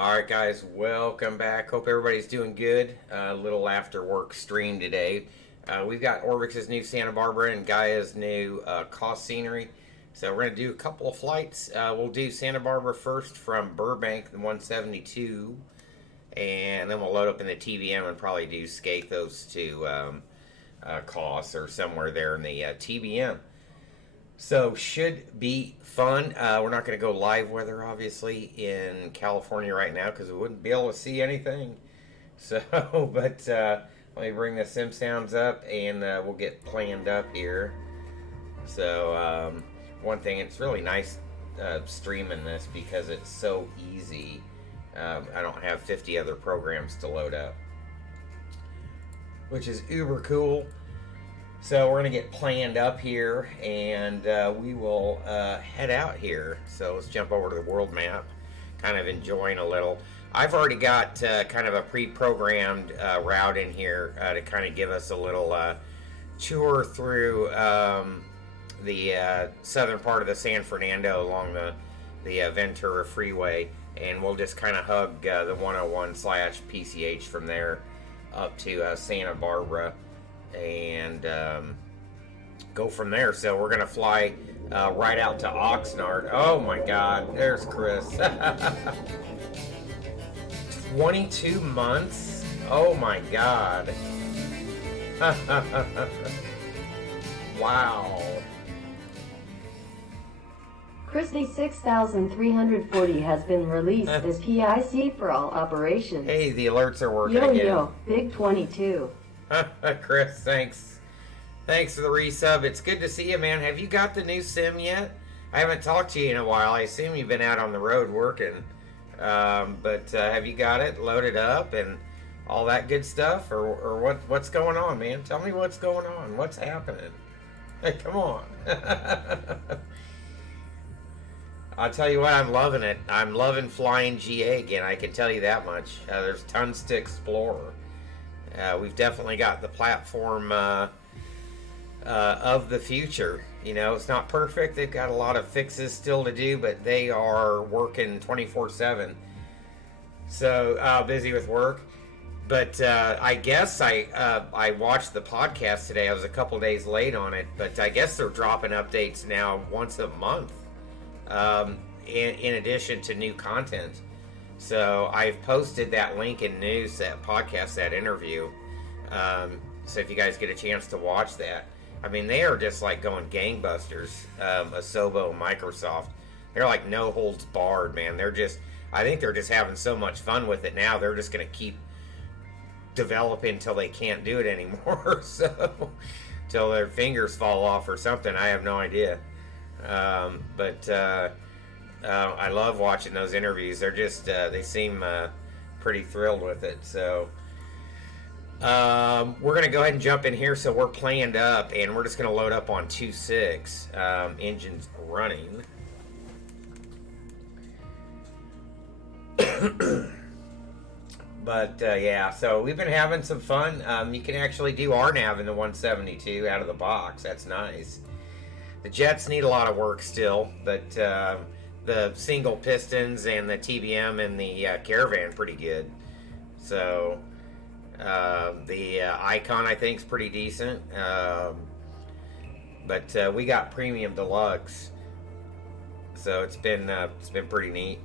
Alright guys, welcome back. Hope everybody's doing good. A little after work stream today. We've got Orbx's new Santa Barbara and Gaia's new cost scenery. So we're going to do a couple of flights. We'll do Santa Barbara first from Burbank, the 172. And then we'll load up in the TBM and probably do Skathos to Kos or somewhere there in the TBM. So should be fun. We're not going to go live weather, obviously, in California right now because we wouldn't be able to see anything. So, but let me bring the sim sounds up and we'll get planned up here. So, one thing, it's really nice streaming this because it's so easy. I don't have 50 other programs to load up, which is uber cool. So we're going to get planned up here, and we will head out here. So let's jump over to the world map, kind of enjoying a little. I've already got kind of a pre-programmed route in here to kind of give us a little tour through the southern part of the San Fernando along the Ventura Freeway, and we'll just kind of hug the 101/PCH from there up to Santa Barbara. And go from there. So we're gonna fly right out to Oxnard. Oh my God, there's Chris. 22 months. Oh my God. Wow. Christie 6340 has been released as PIC for all operations. Hey, the alerts are working again. Yo, Big 22. Chris, thanks for the resub. It's good to see you, man. Have you got the new sim yet? I haven't talked to you in a while. I assume you've been out on the road working, but have you got it loaded up and all that good stuff, or what's going on, man? Tell me what's going on. What's happening? Hey, come on. I'll tell you what, I'm loving it. I'm loving flying GA again. I can tell you that much. There's tons to explore. We've definitely got the platform of the future. You know, it's not perfect. They've got a lot of fixes still to do, but they are working 24/7. So busy with work. But I guess I watched the podcast today. I was a couple days late on it, but I guess they're dropping updates now once a month, in addition to new content. So I've posted that link in news, that podcast, that interview. So if you guys get a chance to watch that, I mean, they are just like going gangbusters. Asobo, Microsoft, they're like no holds barred, man. I think they're just having so much fun with it now. They're just going to keep developing until they can't do it anymore. So till their fingers fall off or something. I have no idea. I love watching those interviews. They're just, they seem pretty thrilled with it. So we're going to go ahead and jump in here. So we're planned up, and we're just going to load up on 2.6, engines running. But yeah, so we've been having some fun. You can actually do RNAV in the 172 out of the box. That's nice. The jets need a lot of work still, but the single pistons and the TBM and the Caravan pretty good. So the Icon, I think, is pretty decent. But we got Premium Deluxe, so it's been pretty neat.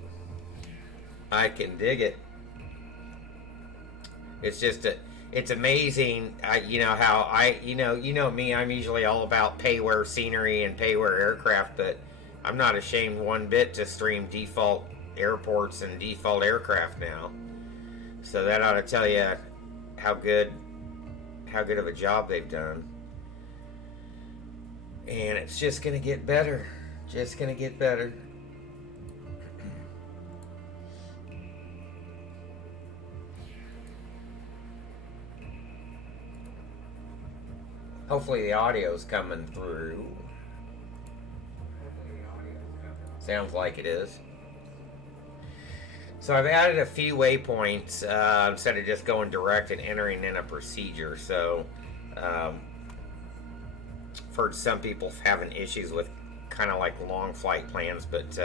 I can dig it. It's just it's amazing. You know me. I'm usually all about payware scenery and payware aircraft, but I'm not ashamed one bit to stream default airports and default aircraft now. So that ought to tell you how good of a job they've done. And it's just gonna get better. Just gonna get better. Hopefully the audio's coming through. Sounds like it is. So I've added a few waypoints instead of just going direct and entering in a procedure. So I've heard some people having issues with kind of like long flight plans, but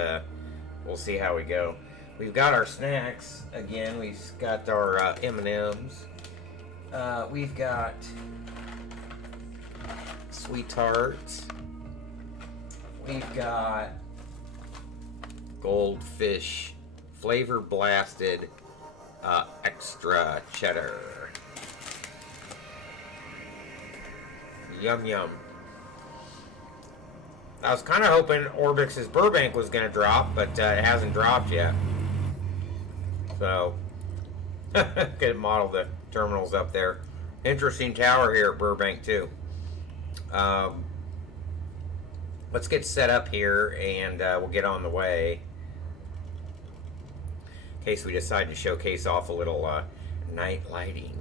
we'll see how we go. we've got our snacks again. We've got our M&Ms. We've got Sweet Tarts. We've got Goldfish Flavor Blasted Extra Cheddar. Yum yum. I was kind of hoping Orbx's Burbank was going to drop, but it hasn't dropped yet. So, could model the terminals up there. Interesting tower here at Burbank too. Let's get set up here and we'll get on the way. In case we decide to showcase off a little night lighting.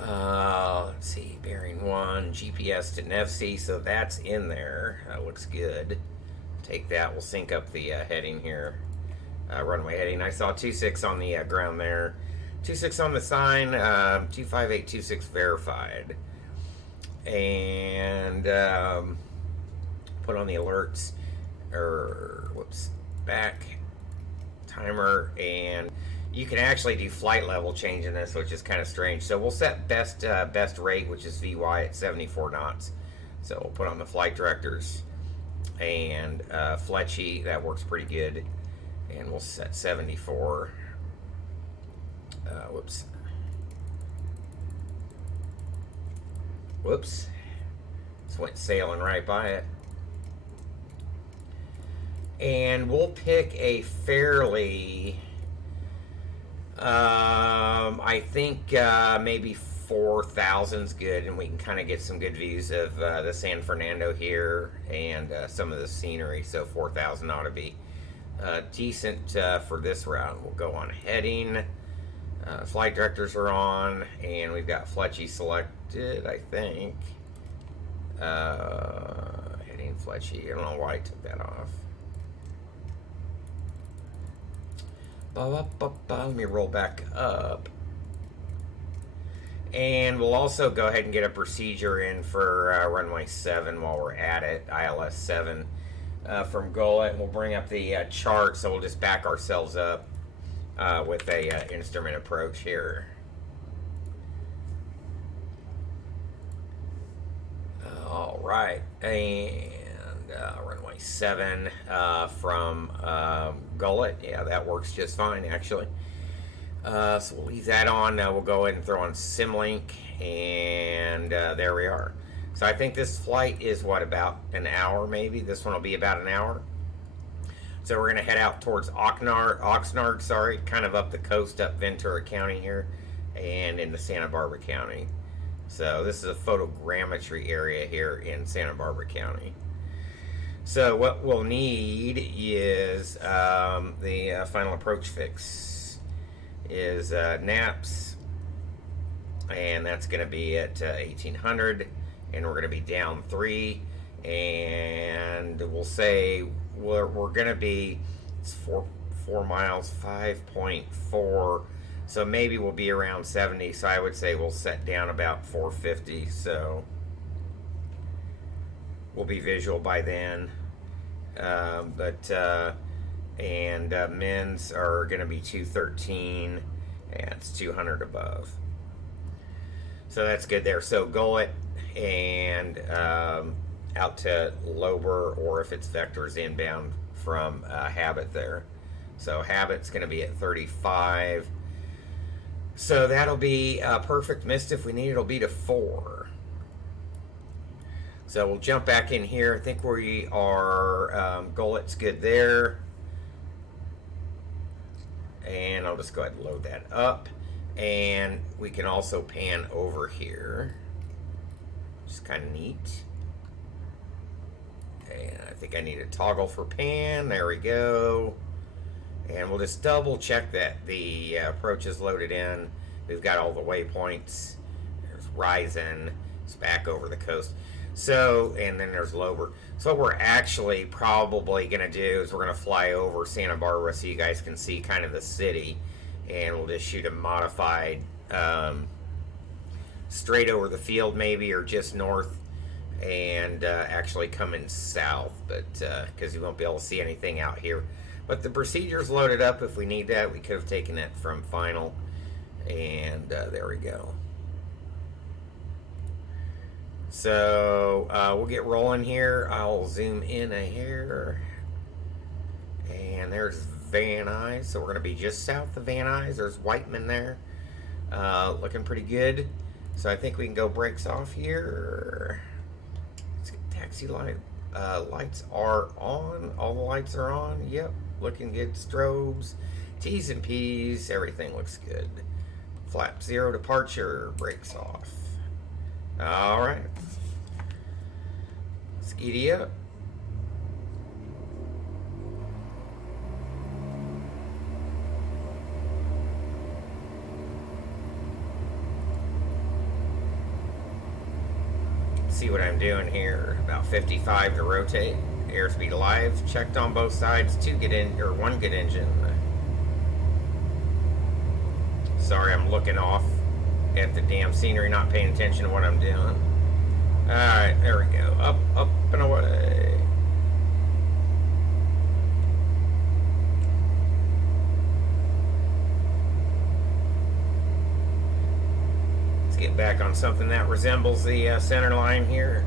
Let's see, bearing 1, GPS to Msfs, so that's in there. That looks good. Take that, we'll sync up the heading here. Runway heading. I saw 26 on the ground there. 26 on the sign, 25826 verified. And put on the alerts, back timer, and you can actually do flight level change in this, which is kind of strange. So we'll set best rate, which is VY, at 74 knots. So we'll put on the flight directors and Fletchy, that works pretty good. And we'll set 74. Whoops. Just went sailing right by it. And we'll pick a fairly, I think maybe 4,000's good, and we can kind of get some good views of the San Fernando here and some of the scenery. So 4,000 ought to be decent for this round. We'll go on heading. Flight directors are on, and we've got Fletchy selected, I think. Heading Fletchy. I don't know why I took that off. Let me roll back up. And we'll also go ahead and get a procedure in for runway 7 while we're at it, ILS 7 from Gullet. We'll bring up the chart, so we'll just back ourselves up with a instrument approach here. All right, and runway 7 from Gullet. Yeah, that works just fine, actually. So we'll leave that on. We'll go ahead and throw on Simlink, and there we are. So I think this flight is, what, about an hour maybe? This one will be about an hour. So we're going to head out towards Oxnard, kind of up the coast, up Ventura County here, and into Santa Barbara County. So this is a photogrammetry area here in Santa Barbara County. So what we'll need is the final approach fix is NAPS, and that's going to be at 1800, and we're going to be down 3, and we'll say we're going to be, it's 4 miles, 5.4, so maybe we'll be around 70. So I would say we'll set down about 450, so we'll be visual by then. Men's are going to be 213, and it's 200 above. So that's good there. So Gullet and out to Lober, or if it's vectors inbound from Habit there. So Habit's going to be at 35. So that'll be perfect. Missed if we need it'll be to 4. So we'll jump back in here. I think we are, Gullet's good there. And I'll just go ahead and load that up. And we can also pan over here. Just kind of neat. And I think I need a toggle for pan. There we go. And we'll just double check that the approach is loaded in. We've got all the waypoints. There's Ryzen. It's back over the coast. So, and then there's Lober. So what we're actually probably going to do is we're going to fly over Santa Barbara so you guys can see kind of the city. And we'll just shoot a modified straight over the field maybe, or just north. and actually coming south, but because you won't be able to see anything out here. But the procedure's loaded up if we need that. We could have taken it from final, and there we go. So we'll get rolling here. I'll zoom in a hair, and there's Van Nuys. So we're going to be just south of Van Nuys. There's Whiteman there, looking pretty good. So I think we can go brakes off here. Let's get taxi light. Lights are on. All the lights are on. Yep, looking good. Strobes, T's and P's. Everything looks good. Flap 0 departure. Brakes off. All right. Let's giddy up. See what I'm doing here. About 55 to rotate. Airspeed live. Checked on both sides. One good engine. Sorry, I'm looking off at the damn scenery, not paying attention to what I'm doing. Alright, there we go. Up, up, and away. Let's get back on something that resembles the center line here.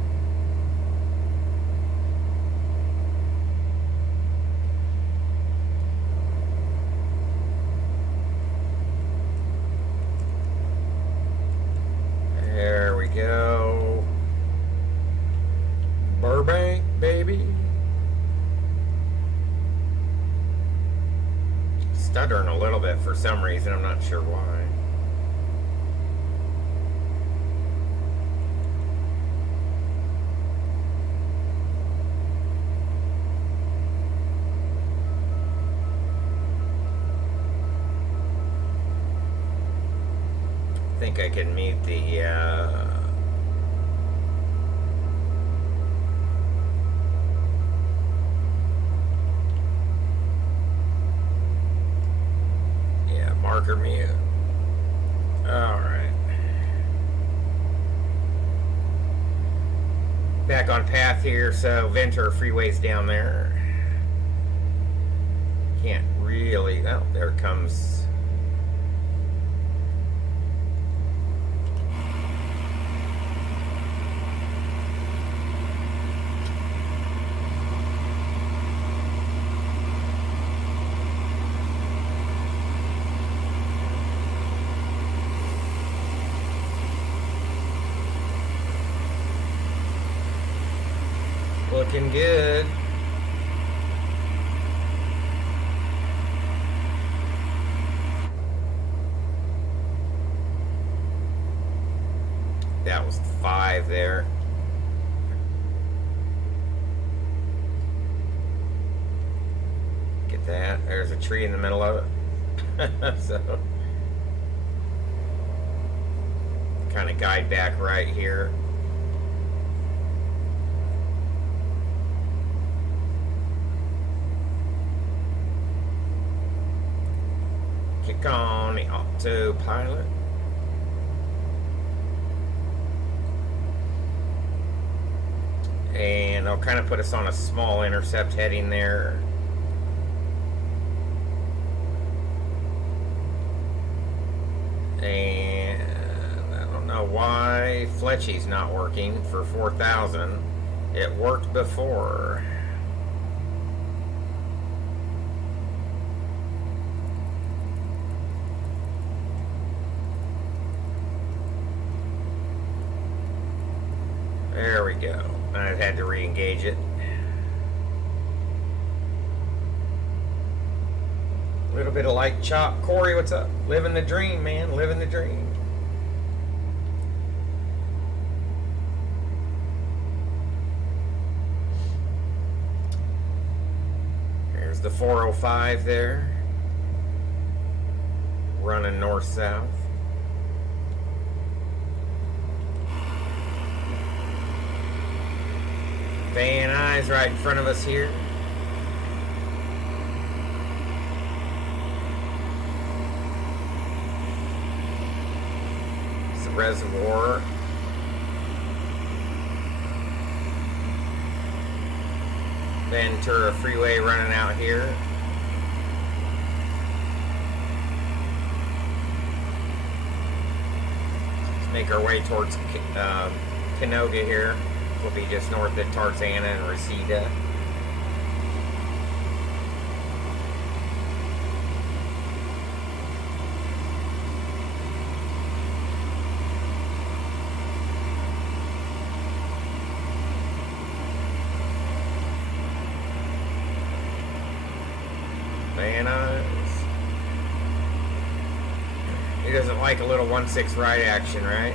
There we go. Burbank, baby. Stuttering a little bit for some reason. I'm not sure why. I think I can meet the marker mute. Alright. Back on path here, so Ventura Freeway's down there. Can't really, oh, there it comes. Looking good. That was 5 there. Get that. There's a tree in the middle of it. So kind of guide back right here. Kick on the autopilot. And I'll kind of put us on a small intercept heading there. And I don't know why Fletchy's not working for 4,000. It worked before. There we go. I've had to re-engage it. A little bit of light chop. Corey, what's up? Living the dream, man. Living the dream. There's the 405 there. Running north-south. Van Nuys right in front of us here. It's the reservoir. Ventura Freeway running out here. Let's make our way towards Canoga here. We'll be just north of Tarzana and Reseda. Van Nuys. He doesn't like a little 1/6 right action, right?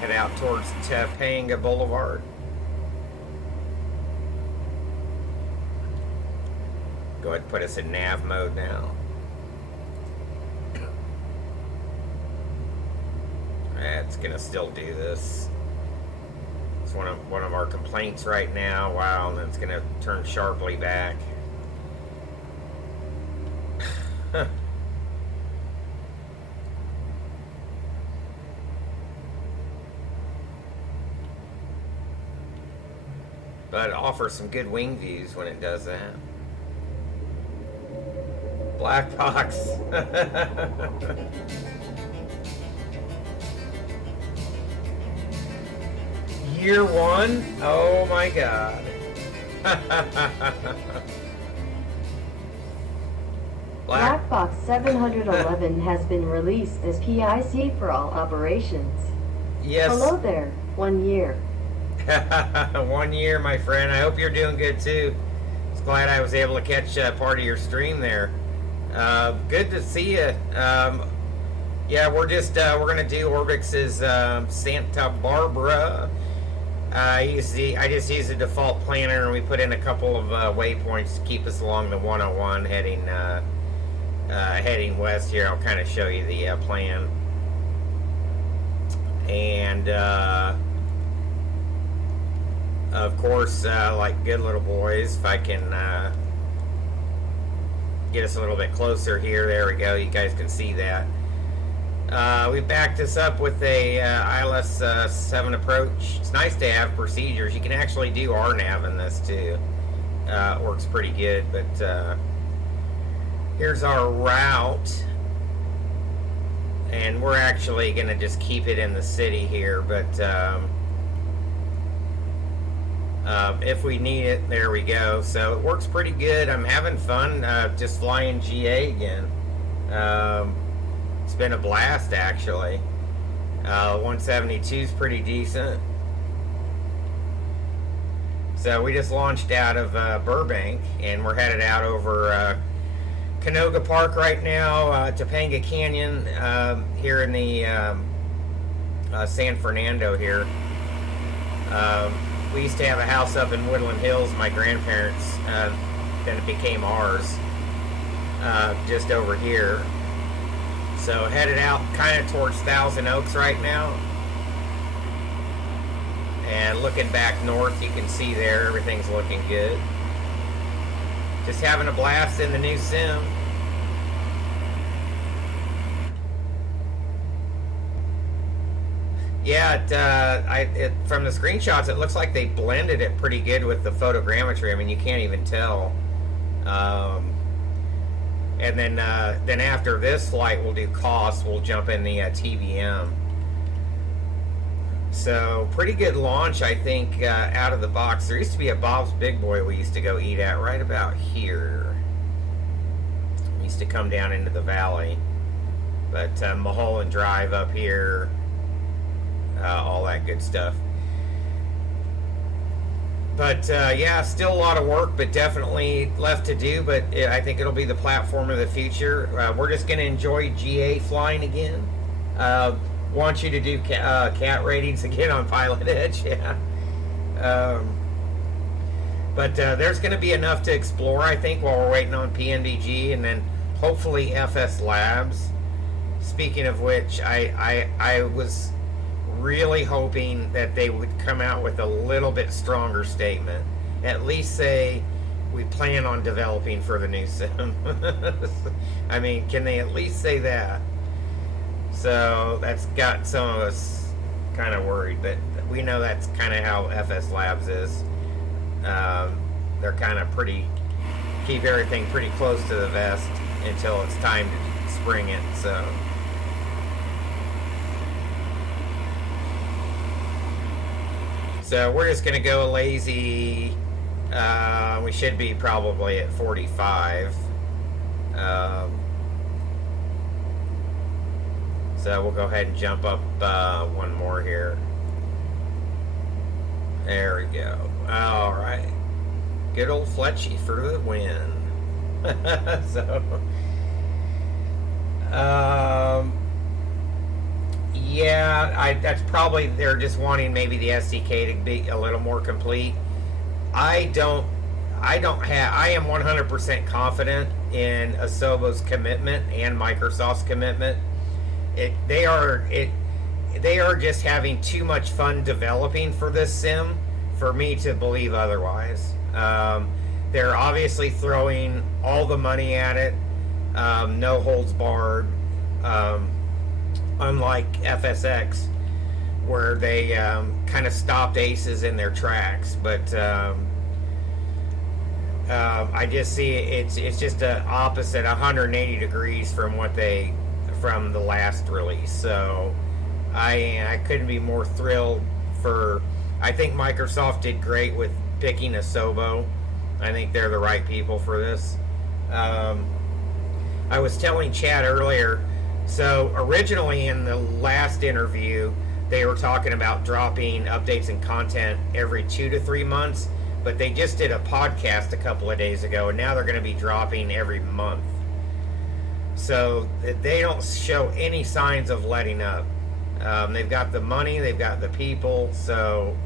Head out towards Topanga Boulevard. Go ahead and put us in nav mode now. It's gonna still do this. It's one of our complaints right now. Wow, and then it's gonna turn sharply back. But it offers some good wing views when it does that. Black box. Year one? Oh my god. Black Box 711 has been released as PIC for all operations. Yes. Hello there. 1 year. 1 year, my friend. I hope you're doing good too. Just glad I was able to catch part of your stream there. Good to see you. Yeah, we're gonna do Orbx's Santa Barbara. I just use the default planner, and we put in a couple of waypoints to keep us along the 101 heading west here. I'll kind of show you the plan. And of course, like good little boys, if I can get us a little bit closer here. There we go. You guys can see that. We backed this up with a ILS 7 approach. It's nice to have procedures. You can actually do RNAV in this too. It works pretty good, but here's our route. And we're actually going to just keep it in the city here, but if we need it, there we go. So it works pretty good. I'm having fun just flying GA again. It's been a blast, actually. 172 is pretty decent. So we just launched out of Burbank, and we're headed out over Canoga Park right now, Topanga Canyon here in the San Fernando here. We used to have a house up in Woodland Hills, my grandparents, then it became ours, just over here. So headed out kind of towards Thousand Oaks right now. And looking back north, you can see there, everything's looking good. Just having a blast in the new sim. Yeah, from the screenshots, it looks like they blended it pretty good with the photogrammetry. I mean, you can't even tell. And then after this flight, we'll do costs. We'll jump in the TBM. So pretty good launch, I think, out of the box. There used to be a Bob's Big Boy we used to go eat at right about here. We used to come down into the valley. But Mulholland Drive up here, all that good stuff. But yeah, still a lot of work, but definitely left to do. But I think it'll be the platform of the future. We're just going to enjoy GA flying again. Want you to do cat ratings again on Pilot Edge. Yeah. But there's going to be enough to explore, I think, while we're waiting on PNDG and then hopefully FS Labs. Speaking of which, I was really hoping that they would come out with a little bit stronger statement. At least say, we plan on developing for the new sim. I mean, can they at least say that? So that's got some of us kind of worried, but we know that's kind of how FS Labs is. They're kind of keep everything pretty close to the vest until it's time to spring it, So we're just going to go lazy. We should be probably at 45. So we'll go ahead and jump up one more here. There we go. All right. Good old Fletchy for the win. So, yeah, that's probably, they're just wanting maybe the SDK to be a little more complete. I am 100% confident in Asobo's commitment and Microsoft's commitment. They are just having too much fun developing for this sim for me to believe otherwise. They're obviously throwing all the money at it, no holds barred, unlike FSX, where they kind of stopped aces in their tracks. But I just see it's just a opposite 180 degrees from from the last release. So I couldn't be more thrilled I think Microsoft did great with picking Asobo. I think they're the right people for this. I was telling Chad earlier, so originally in the last interview, they were talking about dropping updates and content every 2 to 3 months, but they just did a podcast a couple of days ago, and now they're going to be dropping every month. So they don't show any signs of letting up. They've got the money, they've got the people, so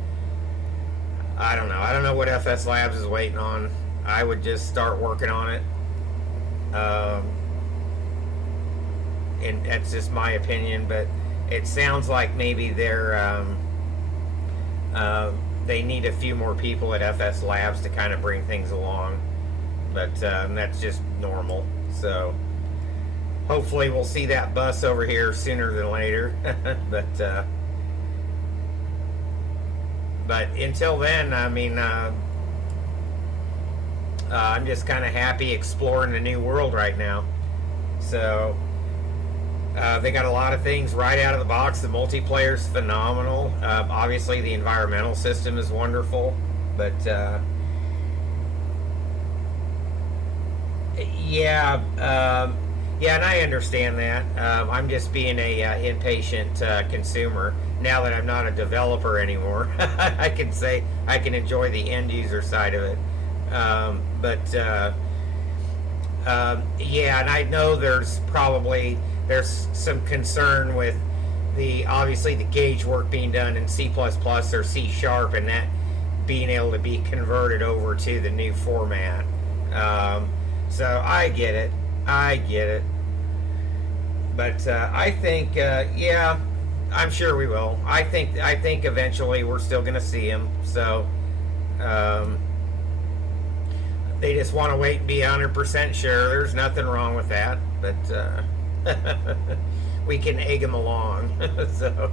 I don't know. I don't know what FS Labs is waiting on. I would just start working on it. And that's just my opinion, but it sounds like maybe they need a few more people at FS Labs to kind of bring things along. But that's just normal. So hopefully we'll see that bus over here sooner than later. But until then, I mean, I'm just kind of happy exploring the new world right now. So they got a lot of things right out of the box. The multiplayer's phenomenal. Obviously, the environmental system is wonderful. But yeah, and I understand that. I'm just being a impatient consumer. Now that I'm not a developer anymore, I can say I can enjoy the end user side of it. Yeah, and I know there's some concern with obviously the gauge work being done in C++ or C#, and that being able to be converted over to the new format. So I get it. But I think, yeah, I'm sure we will. I think eventually we're still going to see him. So they just want to wait and be 100% sure. There's nothing wrong with that. But we can egg him along. So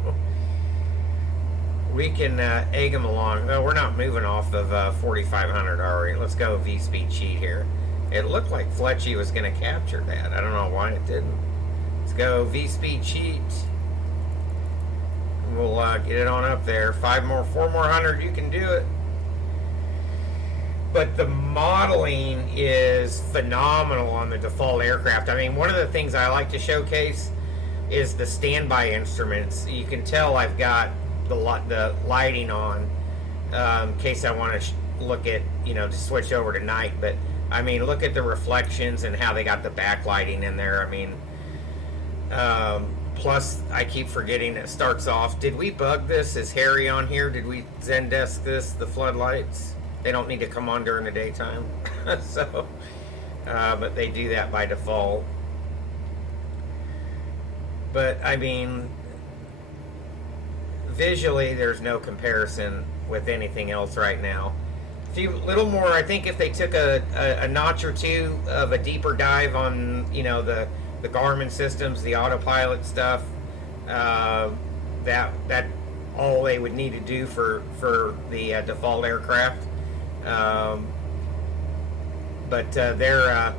we can egg him along. No, we're not moving off of 4,500 already. Let's go V-speed cheat here. It looked like Fletchy was going to capture that. I don't know why it didn't. Let's go V-speed cheat. We'll get it on up there. 4 more 100, you can do it. But the modeling is phenomenal on the default aircraft. I mean, one of the things I like to showcase is the standby instruments. You can tell I've got the lighting on in case I want to look at, to switch over to night. But I mean, look at the reflections and how they got the backlighting in there. I mean, plus I keep forgetting it starts off. Did we bug this? Is Harry on here? Did we Zendesk this, the floodlights? They don't need to come on during the daytime. So, but they do that by default. But I mean, visually, there's no comparison with anything else right now. A few little more. I think if they took a notch or two of a deeper dive on, you know, the Garmin systems, the autopilot stuff, that all they would need to do for the default aircraft. But they're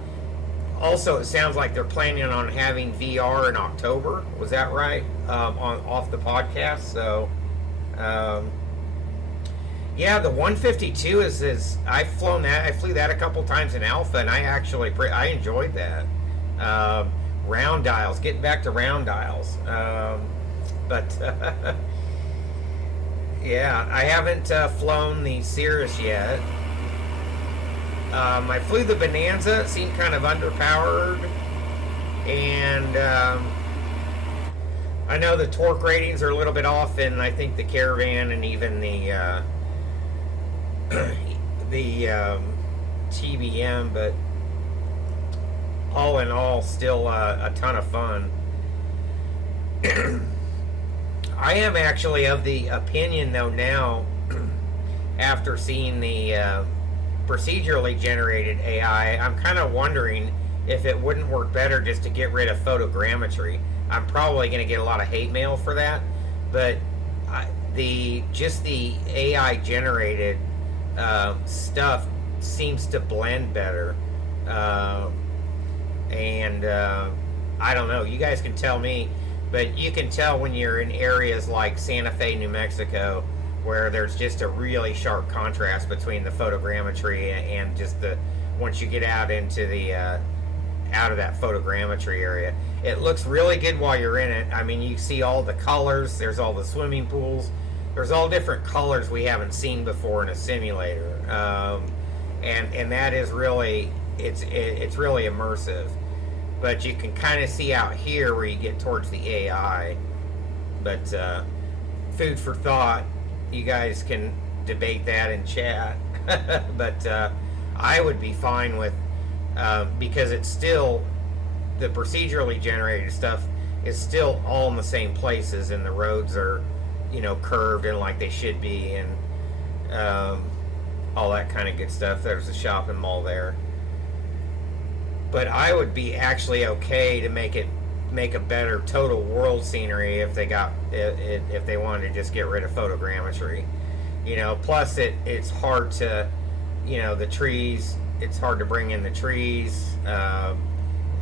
also, it sounds like they're planning on having VR in October. Was that right? Off the podcast. So, yeah, the 152 is I've flown that. I flew that a couple times in alpha, and I actually I enjoyed that. Round dials, getting back to round dials. But yeah, I haven't flown the Cirrus yet. I flew the Bonanza. It seemed kind of underpowered, and I know the torque ratings are a little bit off, and I think the Caravan and even the TBM, but all in all, still a ton of fun. I am actually of the opinion, though, now, after seeing the procedurally generated AI, I'm kind of wondering if it wouldn't work better just to get rid of photogrammetry. I'm probably going to get a lot of hate mail for that, but the AI generated stuff seems to blend better, and I don't know. You guys can tell me, but you can tell when you're in areas like Santa Fe, New Mexico, where there's just a really sharp contrast between the photogrammetry and just once you get out into the out of that photogrammetry area. It looks really good while you're in it. I mean, you see all the colors. There's all the swimming pools. There's all different colors we haven't seen before in a simulator, and that is really it's really immersive. But you can kind of see out here where you get towards the AI. But food for thought. You guys can debate that in chat. But I would be fine with, because it's still, the procedurally generated stuff is still all in the same places, and the roads are, you know, curved and like they should be, and all that kind of good stuff. There's a shopping mall there. But I would be actually okay to make a better total world scenery if they if they wanted to just get rid of photogrammetry, you know. Plus it's hard to, you know, the trees. It's hard to bring in the trees,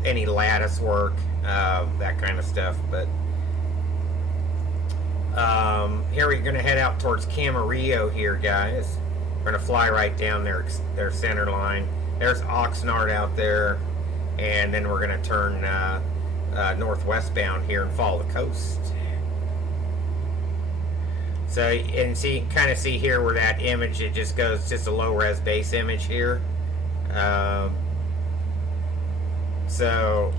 any lattice work, that kind of stuff. But here we're gonna head out towards Camarillo here, guys. We're gonna fly right down their center line. There's Oxnard out there. And then we're going to turn northwest bound here and follow the coast. So, and see, you can kind of see here where that image, it just goes, just a low-res base image here. So,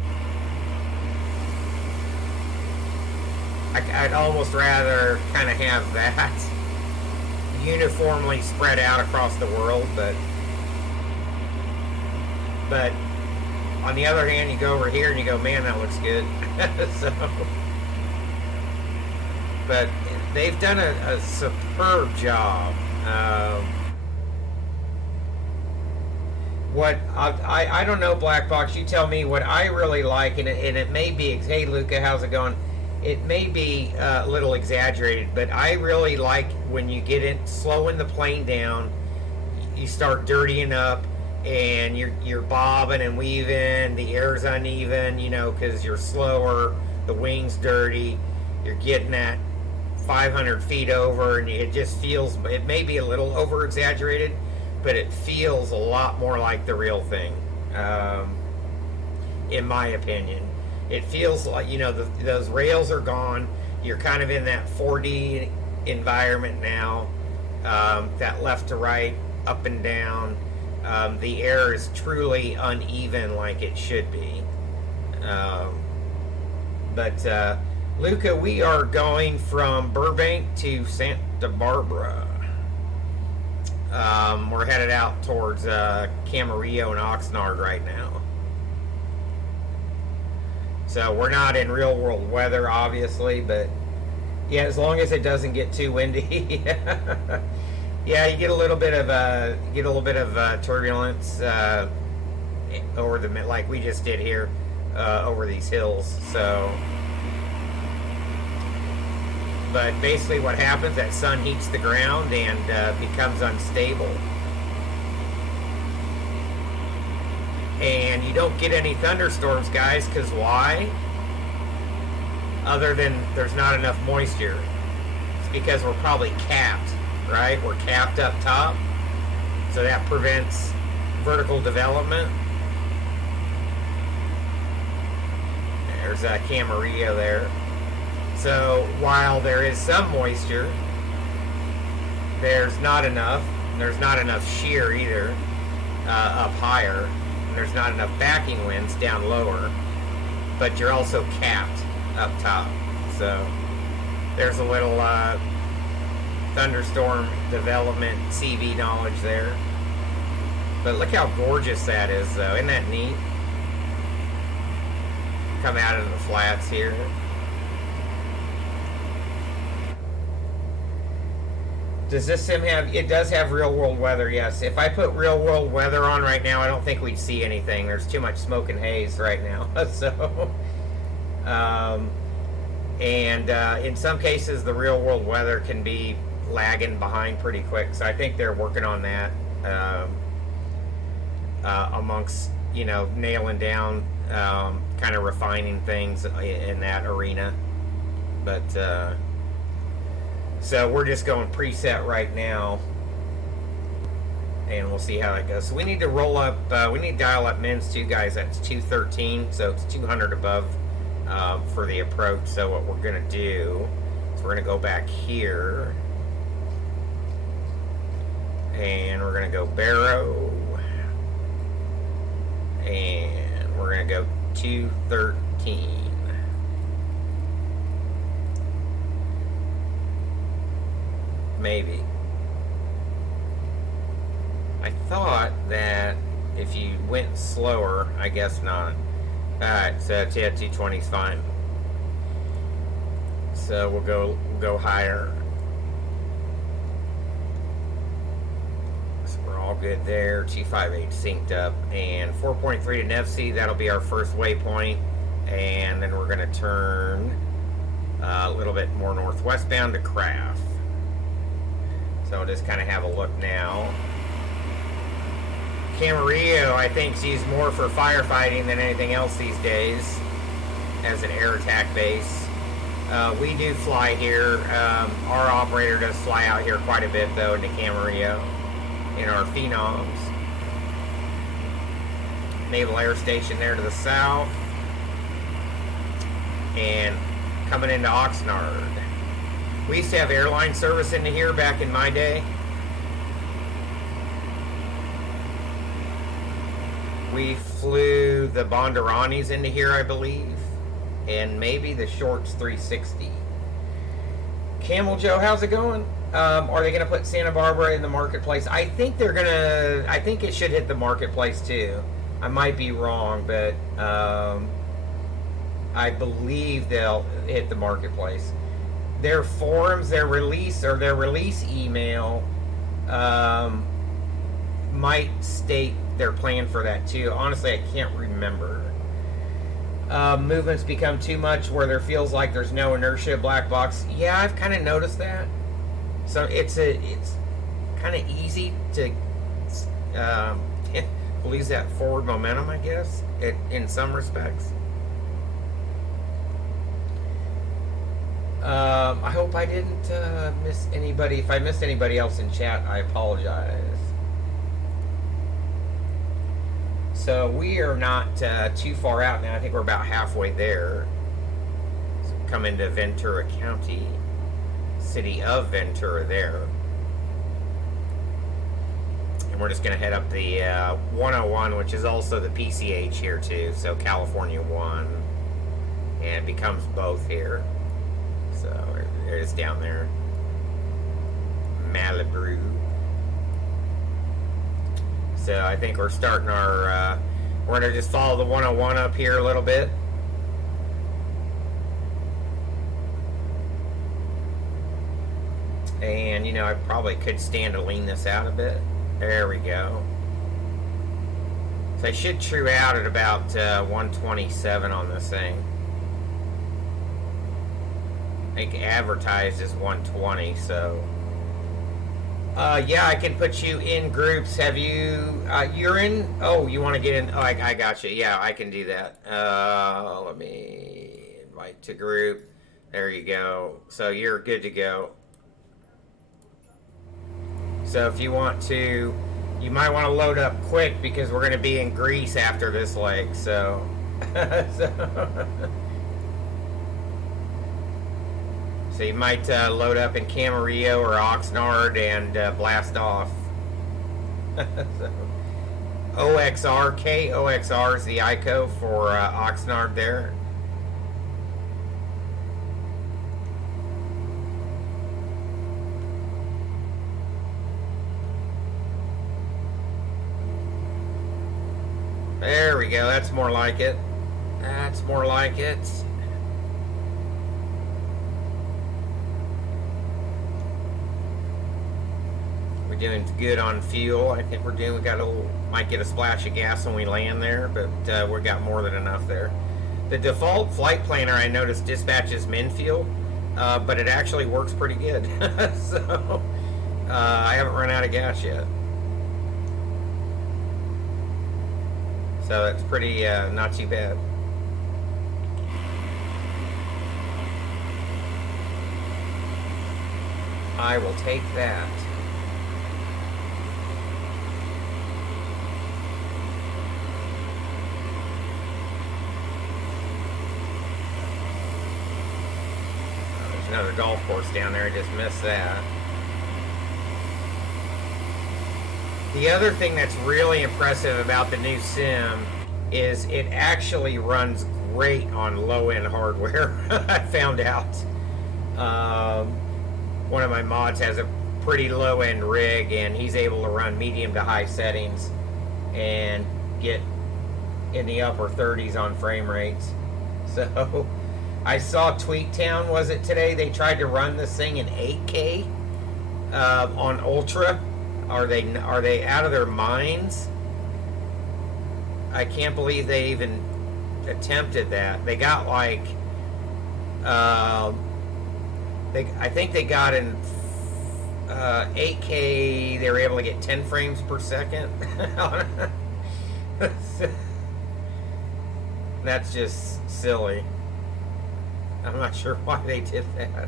I'd almost rather kind of have that uniformly spread out across the world, but on the other hand, you go over here and you go, man, that looks good. So, but they've done a superb job. What I don't know, Black Box. You tell me what I really like, and it may be. Hey, Luca, how's it going? It may be a little exaggerated, but I really like when you get in, slowing the plane down, you start dirtying up. And you're bobbing and weaving, the air's uneven, you know, because you're slower, the wing's dirty, you're getting that 500 feet over, and it just feels, it may be a little over exaggerated, but it feels a lot more like the real thing, in my opinion. It feels like, you know, those rails are gone, you're kind of in that 4D environment now, that left to right, up and down. The air is truly uneven like it should be. But Luca, we are going from Burbank to Santa Barbara. We're headed out towards Camarillo and Oxnard right now. So we're not in real world weather, obviously, but yeah, as long as it doesn't get too windy. Yeah, you get a little bit of turbulence over the, like we just did here, over these hills. So, but basically, what happens, that sun heats the ground and becomes unstable, and you don't get any thunderstorms, guys. Because why? Other than there's not enough moisture. It's because we're probably capped. Right? We're capped up top, so that prevents vertical development. There's Camarillo there. So while there is some moisture, there's not enough. There's not enough shear either up higher. And there's not enough backing winds down lower. But you're also capped up top. So there's a little thunderstorm development CV knowledge there. But look how gorgeous that is, though. Isn't that neat? Come out of the flats here. Does this sim have... It does have real world weather, yes. If I put real world weather on right now, I don't think we'd see anything. There's too much smoke and haze right now. So... in some cases, the real world weather can be lagging behind pretty quick, so I think they're working on that amongst, you know, nailing down, kind of refining things in that arena. But so we're just going preset right now, and we'll see how that goes. So we need to roll up, we need to dial up mins too, guys. That's 213, so it's 200 above for the approach. So what we're gonna do is we're gonna go back here, and we're gonna go Barrow, and we're gonna go 213. Maybe. I thought that if you went slower, I guess not. Alright, so yeah, 220 is fine. So we'll go higher. So we're all good there. 258 synced up, and 4.3 to Msfs. That'll be our first waypoint, and then we're going to turn a little bit more northwestbound to Craft. So we'll just kind of have a look now. Camarillo, I think, is used more for firefighting than anything else these days as an air attack base. We do fly here. Our operator does fly out here quite a bit, though, into Camarillo in our Phenoms. Naval Air Station there to the south. And coming into Oxnard. We used to have airline service into here back in my day. We flew the Bonduranis into here, I believe, and maybe the Shorts 360. Camel Joe, how's it going? Are they going to put Santa Barbara in the marketplace? I think they're going to... I think it should hit the marketplace, too. I might be wrong, but I believe they'll hit the marketplace. Their forums, their release email might state their plan for that too. Honestly, I can't remember. Movements become too much where there feels like there's no inertia, black box. Yeah, I've kind of noticed that. So it's kind of easy to lose that forward momentum, I guess, in some respects. I hope I didn't miss anybody. If I missed anybody else in chat, I apologize. So we are not too far out now. I think we're about halfway there. So come into Ventura County, city of Ventura there. And we're just going to head up the 101, which is also the PCH here too. So California 1. And it becomes both here. So there it is down there. Malibu. So I think we're starting our, we're going to just follow the 101 up here a little bit. And, you know, I probably could stand to lean this out a bit. There we go. So I should true out at about 127 on this thing. I think advertised is 120, so... yeah, I can put you in groups. Have you... you're in... Oh, you want to get in... Oh, I got you. Yeah, I can do that. Let me invite to group. There you go. So you're good to go. So if you want to... You might want to load up quick because we're going to be in Greece after this leg, so... So you might load up in Camarillo or Oxnard and blast off. So, OXR, KOXR is the ICO for Oxnard there. There we go, that's more like it. That's more like it. Doing good on fuel. I think we got a little, might get a splash of gas when we land there, but we got more than enough there. The default flight planner I noticed dispatches min fuel, but it actually works pretty good. So I haven't run out of gas yet. So it's pretty not too bad. I will take that. Another golf course down there, I just missed that. The other thing that's really impressive about the new sim is it actually runs great on low-end hardware. I found out. One of my mods has a pretty low-end rig, and he's able to run medium to high settings and get in the upper 30s on frame rates. So... I saw Tweettown, was it today? They tried to run this thing in 8K on Ultra. Are they out of their minds? I can't believe they even attempted that. They got like, I think they got in 8K. They were able to get 10 frames per second. That's just silly. I'm not sure why they did that,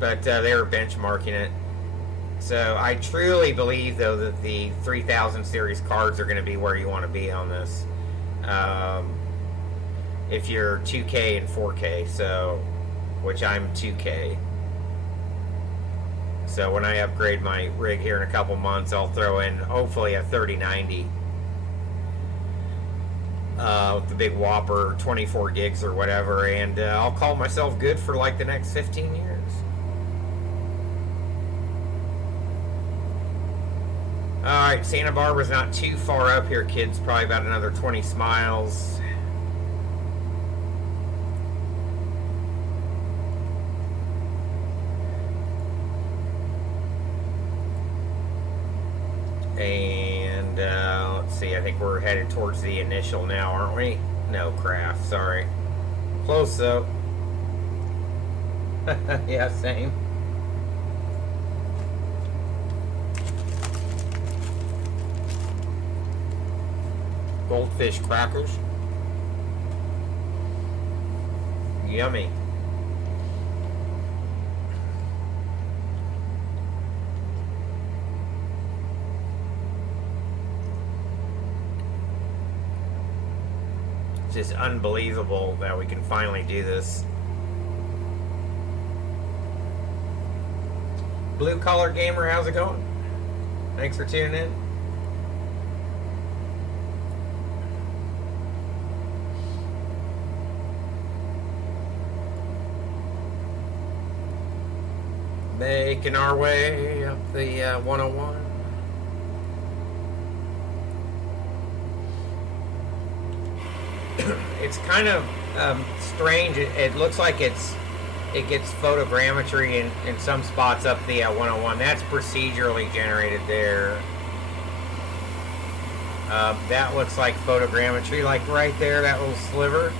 but they were benchmarking it. So I truly believe, though, that the 3000 series cards are going to be where you want to be on this. If you're 2K and 4K, so which I'm 2K. So when I upgrade my rig here in a couple months, I'll throw in hopefully a 3090. With the big whopper 24 gigs or whatever, and I'll call myself good for like the next 15 years. Alright, Santa Barbara's not too far up here, kids. Probably about another 20 miles. And let's see, I think we're headed towards the initial now, aren't we? No, craft, sorry. Close though. Yeah, same. Goldfish crackers. Yummy. It's just unbelievable that we can finally do this. Blue Collar Gamer, how's it going? Thanks for tuning in. Making our way up the 101. it's kind of strange. It looks like it gets photogrammetry in some spots up the 101. That's procedurally generated there. That looks like photogrammetry, like right there, that little sliver.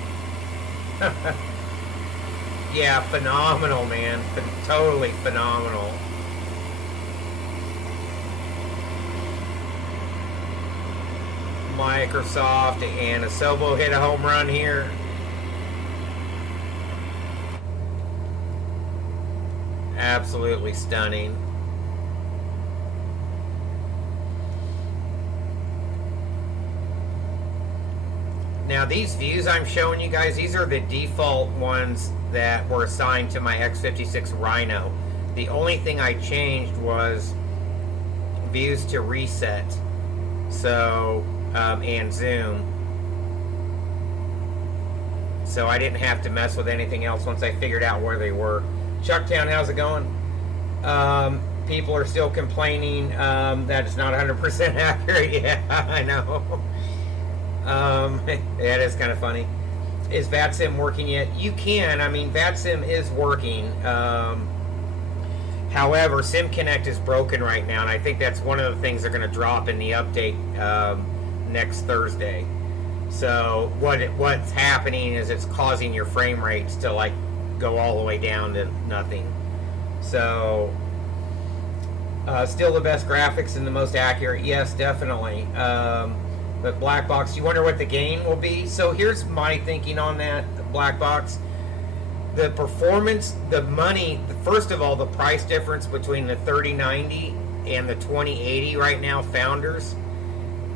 Yeah, phenomenal, man. Totally phenomenal. Microsoft and Asobo hit a home run here. Absolutely stunning. Now these views I'm showing you guys, these are the default ones that were assigned to my X56 Rhino. The only thing I changed was views to reset. So, and zoom. So I didn't have to mess with anything else once I figured out where they were. Chucktown, how's it going? People are still complaining that it's not 100% accurate. Yeah, I know. That is kind of funny. Is VATSIM working yet? You can. I mean, VATSIM is working. However, SimConnect is broken right now, and I think that's one of the things they're going to drop in the update next Thursday. So what's happening is it's causing your frame rates to like go all the way down to nothing. So still the best graphics and the most accurate. Yes, definitely. But black box, you wonder what the gain will be. So here's my thinking on that black box. The performance, the money, first of all, the price difference between the 3090 and the 2080 right now, Founders,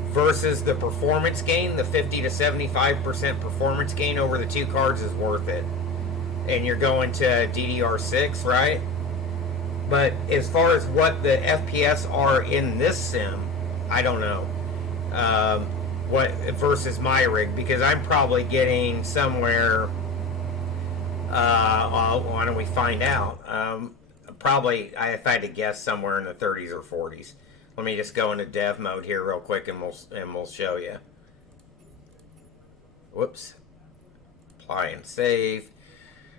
versus the performance gain, the 50 to 75% performance gain over the two cards is worth it. And you're going to DDR6, right? But as far as what the FPS are in this sim, I don't know. What versus my rig, because I'm probably getting somewhere. Well, why don't we find out? Probably, if I had to guess, somewhere in the 30s or 40s. Let me just go into dev mode here real quick, and we'll show you. Whoops. Apply and save.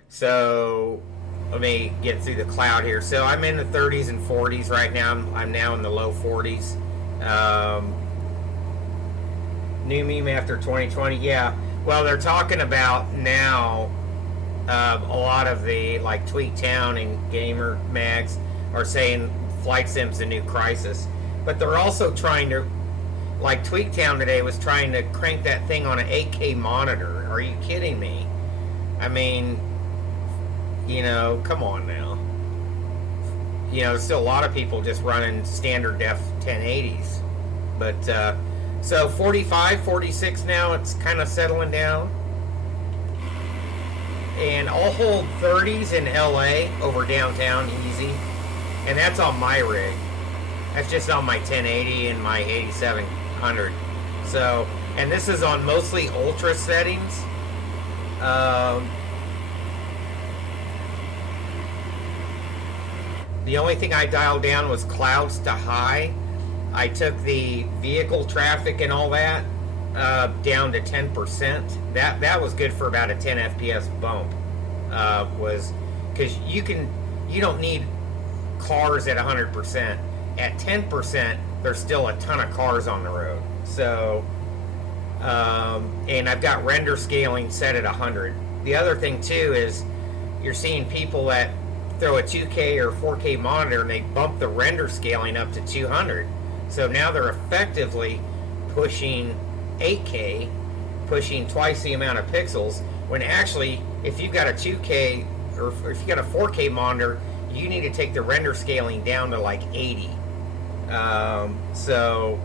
So let me get through the cloud here. So I'm in the 30s and 40s right now. I'm now in the low 40s. New meme after 2020. Yeah. Well, they're talking about now. A lot of the like Tweaktown and Gamer Mags are saying Flight Sim's the new Crisis, but they're also trying to, like Tweaktown today was trying to crank that thing on an 8K monitor. Are you kidding me? I mean, you know, come on now. You know, there's still a lot of people just running standard def 1080s, but so 45, 46 now, it's kind of settling down. And I'll hold 30s in LA over downtown easy. And that's on my rig. That's just on my 1080 and my 8700. So, and this is on mostly ultra settings. The only thing I dialed down was clouds to high. I took the vehicle traffic and all that down to 10%. That was good for about a 10 FPS bump. Was because you don't need cars at 100%. At 10%, there's still a ton of cars on the road. So, and I've got render scaling set at 100. The other thing too is you're seeing people that throw a 2K or 4K monitor and they bump the render scaling up to 200. So now they're effectively pushing 8K, pushing twice the amount of pixels, when actually, if you've got a 2K or if you've got a 4K monitor, you need to take the render scaling down to like 80. So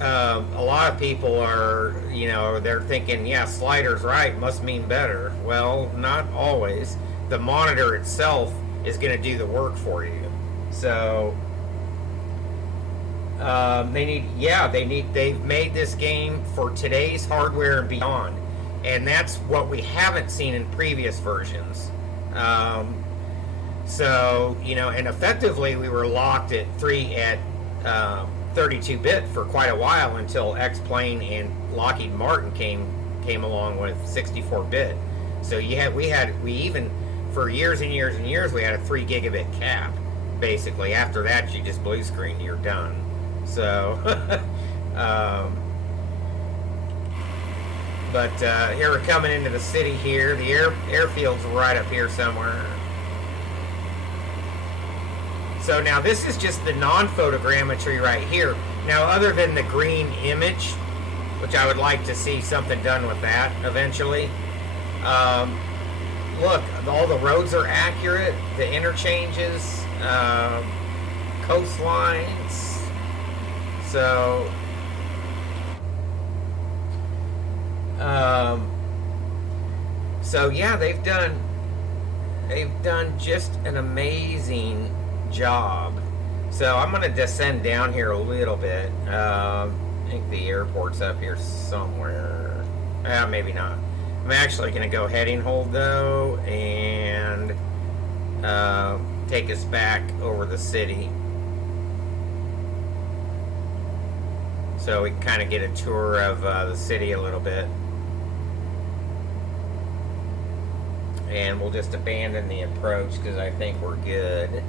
a lot of people are, you know, they're thinking, yeah, slider's right, must mean better. Well, not always. The monitor itself is going to do the work for you. So they've made this game for today's hardware and beyond, and that's what we haven't seen in previous versions. So, you know, and effectively we were locked at 30 32-bit for quite a while until X-Plane and Lockheed Martin came along with 64-bit. So we even for years and years and years we had a 3 gigabit cap. Basically, after that you just blue screen, you're done. So, but here we're coming into the city here. The airfield's right up here somewhere. So now this is just the non-photogrammetry right here. Now, other than the green image, which I would like to see something done with that eventually. Look, all the roads are accurate, the interchanges, coastlines. So, yeah, they've done just an amazing job. So I'm going to descend down here a little bit. I think the airport's up here somewhere. Maybe not. I'm actually going to go heading hold though and take us back over the city, so we can kind of get a tour of the city a little bit. And we'll just abandon the approach because I think we're good.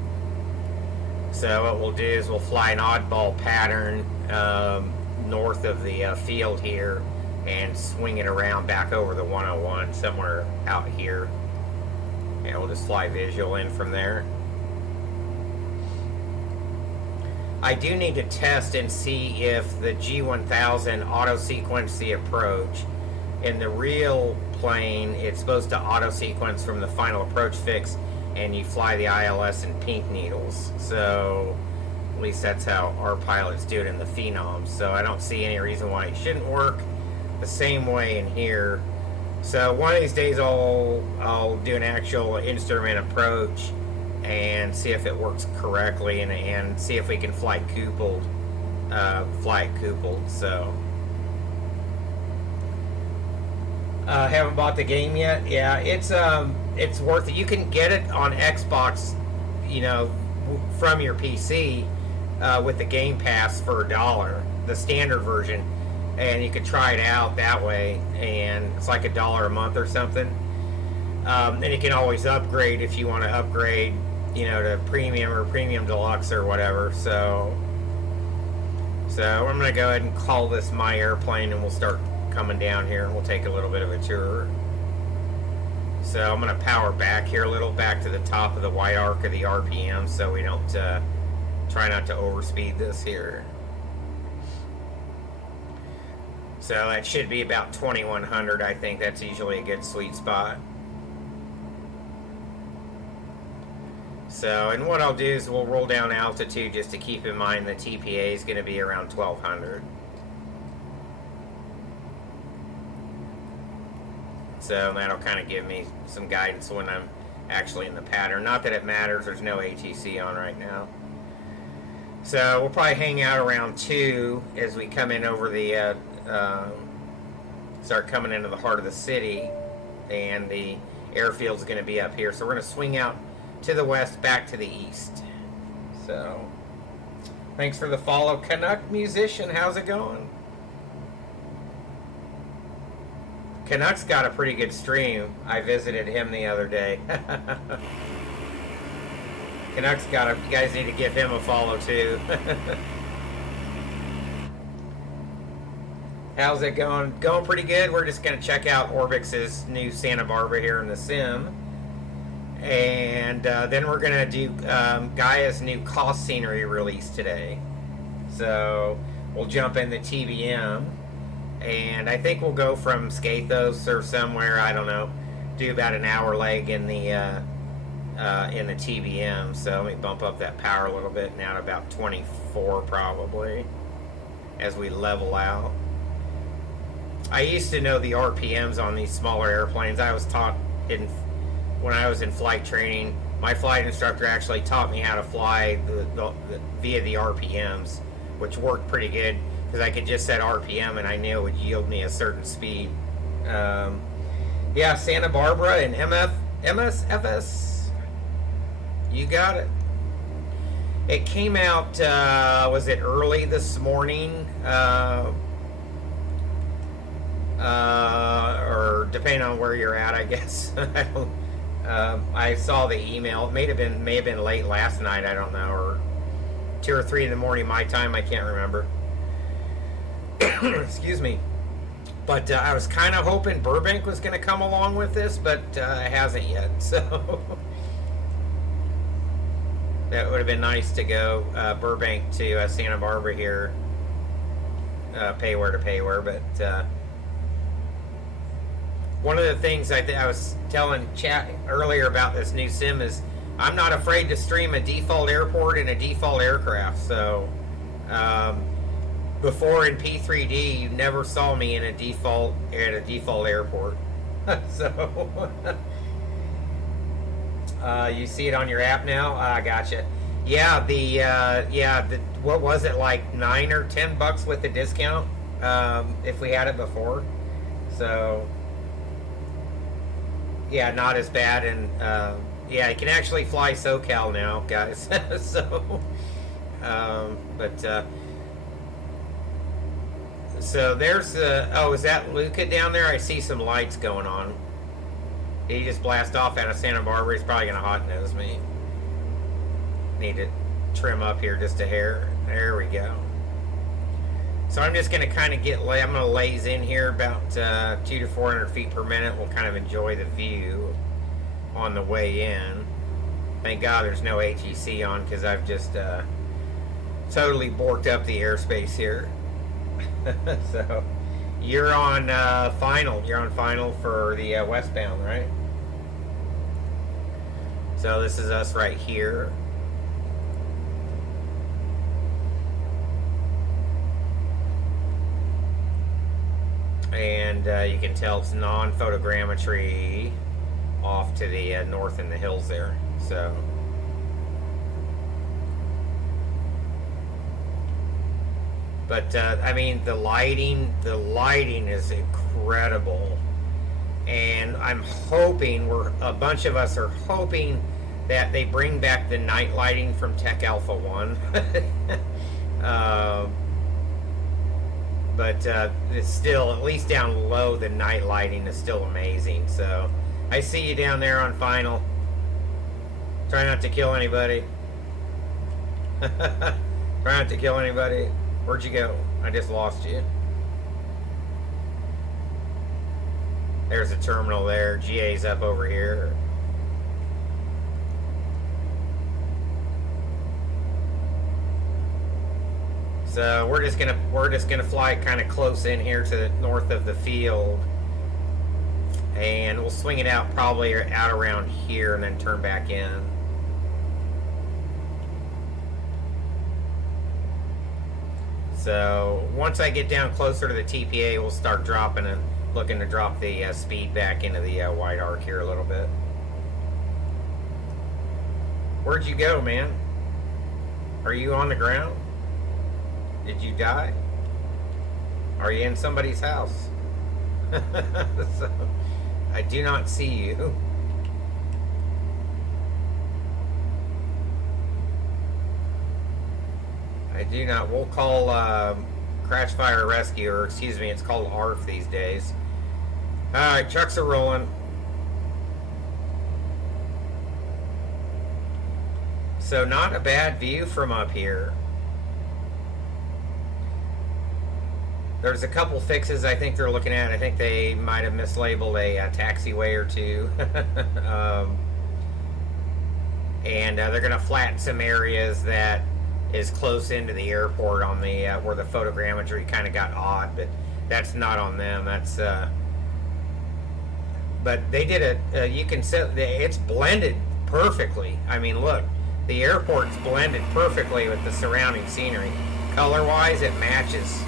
So what we'll do is we'll fly an oddball pattern north of the field here and swing it around back over the 101 somewhere out here. And we'll just fly visual in from there. I do need to test and see if the G1000 auto-sequence the approach. In the real plane, it's supposed to auto-sequence from the final approach fix, and you fly the ILS in pink needles. So at least that's how our pilots do it in the Phenoms. So I don't see any reason why it shouldn't work the same way in here. So one of these days I'll do an actual instrument approach and see if it works correctly, and see if we can fly coupled. So haven't bought the game yet. Yeah, it's worth it. You can get it on Xbox, from your PC with the Game Pass for $1, the standard version, and you can try it out that way, and it's like $1 a month or something. And you can always upgrade if you want to upgrade, to premium or premium deluxe or whatever. So I'm gonna go ahead and call this my airplane, and we'll start coming down here, and we'll take a little bit of a tour. So I'm going to power back here a little, back to the top of the white arc of the RPM, so we don't try not to overspeed this here. So that should be about 2100. I think that's usually a good sweet spot. So, and what I'll do is we'll roll down altitude just to keep in mind the TPA is going to be around 1200. So that'll kind of give me some guidance when I'm actually in the pattern. Not that it matters, there's no ATC on right now. So we'll probably hang out around 2 as we come in over the, start coming into the heart of the city, and the airfield's going to be up here. So we're going to swing out to the west, back to the east. So, thanks for the follow, Canuck Musician. How's it going? Canuck's got a pretty good stream. I visited him the other day. Canuck's got you guys need to give him a follow too. How's it going? Going pretty good. We're just going to check out Orbx's new Santa Barbara here in the sim. And then we're going to do Gaia's new cost scenery release today. So we'll jump in the TBM. And I think we'll go from Skathos or somewhere, I don't know, do about an hour leg in the TBM. So let me bump up that power a little bit, now to about 24 probably, as we level out. I used to know the RPMs on these smaller airplanes. I was taught when I was in flight training, my flight instructor actually taught me how to fly via the RPMs, which worked pretty good because I could just set RPM and I knew it would yield me a certain speed. Yeah, Santa Barbara and Msfs. You got it. It came out, was it early this morning? Or depending on where you're at, I guess. I saw the email. It may have been late last night. I don't know, or 2 or 3 in the morning my time. I can't remember. Excuse me. But I was kind of hoping Burbank was going to come along with this, but it hasn't yet. So that would have been nice to go Burbank to Santa Barbara here, payware to payware. But one of the things I was telling chat earlier about this new sim is I'm not afraid to stream a default airport and a default aircraft. So before in P3D, you never saw me in a default airport. So you see it on your app now. Gotcha. Yeah, what was it, like $9 or $10 with the discount if we had it before? So yeah, not as bad. And yeah, you can actually fly SoCal now, guys. So so there's oh, is that Lgko down there? I see some lights going on. He just blast off out of Santa Barbara. He's probably gonna hot nose me. Need to trim up here just a hair. There we go. So I'm just gonna kind of I'm gonna laze in here about 200 to 400 feet per minute. We'll kind of enjoy the view on the way in. Thank God there's no ATC on, because I've just totally borked up the airspace here. So you're on final. You're on final for the westbound, right? So this is us right here. And you can tell it's non-photogrammetry off to the north in the hills there. So but I mean, the lighting is incredible, and I'm hoping a bunch of us are hoping that they bring back the night lighting from Tech Alpha 1. But it's still, at least down low, the night lighting is still amazing. So I see you down there on final. Try not to kill anybody. Try not to kill anybody. Where'd you go? I just lost you. There's a terminal there. GA's up over here. So we're just gonna fly kind of close in here to the north of the field, and we'll swing it out probably out around here and then turn back in. So once I get down closer to the TPA, we'll start dropping and looking to drop the speed back into the white arc here a little bit. Where'd you go, man? Are you on the ground? Did you die? Are you in somebody's house? So, I do not see you. I do not. We'll call Crash Fire Rescue, or excuse me, it's called ARF these days. Alright, trucks are rolling. So not a bad view from up here. There's a couple fixes I think they're looking at. I think they might have mislabeled a taxiway or two. And they're going to flatten some areas that is close into the airport on the where the photogrammetry kind of got odd, but that's not on them. That's but they did you can see it's blended perfectly. I mean, look, the airport's blended perfectly with the surrounding scenery. Color-wise, it matches.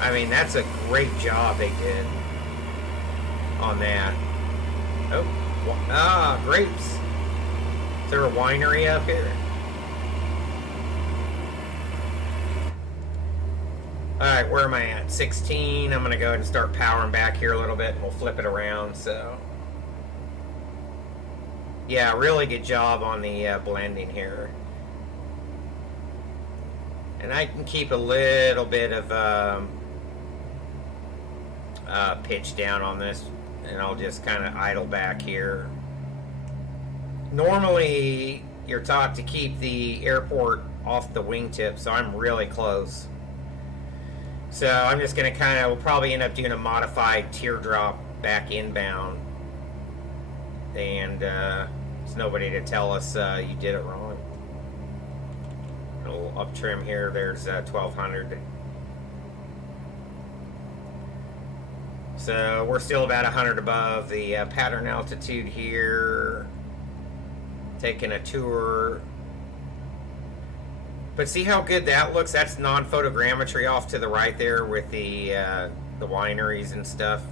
I mean, that's a great job they did on that. Oh, grapes. Is there a winery up here? Alright, where am I at? 16. I'm going to go ahead and start powering back here a little bit, and we'll flip it around. So, yeah, really good job on the blending here. And I can keep a little bit of pitch down on this, and I'll just kind of idle back here. Normally, you're taught to keep the airport off the wingtip, so I'm really close. So I'm just going to we'll probably end up doing a modified teardrop back inbound. And there's nobody to tell us you did it wrong. A little up trim here, there's 1200. So we're still about 100 above the pattern altitude here. Taking a tour. But see how good that looks? That's non-photogrammetry off to the right there with the wineries and stuff.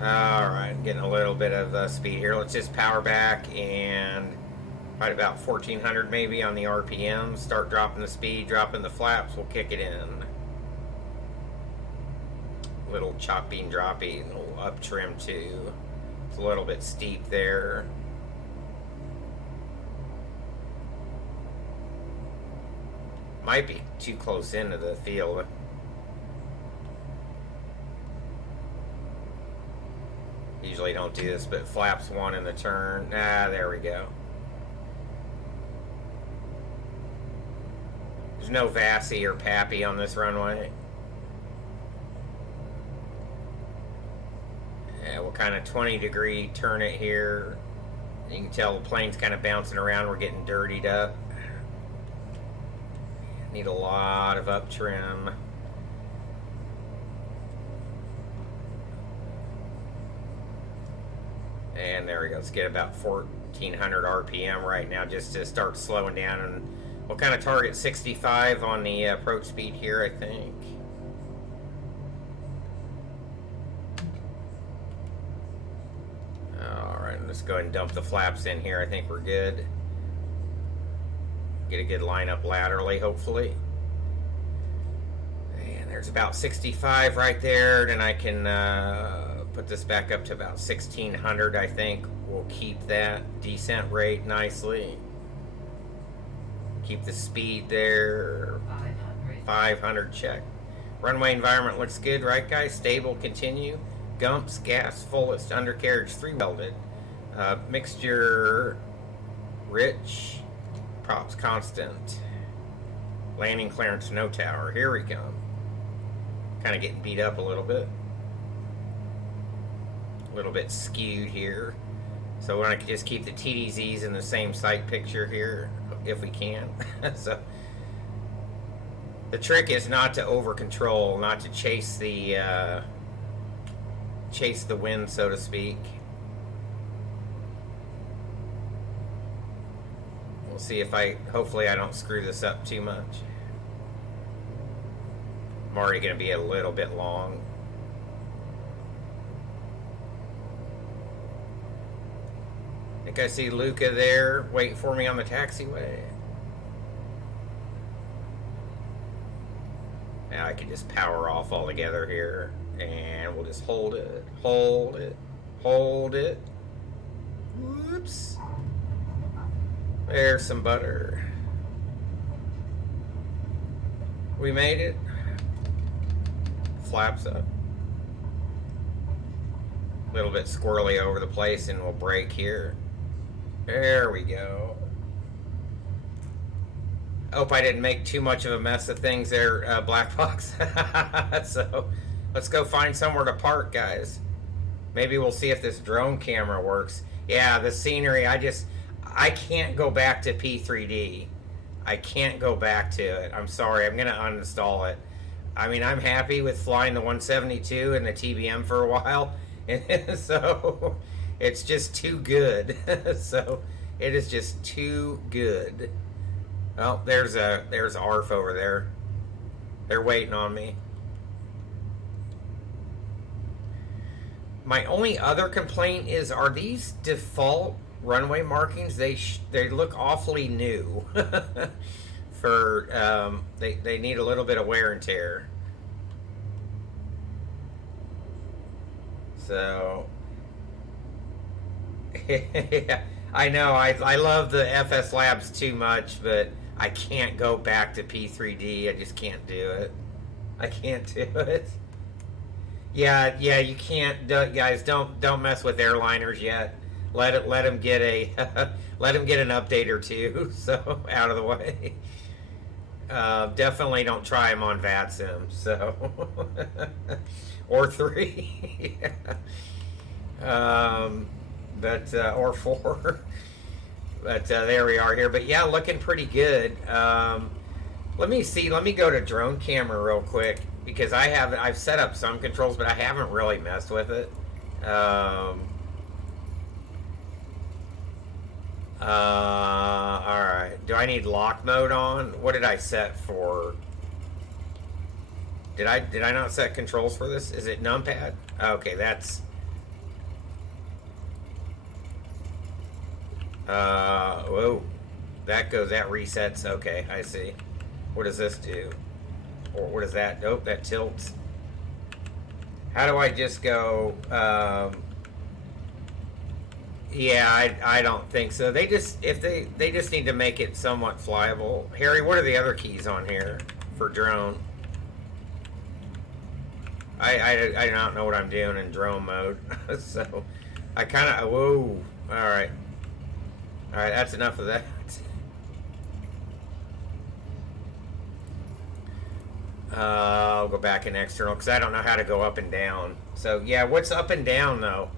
Alright, getting a little bit of speed here. Let's just power back and right about 1400 maybe on the RPM. Start dropping the speed, dropping the flaps. We'll kick it in. Little choppy and droppy, a little up trim too. It's a little bit steep there. Might be too close into the field. Usually don't do this, but flaps one in the turn. There we go. There's no Vassy or Pappy on this runway. Yeah, we'll kind of 20-degree turn it here. You can tell the plane's kind of bouncing around. We're getting dirtied up. Need a lot of up trim. And there we go. Let's get about 1400 RPM right now just to start slowing down. And we'll kind of target 65 on the approach speed here, I think. Alright, let's go ahead and dump the flaps in here. I think we're good. Get a good lineup laterally, hopefully. And there's about 65 right there. Then I can put this back up to about 1600, I think. We'll keep that descent rate nicely. Keep the speed there. 500 check. Runway environment looks good, right guys? Stable, continue. Gumps, gas, fullest, undercarriage, 3 welded. Mixture, rich. Props constant. Landing clearance, no tower. Here we come. Kind of getting beat up a little bit. A little bit skewed here. So we're going to just keep the TDZs in the same sight picture here if we can. So the trick is not to over control, not to chase the wind, so to speak. We'll see if hopefully I don't screw this up too much. I'm already going to be a little bit long. I think I see Luca there waiting for me on the taxiway. Now I can just power off altogether here. And we'll just hold it, hold it, hold it. Whoops. There's some butter. We made it. Flaps up. A little bit squirrely over the place, and we'll brake here. There we go. Hope I didn't make too much of a mess of things there, Black Box. So let's go find somewhere to park, guys. Maybe we'll see if this drone camera works. Yeah, the scenery, I can't go back to P3D. I can't go back to it. I'm sorry, I'm gonna uninstall it. I mean, I'm happy with flying the 172 and the TBM for a while. So it's just too good. So it is just too good. Well, there's ARF over there. They're waiting on me. My only other complaint is, are these default runway markings? They look awfully new. For they need a little bit of wear and tear. So yeah, I know. I love the FS Labs too much, but I can't go back to P3D. I just can't do it. I can't do it. Yeah, yeah. You can't, guys. Don't mess with airliners yet. Let them get a let them get an update or two. So out of the way. Definitely don't try them on VATSIM. So or 3. But or 4. But there we are here. But yeah, looking pretty good. Let me see. Let me go to drone camera real quick because I've set up some controls, but I haven't really messed with it. All right. Do I need lock mode on? What did I set for? Did I not set controls for this? Is it numpad? Okay, that's. Whoa. That resets. Okay, I see. What does this do? Or what is that? Nope, that tilts. How do I just go, yeah, I don't think so. They just need to make it somewhat flyable. Harry, what are the other keys on here for drone? I do not know what I'm doing in drone mode. So I kind of, whoa. All right, that's enough of that. I'll go back in external because I don't know how to go up and down. So yeah, what's up and down though?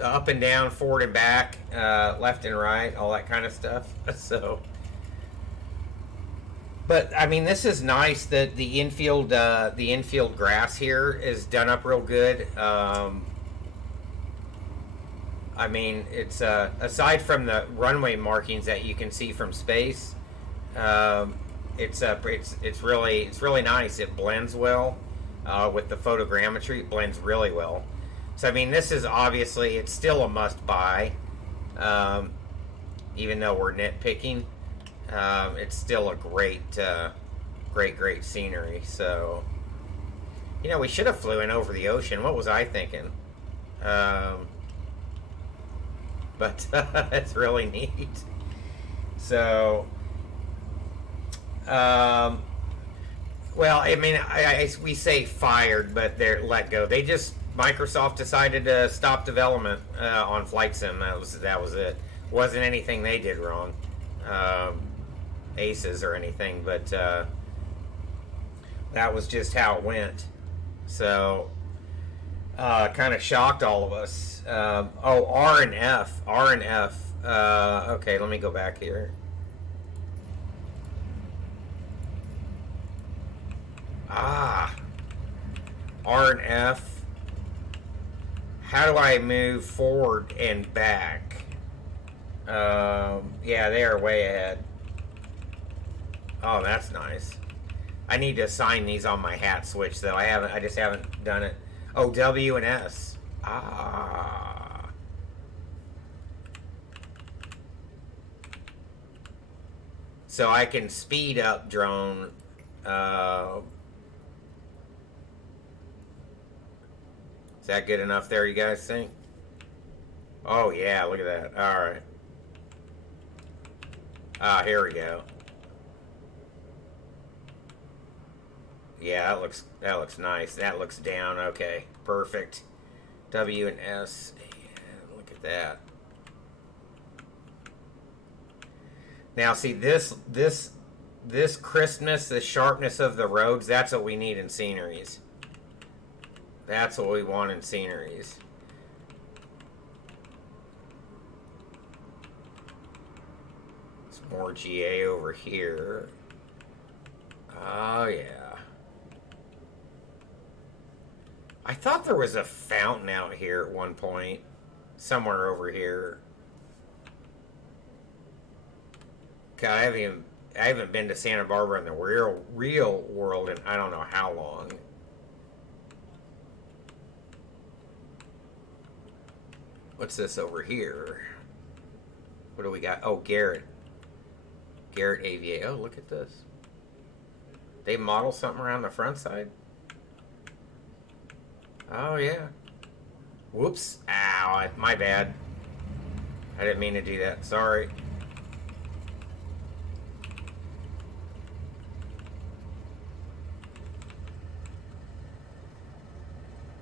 Up and down, forward and back, left and right, all that kind of stuff. So, but I mean, this is nice that the infield grass here is done up real good. I mean, it's aside from the runway markings that you can see from space. It's really nice. It blends well with the photogrammetry. It blends really well. So I mean, this is obviously it's still a must buy, even though we're nitpicking. It's still a great scenery. So you know, we should have flew in over the ocean. What was I thinking? But it's really neat. So. Well, I mean, we say fired, but they're let go. Microsoft decided to stop development on Flight Sim. That was it. Wasn't anything they did wrong, aces or anything, but that was just how it went. So, kind of shocked all of us. R and F. Okay, let me go back here. R and F. How do I move forward and back? Yeah, they are way ahead. Oh, that's nice. I need to assign these on my hat switch though. I just haven't done it. Oh, W and S. So I can speed up drone. Is that good enough there, you guys think? Oh, yeah, look at that. All right. Here we go. Yeah, that looks nice. That looks down. Okay, perfect. W and S. And look at that. Now, see, this crispness, the sharpness of the roads, that's what we need in sceneries. That's what we want in sceneries. It's more GA over here. Oh, yeah. I thought there was a fountain out here at one point. Somewhere over here. God, I haven't been to Santa Barbara in the real world in I don't know how long. What's this over here? What do we got? Oh, Garrett AVA. Oh, look at this. They model something around the front side. Oh, yeah. Whoops. Ow, Oh, my bad. I didn't mean to do that. Sorry.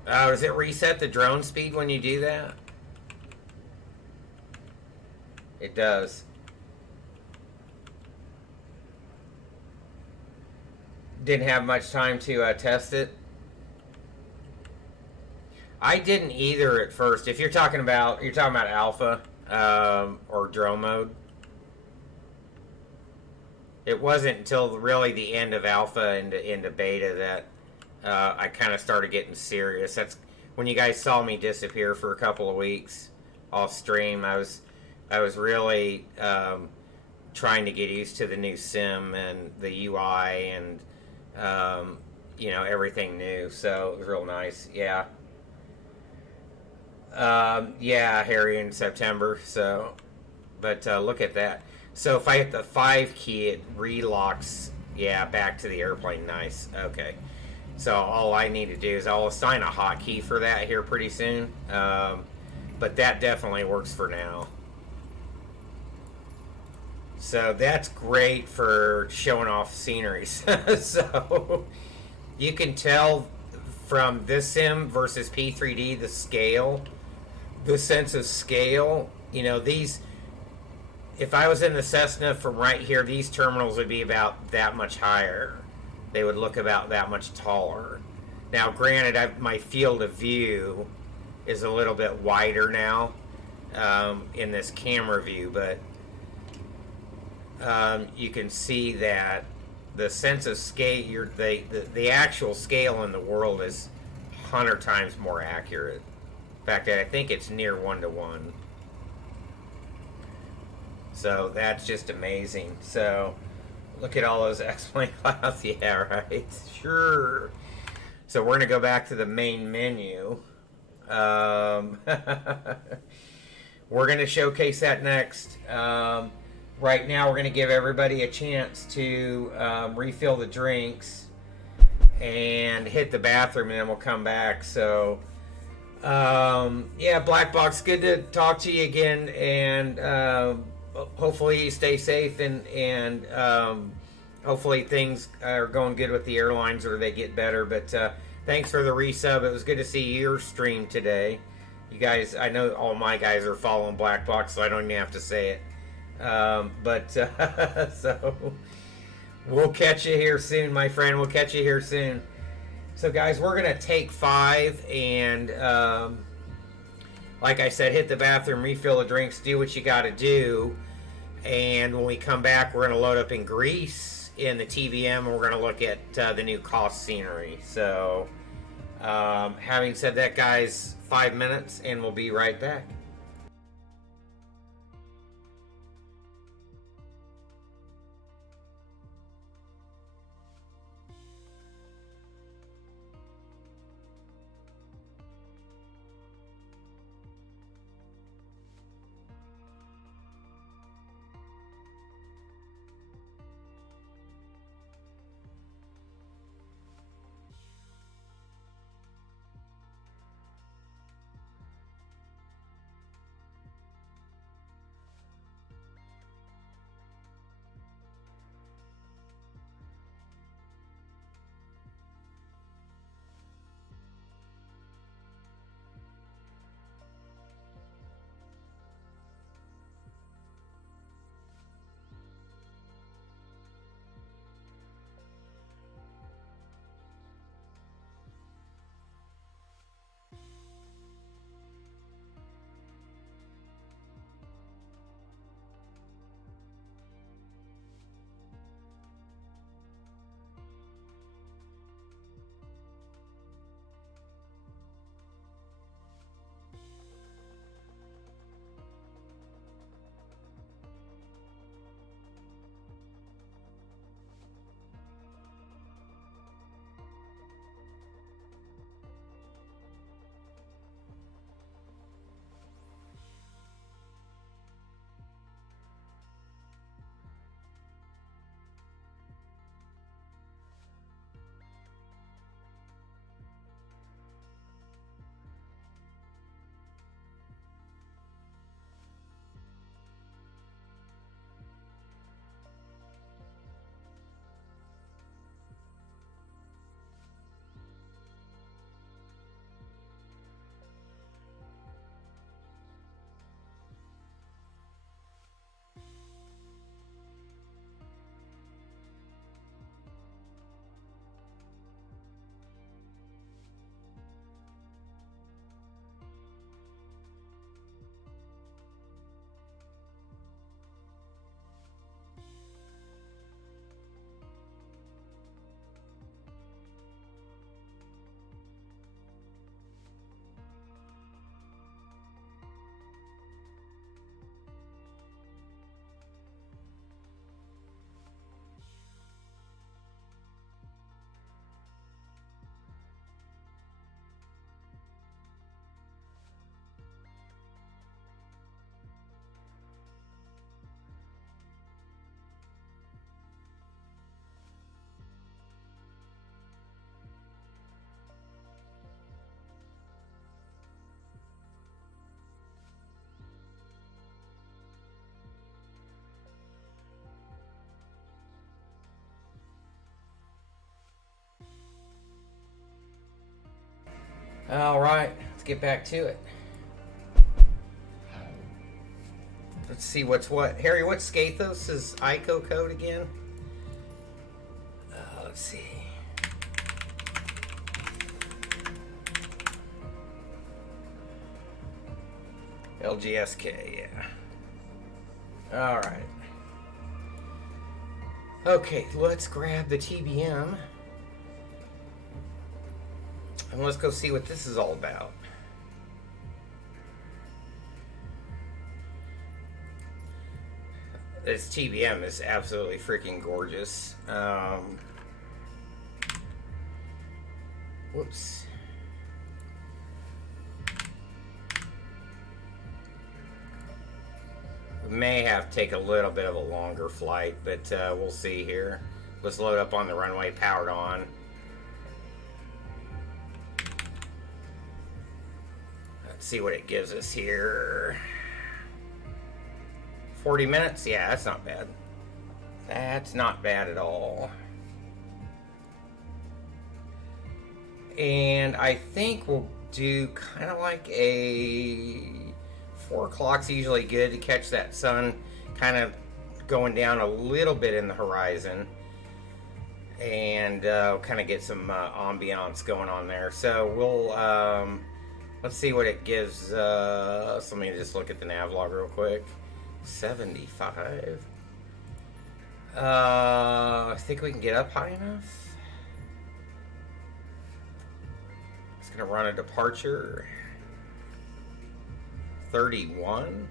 Oh, does it reset the drone speed when you do that? It does. Didn't have much time to test it. I didn't either at first. If you're talking about alpha or drone mode. It wasn't until really the end of alpha into beta that I kind of started getting serious. That's when you guys saw me disappear for a couple of weeks off stream. I was really trying to get used to the new sim and the UI and everything new. So it was real nice. Yeah. Yeah, Harry, in September. So, but look at that. So if I hit the 5 key, it relocks. Yeah, back to the airplane. Nice. Okay. So all I need to do is I'll assign a hotkey for that here pretty soon. But that definitely works for now. So that's great for showing off sceneries. So you can tell from this sim versus P3D the scale, the sense of scale. These. If I was in the Cessna from right here, these terminals would be about that much higher. They would look about that much taller. Now, granted, my field of view is a little bit wider now in this camera view, but you can see that the sense of scale, the actual scale in the world is 100 times more accurate. In fact, I think it's near 1-to-1. So that's just amazing. So look at all those X-plane clouds. Yeah, right. Sure. So we're going to go back to the main menu. We're going to showcase that next. Right now we're going to give everybody a chance to refill the drinks and hit the bathroom, and then we'll come back. So yeah, Black Box, good to talk to you again, and hopefully you stay safe, and hopefully things are going good with the airlines, or they get better. But thanks for the resub. It was good to see your stream today. You guys, I know all my guys are following Black Box, so I don't even have to say it. So we'll catch you here soon, my friend. We'll catch you here soon. So guys, we're going to take 5 and like I said, hit the bathroom, refill the drinks, do what you got to do. And when we come back, we're going to load up in Greece in the TBM, and we're going to look at the new cost scenery. So having said that, guys, 5 minutes, and we'll be right back. All right, let's get back to it. Let's see what's what. Harry, what's Skathos' ICO code again? Let's see. LGSK, yeah. All right. Okay, let's grab the TBM. And let's go see what this is all about. This TBM is absolutely freaking gorgeous. Whoops. We may have to take a little bit of a longer flight, but we'll see here. Let's load up on the runway, powered on. Let's see what it gives us here. 40 minutes? Yeah, that's not bad. That's not bad at all. And I think we'll do kind of like a 4 o'clock's usually good to catch that sun kind of going down a little bit in the horizon, and kind of get some ambiance going on there. So we'll let's see what it gives us. Let me just look at the nav log real quick. 75. I think we can get up high enough. It's gonna run a departure. 31.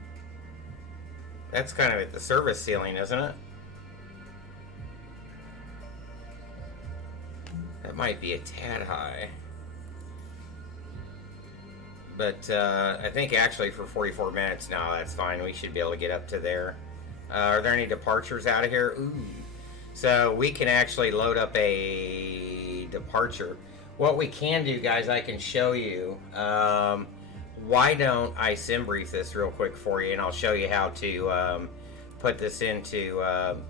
That's kind of at the service ceiling, isn't it? That might be a tad high. But I think actually for 44 minutes now, that's fine. We should be able to get up to there. Are there any departures out of here? Ooh. So we can actually load up a departure. What we can do, guys, I can show you. Why don't I sim brief this real quick for you, and I'll show you how to put this into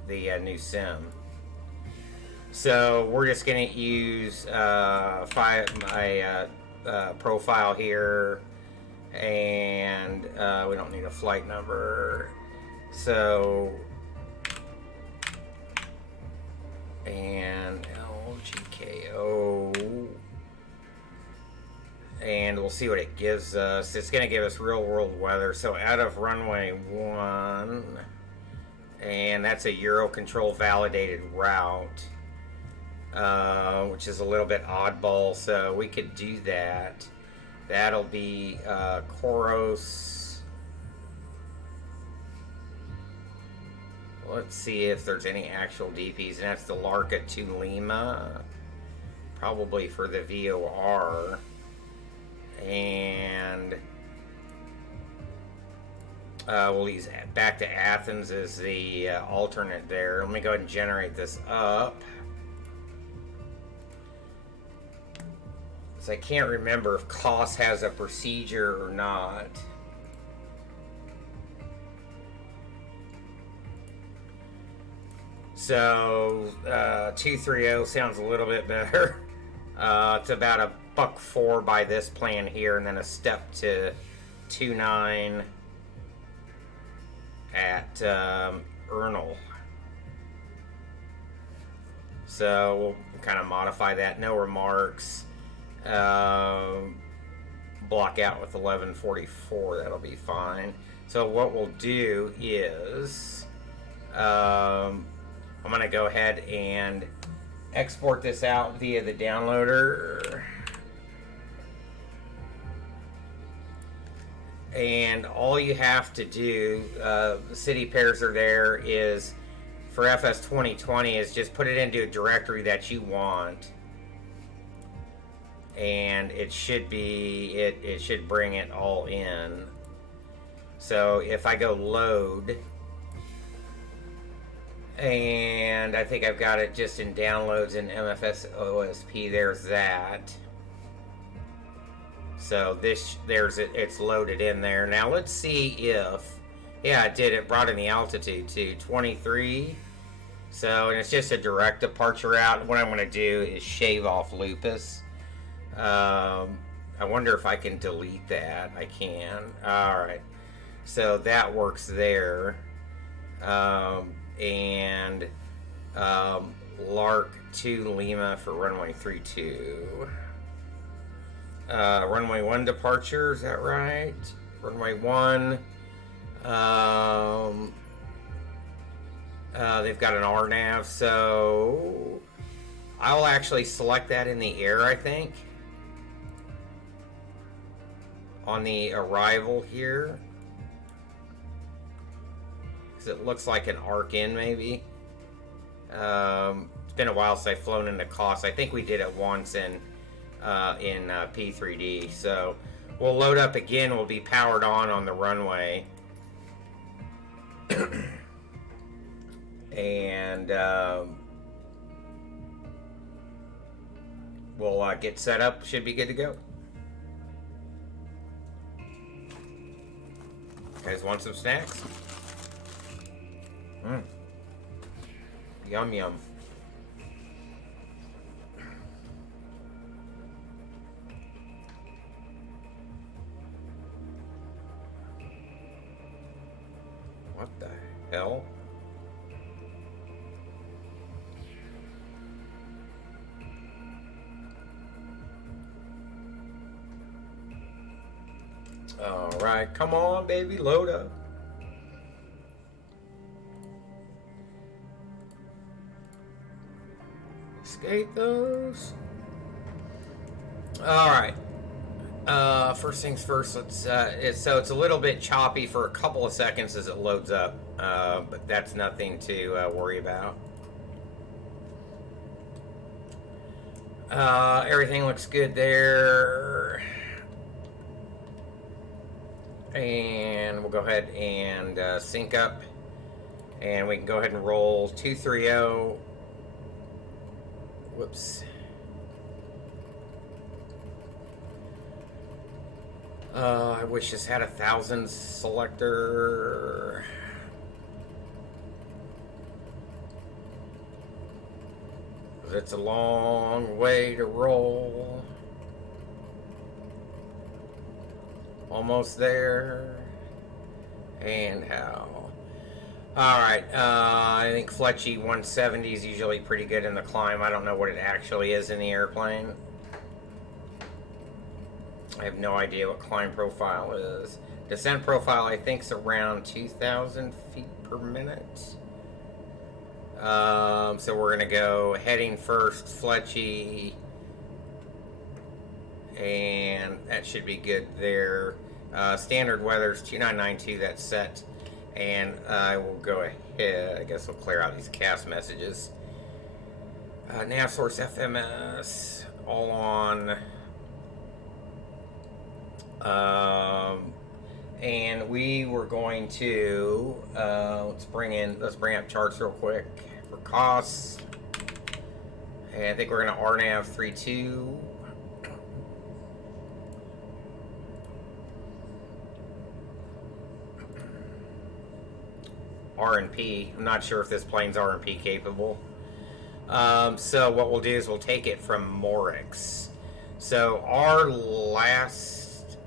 the new sim. So we're just going to use my profile here, and we don't need a flight number. So, and Lgko, and we'll see what it gives us. It's going to give us real world weather. So out of runway 1, and that's a Eurocontrol validated route, which is a little bit oddball, so we could do that. That'll be Koros. Let's see if there's any actual DPs, and that's the Larka to Lima, probably for the VOR. And we'll use back to Athens as the alternate there. Let me go ahead and generate this up. So I can't remember if COS has a procedure or not. So 230 sounds a little bit better. It's about $1.04 by this plan here, and then a step to 29 at Ernal. So we'll kind of modify that. No remarks. Block out with 1144. That'll be fine. So what we'll do is I'm going to go ahead and export this out via the downloader. And all you have to do, the city pairs are there, is for FS 2020 is just put it into a directory that you want. And it should be, it should bring it all in. So if I go load, and I think I've got it just in downloads in MFS OSP, there's that. So this, there's it, it's loaded in there. Now let's see if, yeah, it did, it brought in the altitude to 23. So, and it's just a direct departure route. What I'm going to do is shave off Lupus. I wonder if I can delete that. I can. All right. So that works there. And Lark 2 Lima for runway 32. Runway 1 departure, is that right? Runway 1. They've got an RNAV, so I'll actually select that in the air, I think. On the arrival here. Because it looks like an arc in, maybe. It's been a while since I've flown into COS. I think we did it once in P3D. So we'll load up again. We'll be powered on the runway. And we'll get set up. Should be good to go. You guys want some snacks? Yum yum. What the hell? All right, come on, baby, load up. Escape those. All right. First things first. Let's. It's a little bit choppy for a couple of seconds as it loads up, but that's nothing to worry about. Everything looks good there. And we'll go ahead and sync up, and we can go ahead and roll 230. Whoops. I wish this had a 1,000 selector. It's a long way to roll. Almost there. And how? Alright, I think Fletchy 170 is usually pretty good in the climb. I don't know what it actually is in the airplane. I have no idea what climb profile is. Descent profile, I think, is around 2,000 feet per minute. So we're going to go heading first, Fletchy. And that should be good there. Standard weather's 2992, that's set. And I will go ahead. I guess we'll clear out these cast messages. Nav source FMS, all on. And we were going to let's bring up charts real quick for costs. And I think we're going to RNAV 32. R&P. I'm not sure if this plane's R&P capable. So what we'll do is we'll take it from Orbx. So our last,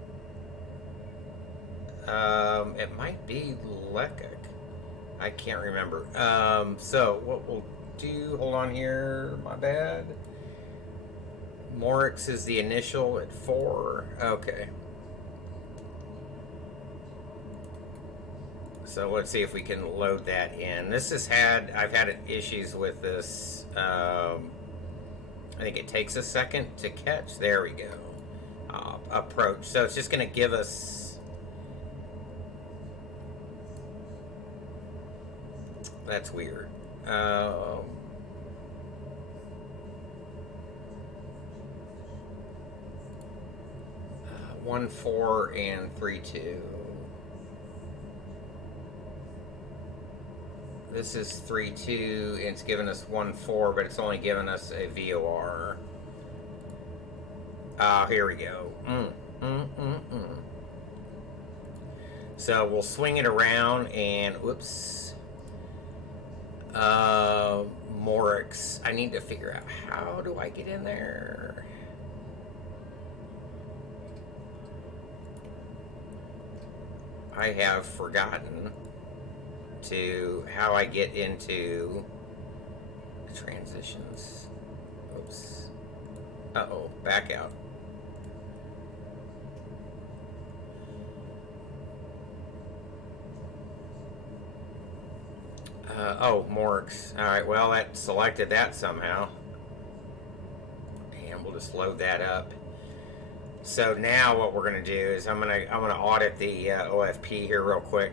it might be Lgko. I can't remember. So what we'll do, hold on here, my bad. Orbx is the initial at 4. Okay. So let's see if we can load that in. I've had issues with this. I think it takes a second to catch. There we go. Approach. So it's just going to give us. That's weird. 1-4 and 3-2. This is 3-2, and it's giving us 1-4, but it's only giving us a VOR. Here we go. So we'll swing it around, and whoops. Orbx. I need to figure out how do I get in there. I have forgotten how I get into transitions. Oops. Uh-oh, back out. Oh, Morgs. Alright, well, that selected that somehow. And we'll just load that up. So now what we're gonna do is I'm gonna audit the OFP here real quick.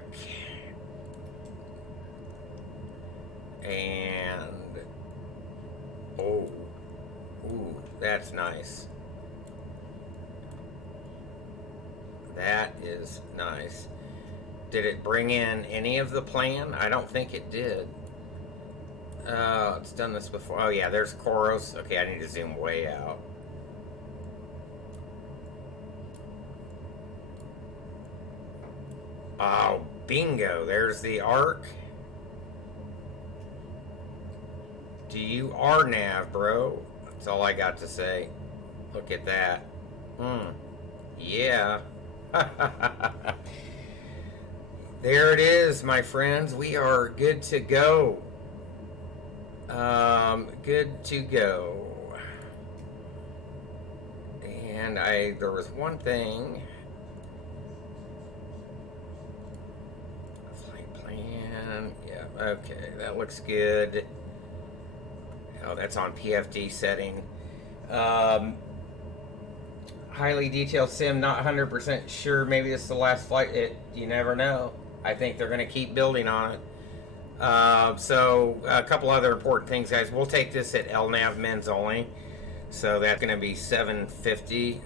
And ooh, that's nice. That is nice. Did it bring in any of the plan? I don't think it did. It's done this before. Oh yeah, there's Koros. Okay, I need to zoom way out. Oh, bingo. There's the arc. Do you RNAV, bro? That's all I got to say. Look at that. Yeah. There it is, my friends. We are good to go. Good to go. And there was one thing. Flight plan. Yeah, okay, that looks good. Oh, that's on PFD setting. Highly detailed sim, not 100% sure. Maybe this is the last flight. You never know. I think they're going to keep building on it. So a couple other important things, guys. We'll take this at LNAV men's only. So that's going to be 750.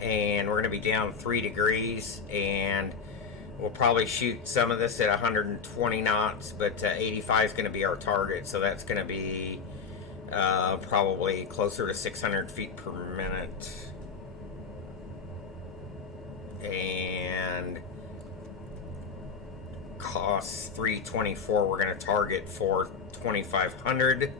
And we're going to be down 3 degrees. And we'll probably shoot some of this at 120 knots. But 85 is going to be our target. So that's going to be probably closer to 600 feet per minute. And costs 324. We're going to target for 2,500.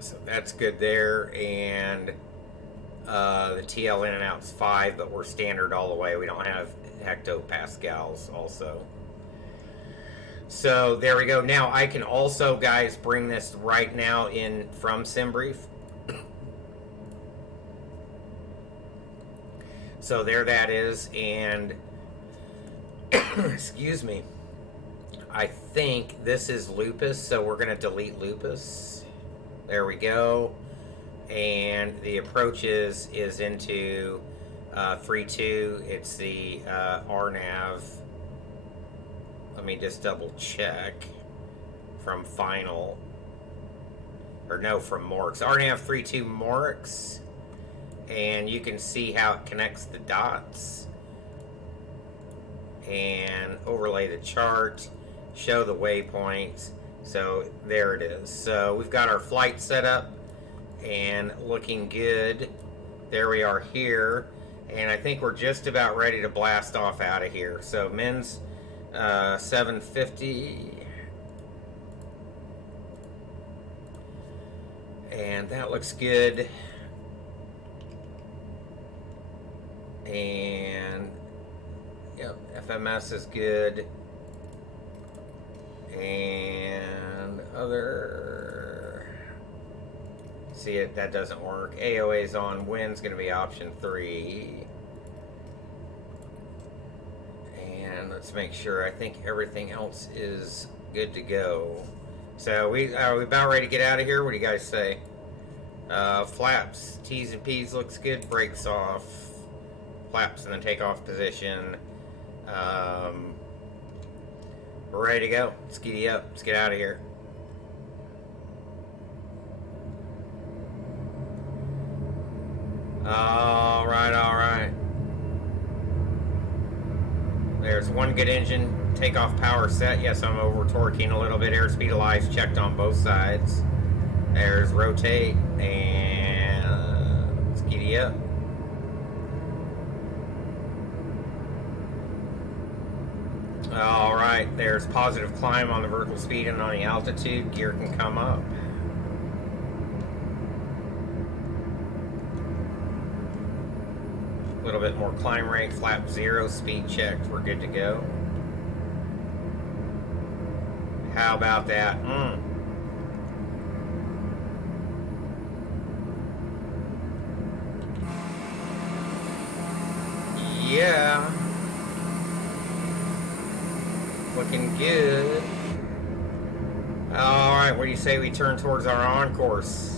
So that's good there. And the TL in and out's 5, but we're standard all the way. We don't have hectopascals also. So there we go. Now I can also, guys, bring this right now in from SimBrief. So there that is, and excuse me, I think this is Lupus, so we're going to delete Lupus. There we go. And the approach is into 3-2. It's the RNAV. Let me just double check from final. Or no, from Morix. RNAV 3-2 Morix. And you can see how it connects the dots. And overlay the chart. Show the waypoints. So there it is. So we've got our flight set up and looking good. There we are here. And I think we're just about ready to blast off out of here. So men's 750. And that looks good. And yep, FMS is good. And other, see it, that doesn't work. AOA is on. Wind's going to be option 3. And let's make sure. I think everything else is good to go. So are we about ready to get out of here? What do you guys say? Flaps, T's and P's looks good. Brakes off. Flaps in the takeoff position. We're ready to go. Let's giddy up. Let's get out of here. All right, all right. There's one good engine. Takeoff power set. Yes, I'm over torquing a little bit. Airspeed alive checked on both sides. There's rotate and let's giddy up. All right, there's positive climb on the vertical speed and on the altitude. Gear can come up. little bit more climb rate, flap 0, speed checked. We're good to go. How about that? Yeah. Looking good. Alright, what do you say we turn towards our on course?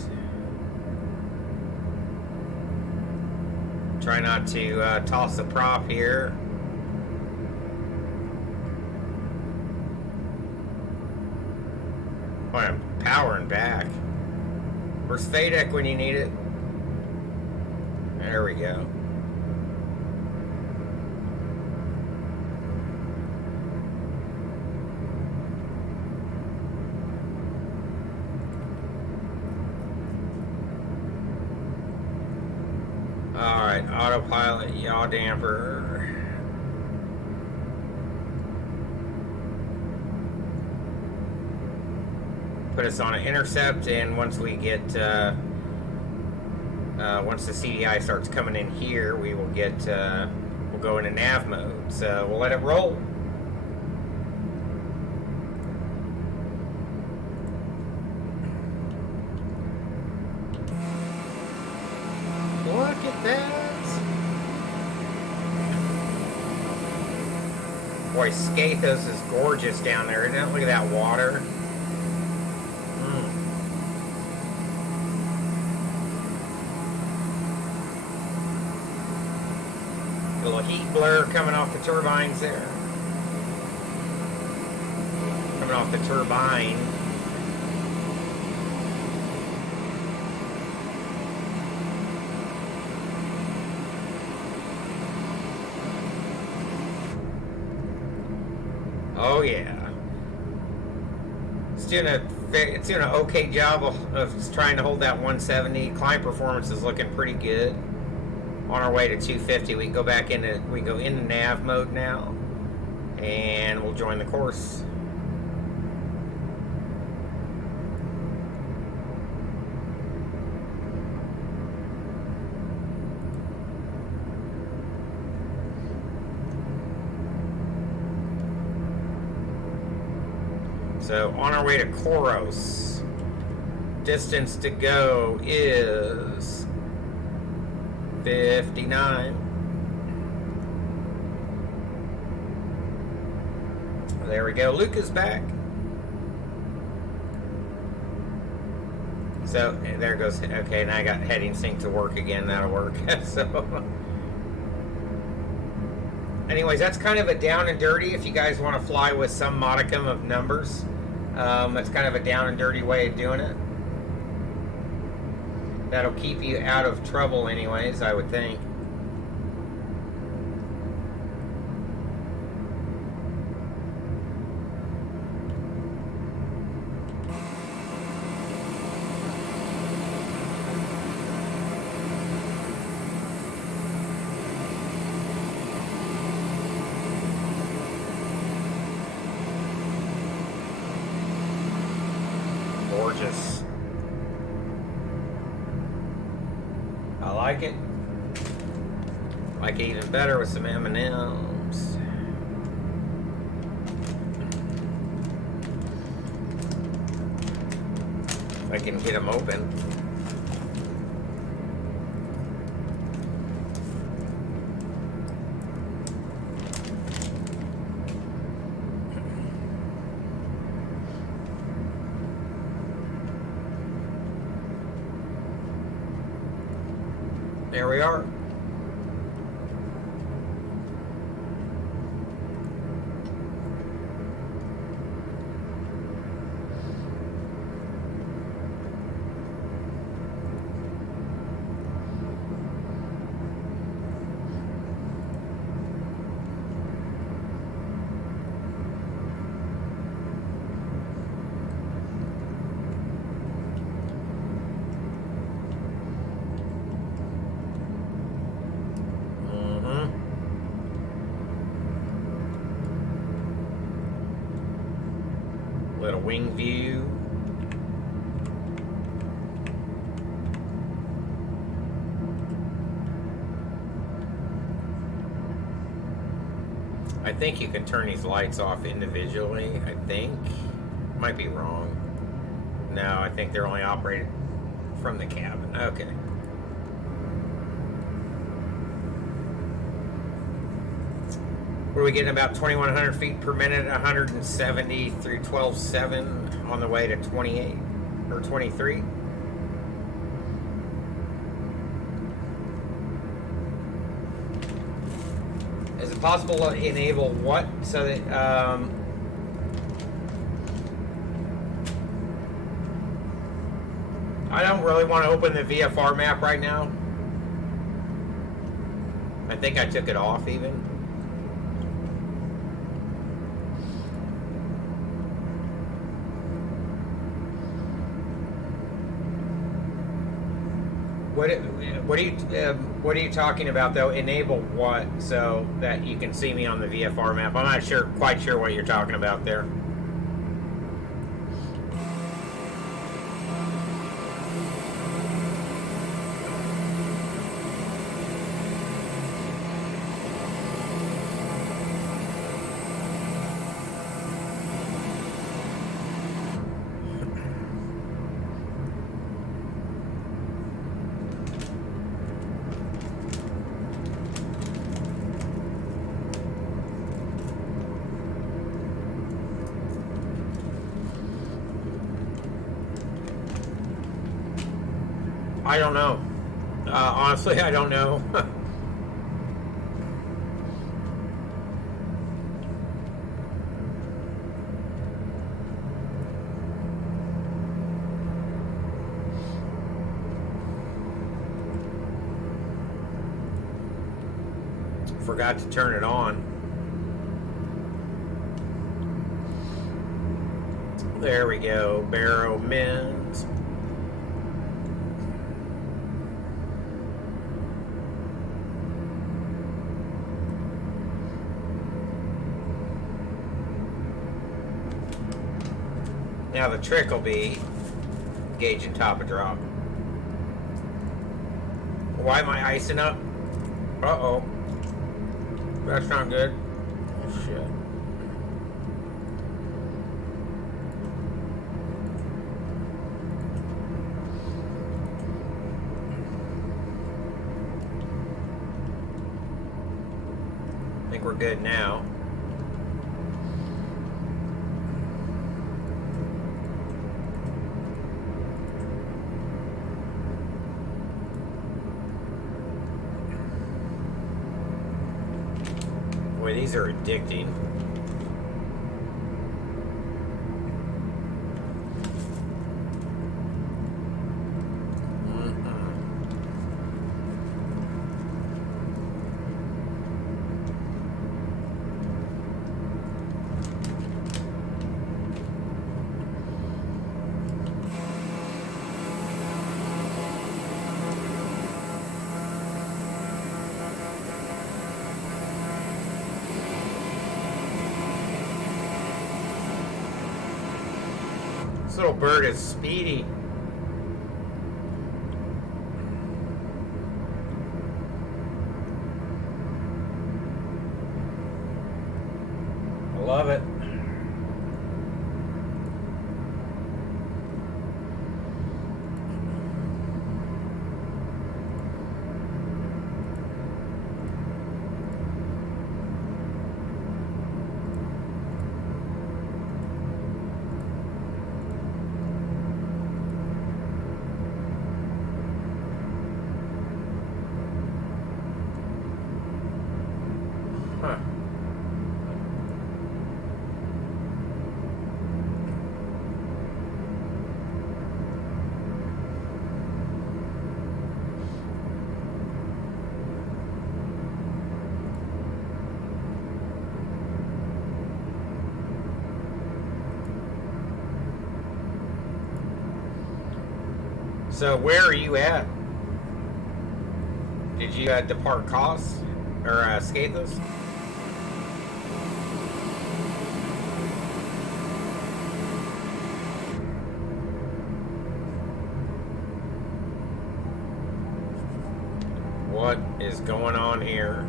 Try not to toss the prop here. Boy, I'm powering back. Where's Fadek when you need it? There we go. Alright, autopilot, yaw damper. Put us on an intercept, and once we get, once the CDI starts coming in here, we will get, we'll go into nav mode. So we'll let it roll. Look at that. Boy, Skathos is gorgeous down there, isn't it? Look at that water. A little heat blur coming off the turbines there. Coming off the turbine. Oh yeah. It's doing an okay job of trying to hold that 170. Climb performance is looking pretty good. On our way to 250, we can go back into nav mode now, and we'll join the course. So on our way to Koros, distance to go is 59. There we go. Luke is back. So there goes. Okay, now I got heading sync to work again. That'll work. So, anyways, that's kind of a down and dirty. If you guys want to fly with some modicum of numbers, that's kind of a down and dirty way of doing it. That'll keep you out of trouble anyways, I would think. Gorgeous. I like it. Like it even better with some M&Ms. If I can get them open. There we are. Little wing view. I think you can turn these lights off individually, I think. Might be wrong. No, I think they're only operated from the cabin. Okay. Where we getting about 2,100 feet per minute, 170 through 12.7 on the way to 28 or 23. Is it possible to enable what so that I don't really want to open the VFR map right now. I think I took it off even. What are you talking about though? Enable what so that you can see me on the VFR map? I'm not quite sure what you're talking about there. I don't know. Honestly, I don't know. Forgot to turn it on. There we go. Barrow Men's. Now the trick will be gauging top of drop. Why am I icing up? Uh-oh. That's not good. Oh, shit. I think we're good now. Boy, these are addicting. This little bird is speedy. I love it. Huh. So where are you at? Did you depart Kos or Skathos? What is going on here?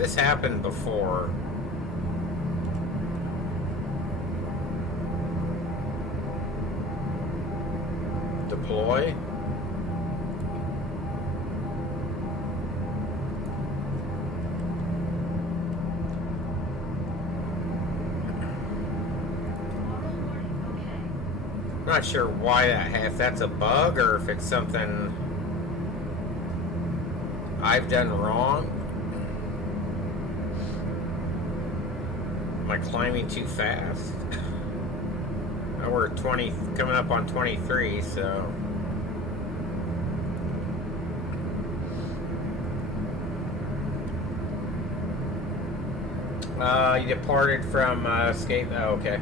This happened before. Deploy. Not sure why if that's a bug or if it's something I've done wrong. Am I climbing too fast? We're 20, coming up on 23, so. You departed from escape. Oh, okay.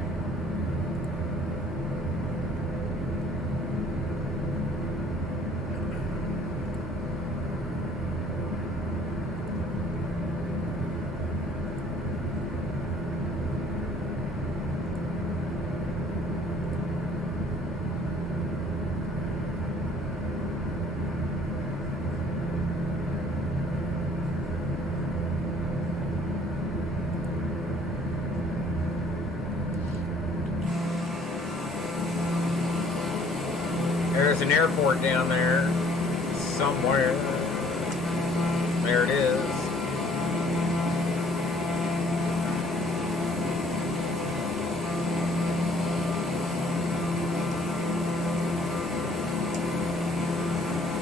There's an airport down there somewhere. There it is.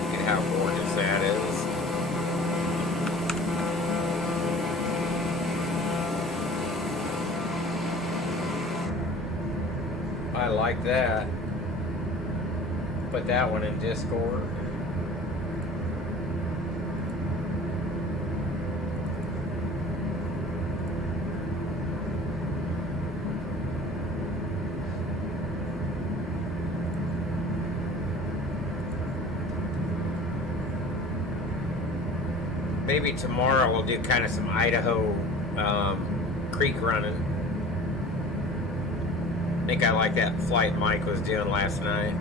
Look at how gorgeous that is. I like that. Put that one in Discord. Maybe tomorrow we'll do kind of some Idaho creek running. I think I like that flight Mike was doing last night.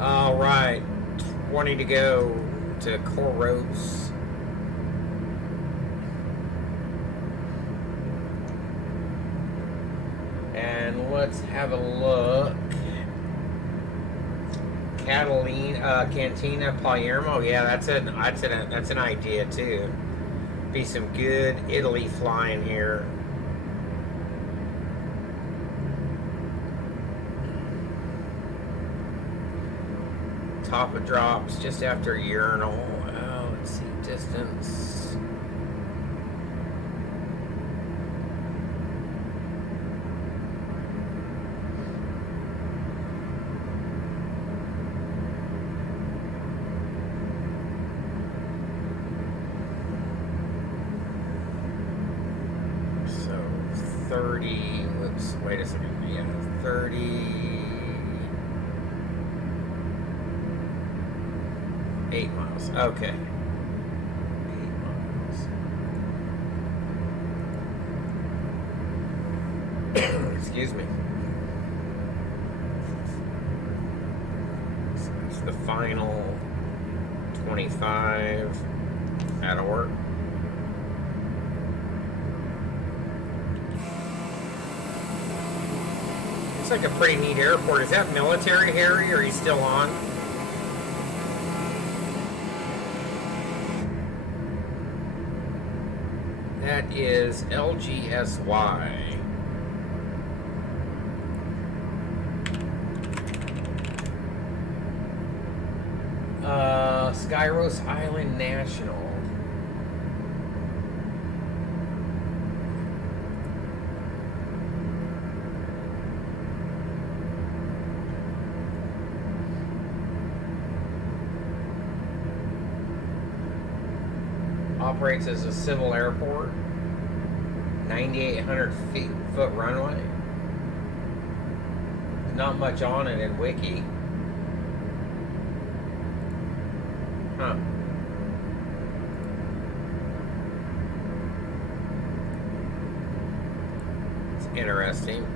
All right, 20 to go to Koros. And let's have a look. Cantina Palermo. Yeah, that's an idea too. Be some good Italy flying here. Top of drops just after Urinal. Oh, let's see, distance. So 30, whoops, wait a second. Yeah, 8 miles. Okay. 8 miles. Excuse me. So that's the final 25. That'll work. It's like a pretty neat airport. Is that military, Harry, or are you still on? That is LGSY. Skyros Island National. Operates as a civil airport. 9,800 foot runway. Not much on it in Wiki. Huh. It's interesting.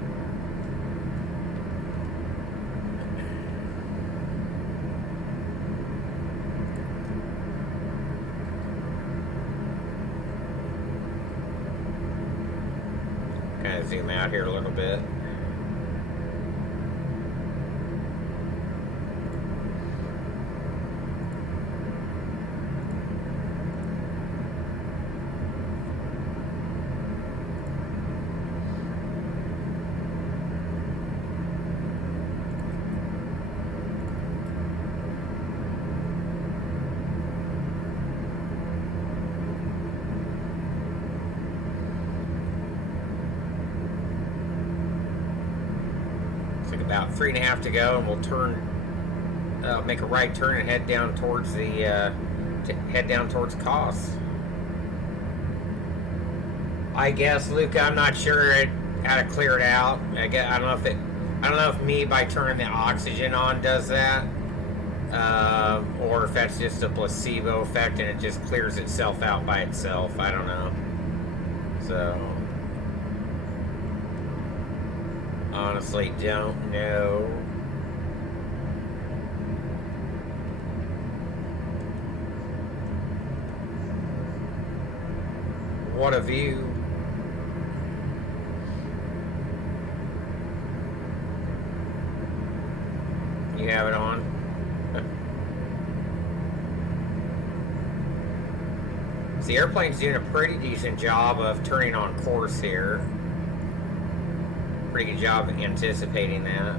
trying to zoom out here a little bit. About 3.5 to go, and we'll turn, make a right turn and head down towards the Ksba. I guess, Luca, I'm not sure how to clear it out. I don't know if me by turning the oxygen on does that, or if that's just a placebo effect and it just clears itself out by itself. I don't know. So. Honestly, don't know. What a view. You have it on? So the airplane's doing a pretty decent job of turning on course here. Pretty good job of anticipating that.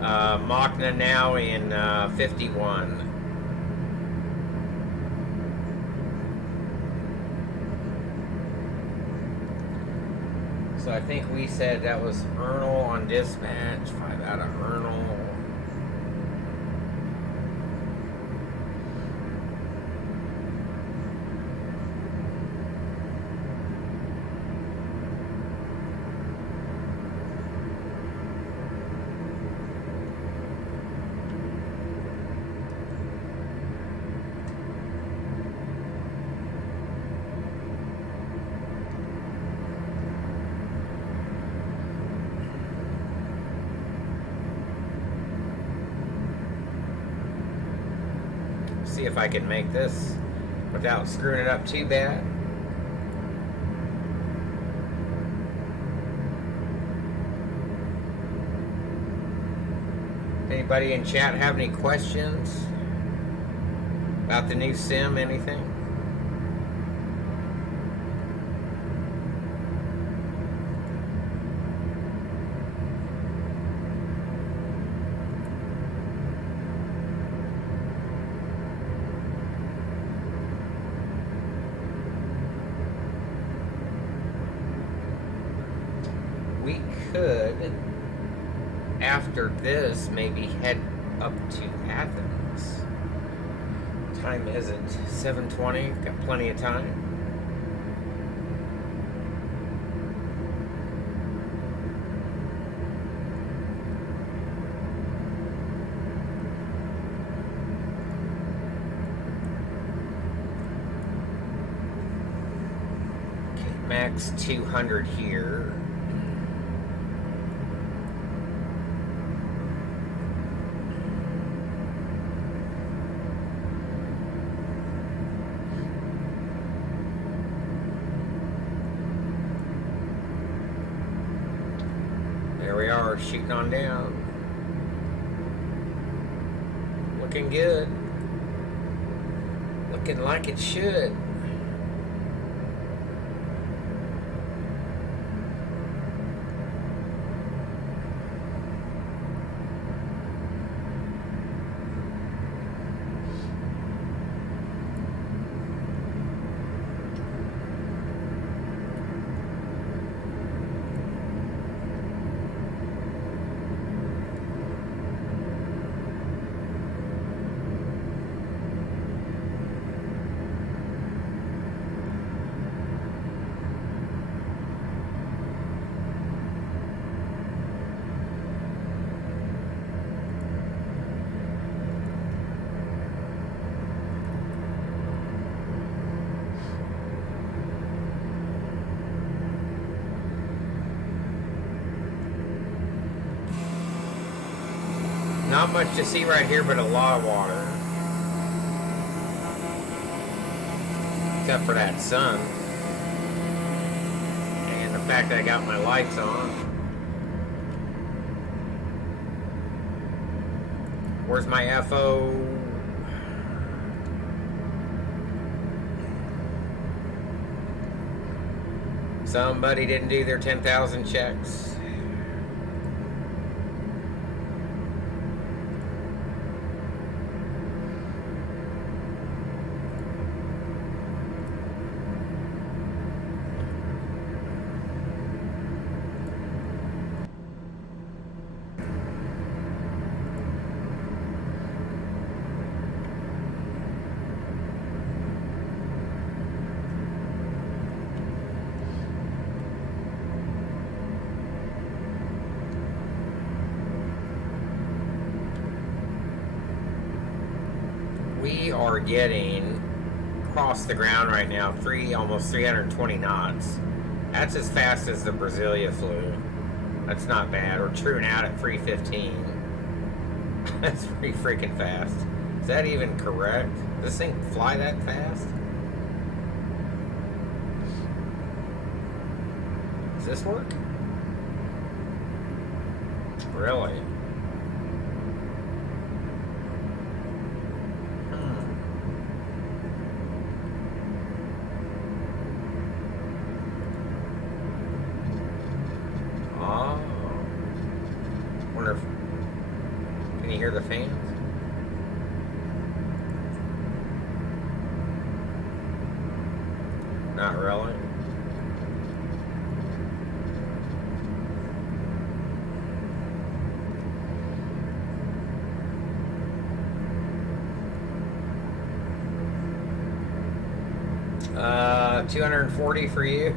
Machna now in 51. So I think we said that was Ernal on dispatch. 5 out of Ernal. See if I can make this without screwing it up too bad. Anybody in chat have any questions about the new sim? Anything? We could, after this, maybe head up to Athens. What time is it? 7:20. Got plenty of time. Okay, max 200 here. Shooting on down. Looking good. Looking like it should. Not much to see right here, but a lot of water. Except for that sun. And the fact that I got my lights on. Where's my FO? Somebody didn't do their 10,000 checks. We are getting across the ground right now, almost 320 knots. That's as fast as the Brasilia flew. That's not bad. We're truing out at 315. That's pretty freaking fast. Is that even correct? Does this thing fly that fast? Does this work? Really? Can you hear the fans? Not really. $240 for you.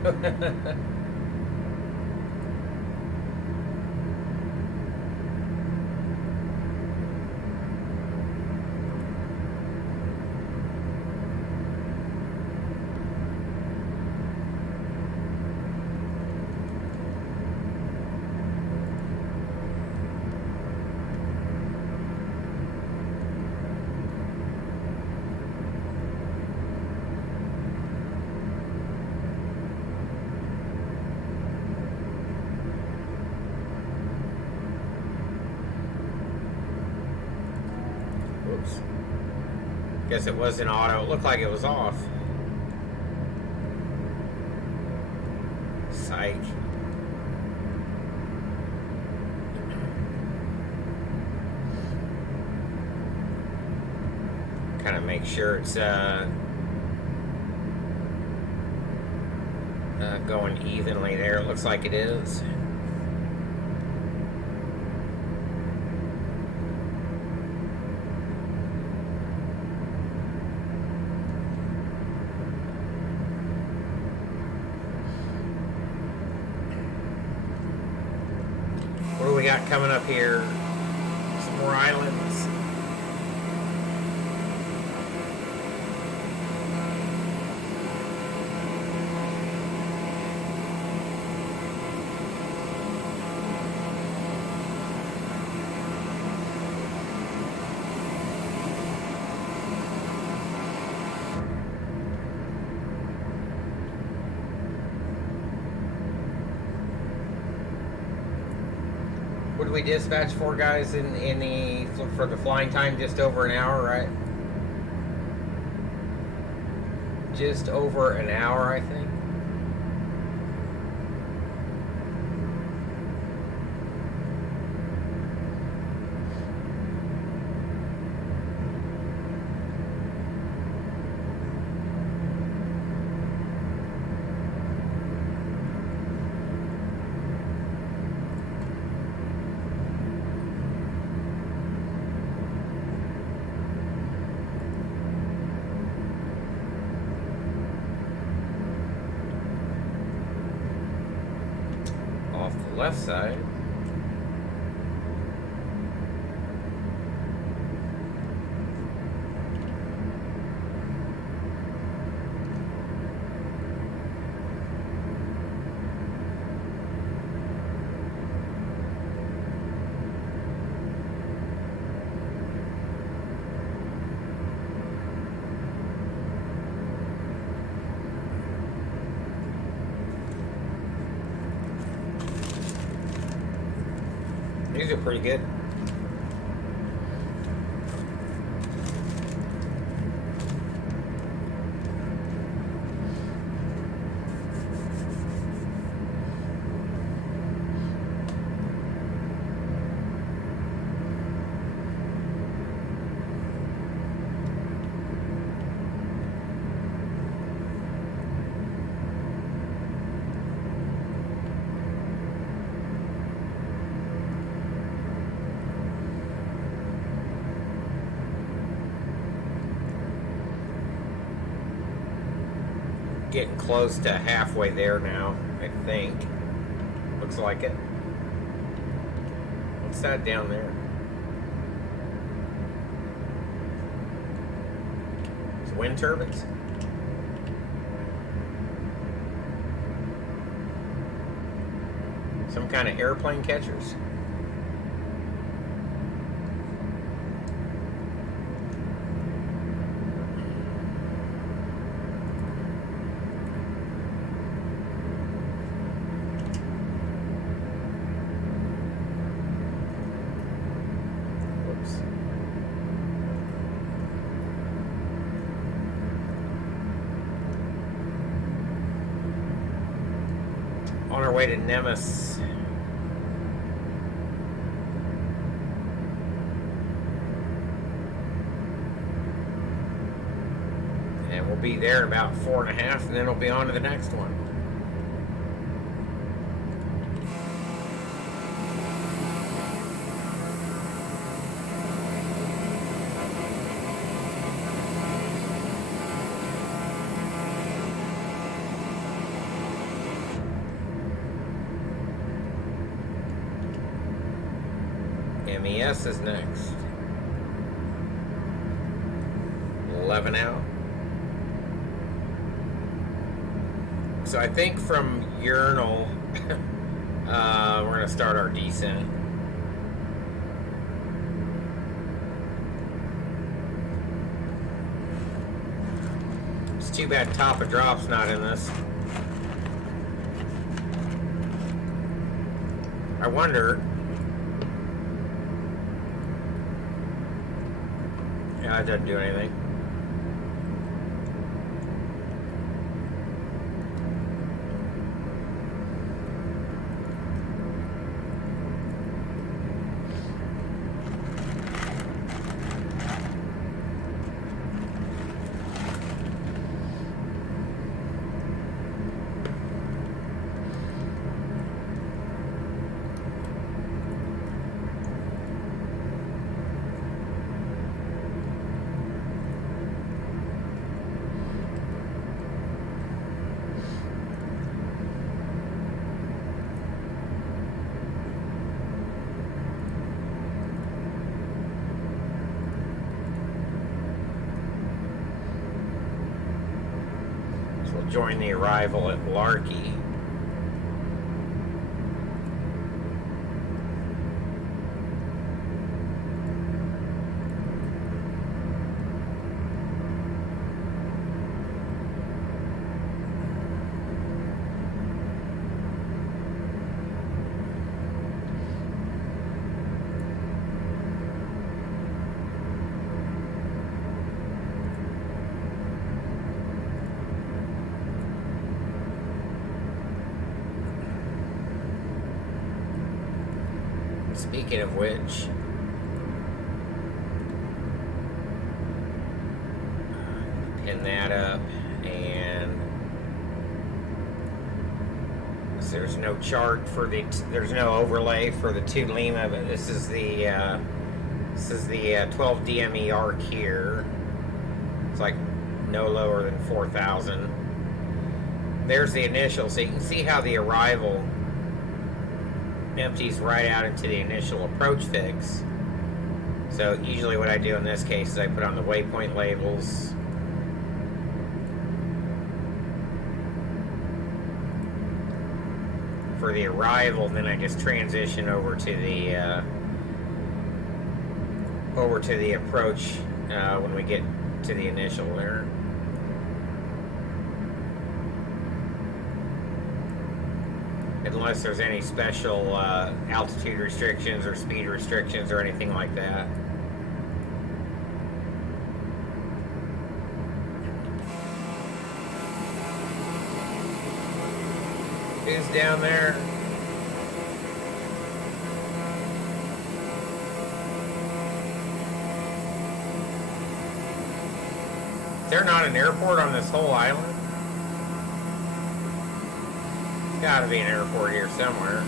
Oops. Guess it wasn't auto. It looked like it was off. Psych. Kind of make sure it's going evenly there. It looks like it is. What do we got coming up here? Some more islands. What did we dispatch for, guys, for the flying time? Just over an hour, right? Just over an hour, I think. Off the left side. pretty good. Getting close to halfway there now, I think. Looks like it. What's that down there? It's wind turbines? Some kind of airplane catchers? On our way to Msfs. And we'll be there in about 4.5, and then we'll be on to the next one. MES is next. 11 out. So I think from Urinal, we're going to start our descent. It's too bad Top of Drop's not in this. I wonder... Yeah, it doesn't do anything. Join the arrival at Lgko. Speaking of which, pin that up, and there's no chart for there's no overlay for the 2 Lima, but this is the 12 DME arc here. It's like no lower than 4,000. There's the initial, so you can see how the arrival empties right out into the initial approach fix. So usually what I do in this case is I put on the waypoint labels. For the arrival, then I just transition over to the approach when we get to the initial there. It unless there's any special altitude restrictions or speed restrictions or anything like that. Who's down there? Is there not an airport on this whole island? There's gotta be an airport here somewhere.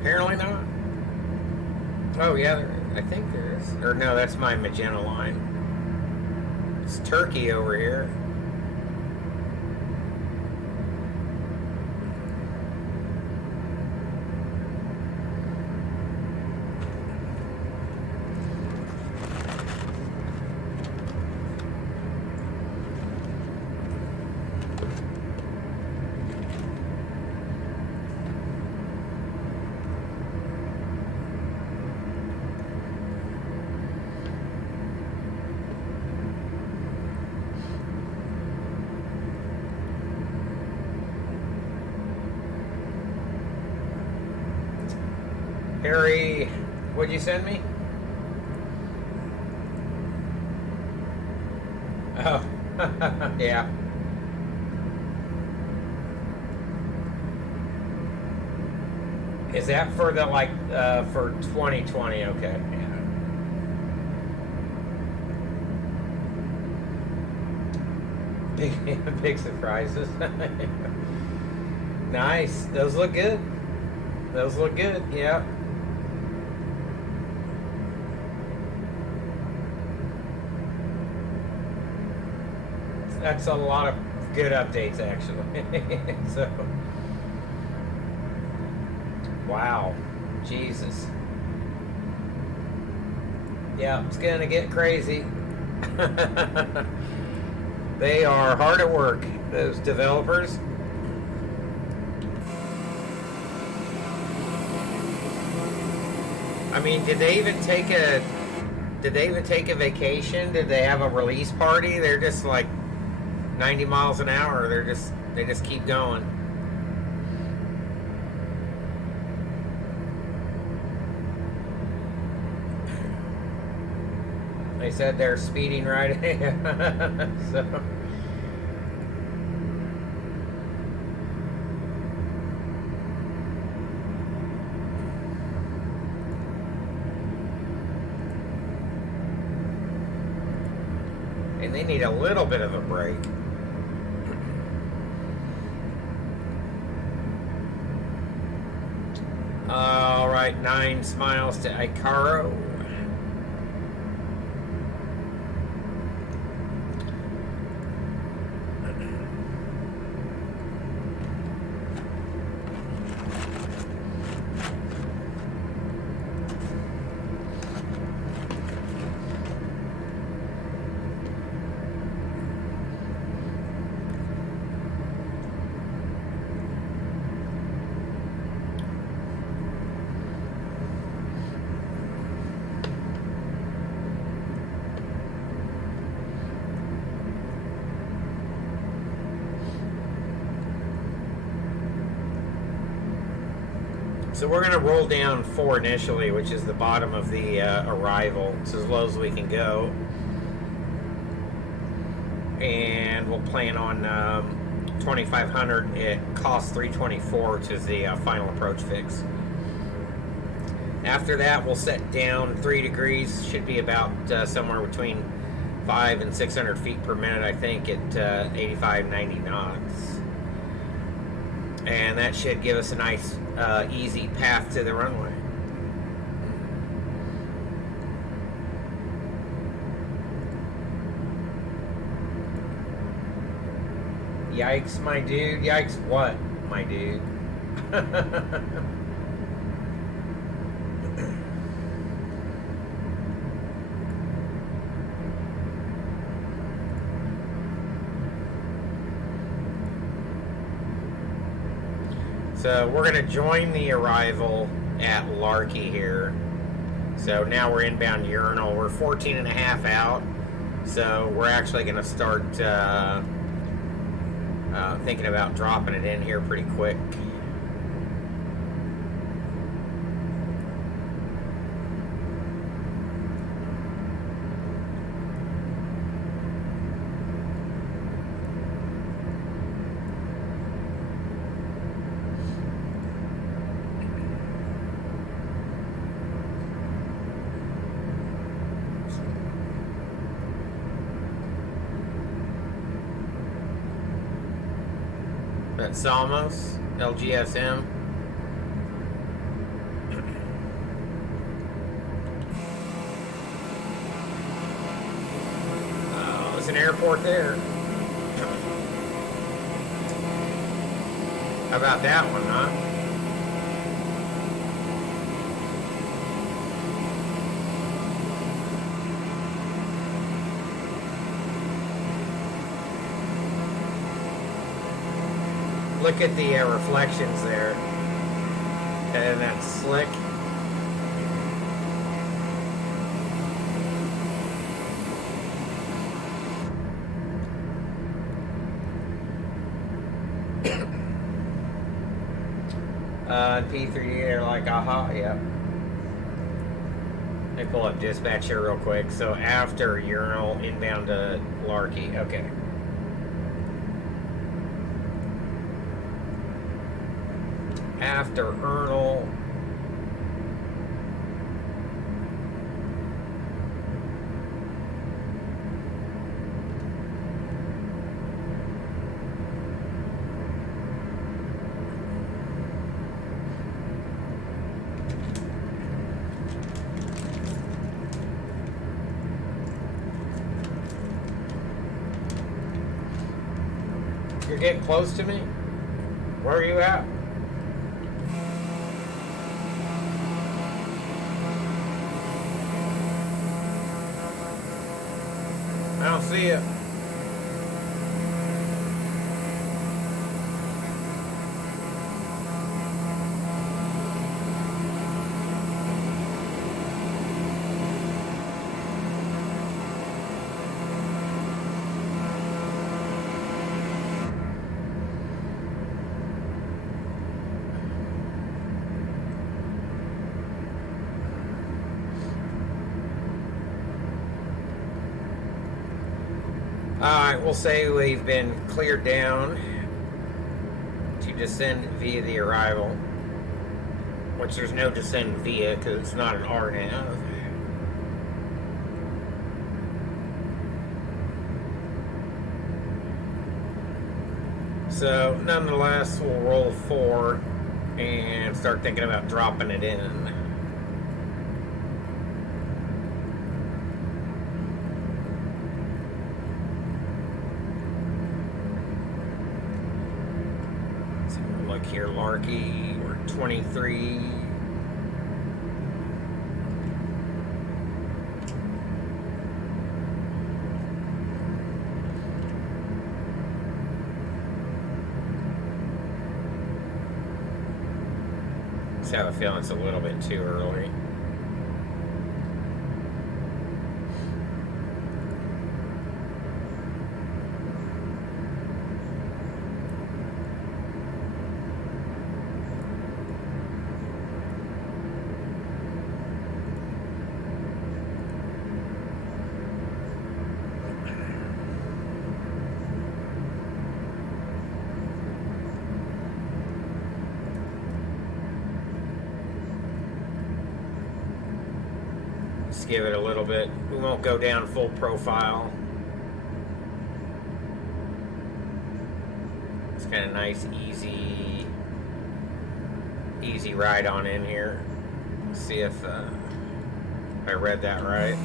Apparently not. Oh yeah, I think there is. Or no, that's my magenta line. It's Turkey over here. Harry, what'd you send me? Oh, yeah. Is that for the, like, for 2020? Okay, yeah. Big surprises. Nice. Those look good. Those look good, yeah. That's a lot of good updates, actually. So, wow, Jesus. Yeah, it's gonna get crazy. They are hard at work, those developers. I mean, did they even take a vacation? Did they have a release party? They're just like 90 miles an hour. They just keep going. They said they're speeding right ahead. So. And they need a little bit of a break. All right, 9 miles to Icaro. So we're going to roll down 4 initially, which is the bottom of the arrival. It's as low as we can go. And we'll plan on 2,500. It costs 324, which is the final approach fix. After that, we'll set down 3 degrees. Should be about somewhere between 500 and 600 feet per minute, I think, at 85, 90 knots. And that should give us a nice, easy path to the runway. Yikes, my dude. Yikes what, my dude? So we're going to join the arrival at Larky here. So now we're inbound Urinal. We're 14 and a half out. So we're actually going to start thinking about dropping it in here pretty quick. That's Salmos, LGSM. Oh, there's an airport there. How about that one, huh? Look at the reflections there. And that's slick. P3D, they're like, aha, yep. Let me pull up dispatch here real quick. So after Urinal, inbound to Larky. Okay. After Ernal. You're getting close to me? Where are you at? I don't see it. Alright, we'll say we've been cleared down to descend via the arrival, which there's no descend via because it's not an RNAV. So, nonetheless, we'll roll 4 and start thinking about dropping it in. Here, Larky, we're 23. Just have a feeling it's a little bit too early. Give it a little bit. We won't go down full profile. It's kind of nice, easy ride on in here. See if I read that right.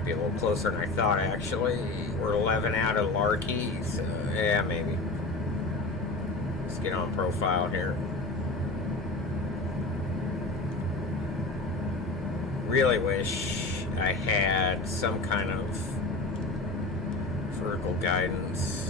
A little closer than I thought, actually. We're 11 out of Larky, so yeah, maybe. Let's get on profile here. Really wish I had some kind of vertical guidance.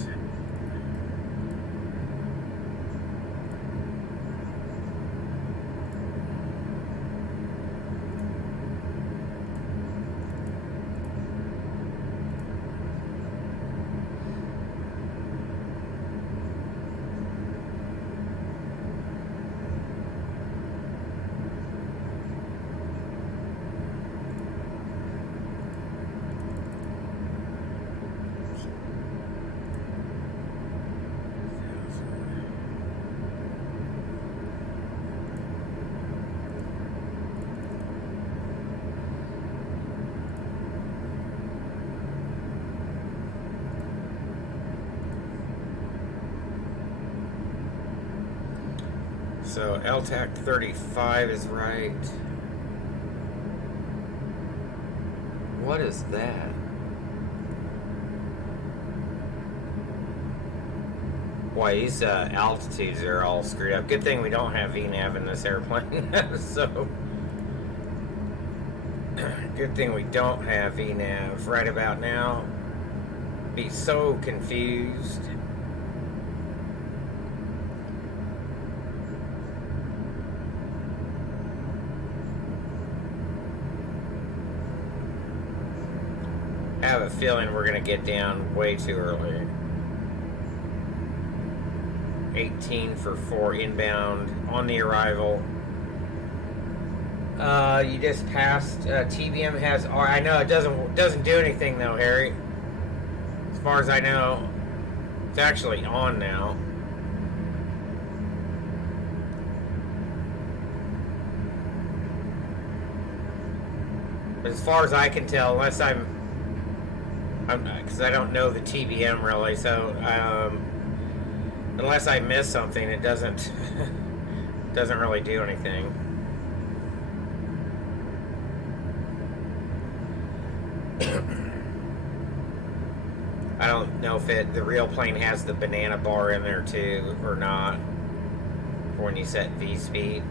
So LTAC 35 is right. What is that? Boy, these altitudes are all screwed up. Good thing we don't have VNAV in this airplane. So, good thing we don't have VNAV right about now. Be so confused. I have a feeling we're going to get down way too early. 18 for 4 inbound on the arrival. You just passed. TBM has. I know it doesn't do anything though, Harry. As far as I know, it's actually on now. But as far as I can tell, unless because I don't know the TBM really, so unless I miss something, it doesn't really do anything. I don't know if the real plane has the banana bar in there too or not for when you set V speed.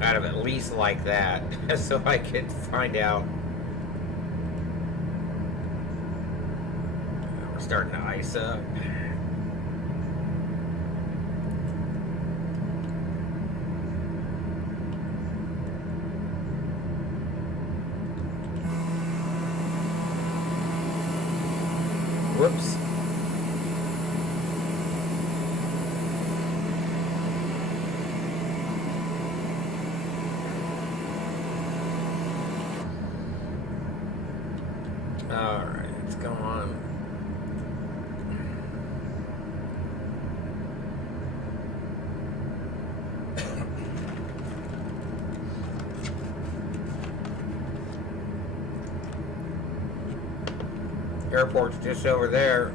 I'd have at least like that so I could find out. We're starting to ice up. Whoops. All right, let's go on. Airport's just over there.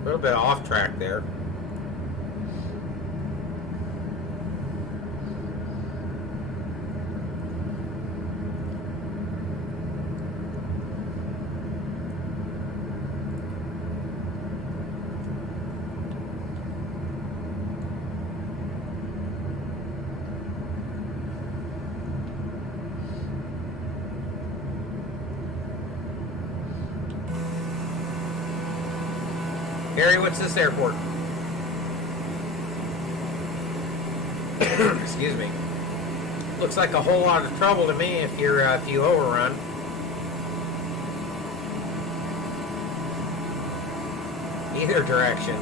A little bit off track there. Harry, what's this airport? Excuse me. Looks like a whole lot of trouble to me if you overrun. Either direction.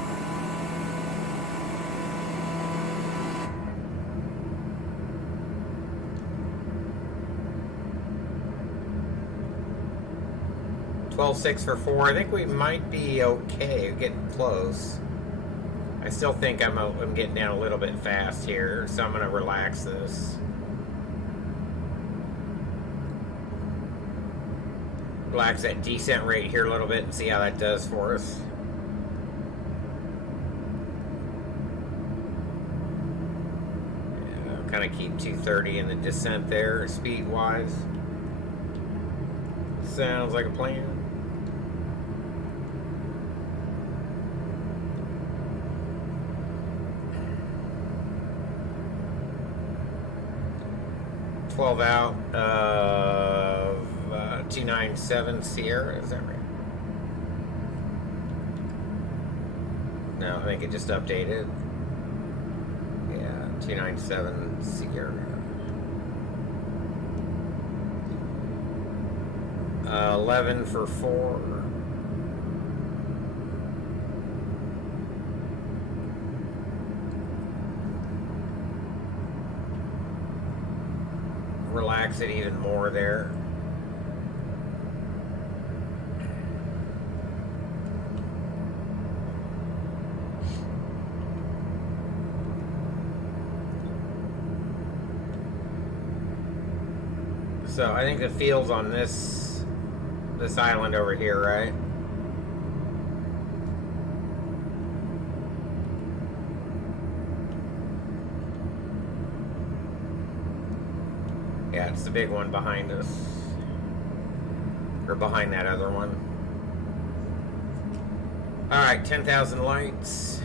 $12.6 for 4. I think we might be okay. We're getting close. I still think I'm getting down a little bit fast here, so I'm going to relax this. Relax that descent rate here a little bit and see how that does for us. might keep 230 in the descent there, speed-wise. Sounds like a plan. Out of 297 Sierra, is that right? No, I think it just updated. Yeah, 297 Sierra. 11 for 4. Relax it even more there. So I think the field's on this island over here, right? Yeah, it's the big one behind us. Or behind that other one. Alright, 10,000 lights.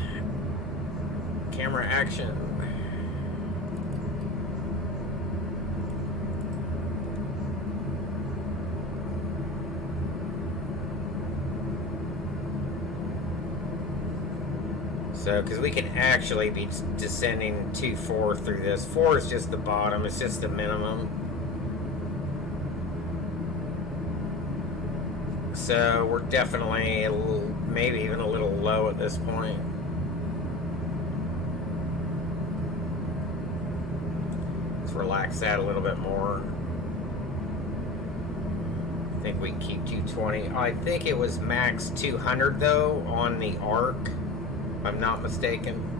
Camera action. So, because we can actually be descending 2-4 through this. 4 is just the bottom, it's just the minimum. So, we're definitely maybe even a little low at this point. Let's relax that a little bit more. I think we can keep 220. I think it was max 200 though on the arc. If I'm not mistaken.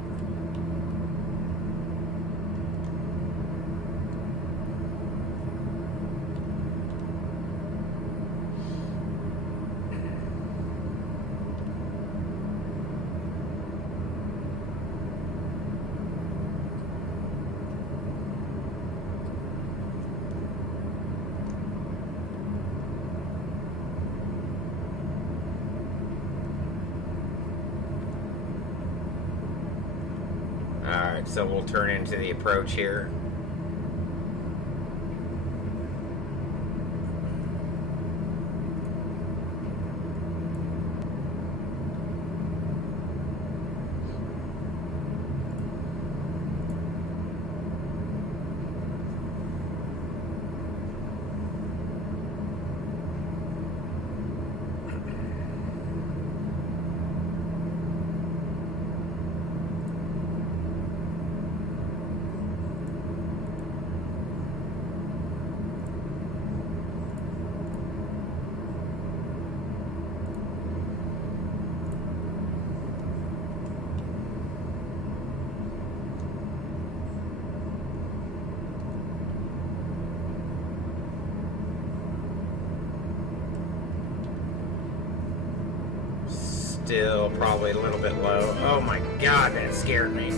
Alright, so we'll turn into the approach here. Still probably a little bit low. Oh my god, that scared me.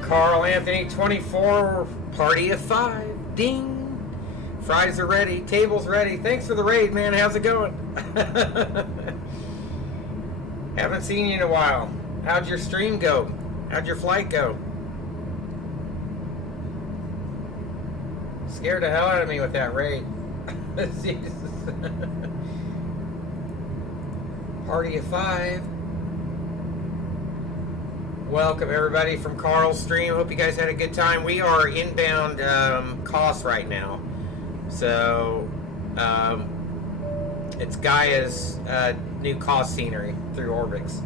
Carl Anthony 24, party of 5. Ding. Fries are ready, tables ready. Thanks for the raid, man. How's it going? Haven't seen you in a while. How'd your stream go? How'd your flight go? Scared the hell out of me with that raid. Jesus. Party of 5. Welcome everybody from Carl's stream. Hope you guys had a good time. We are inbound costs right now. So it's Gaia's new cost scenery through Orbx.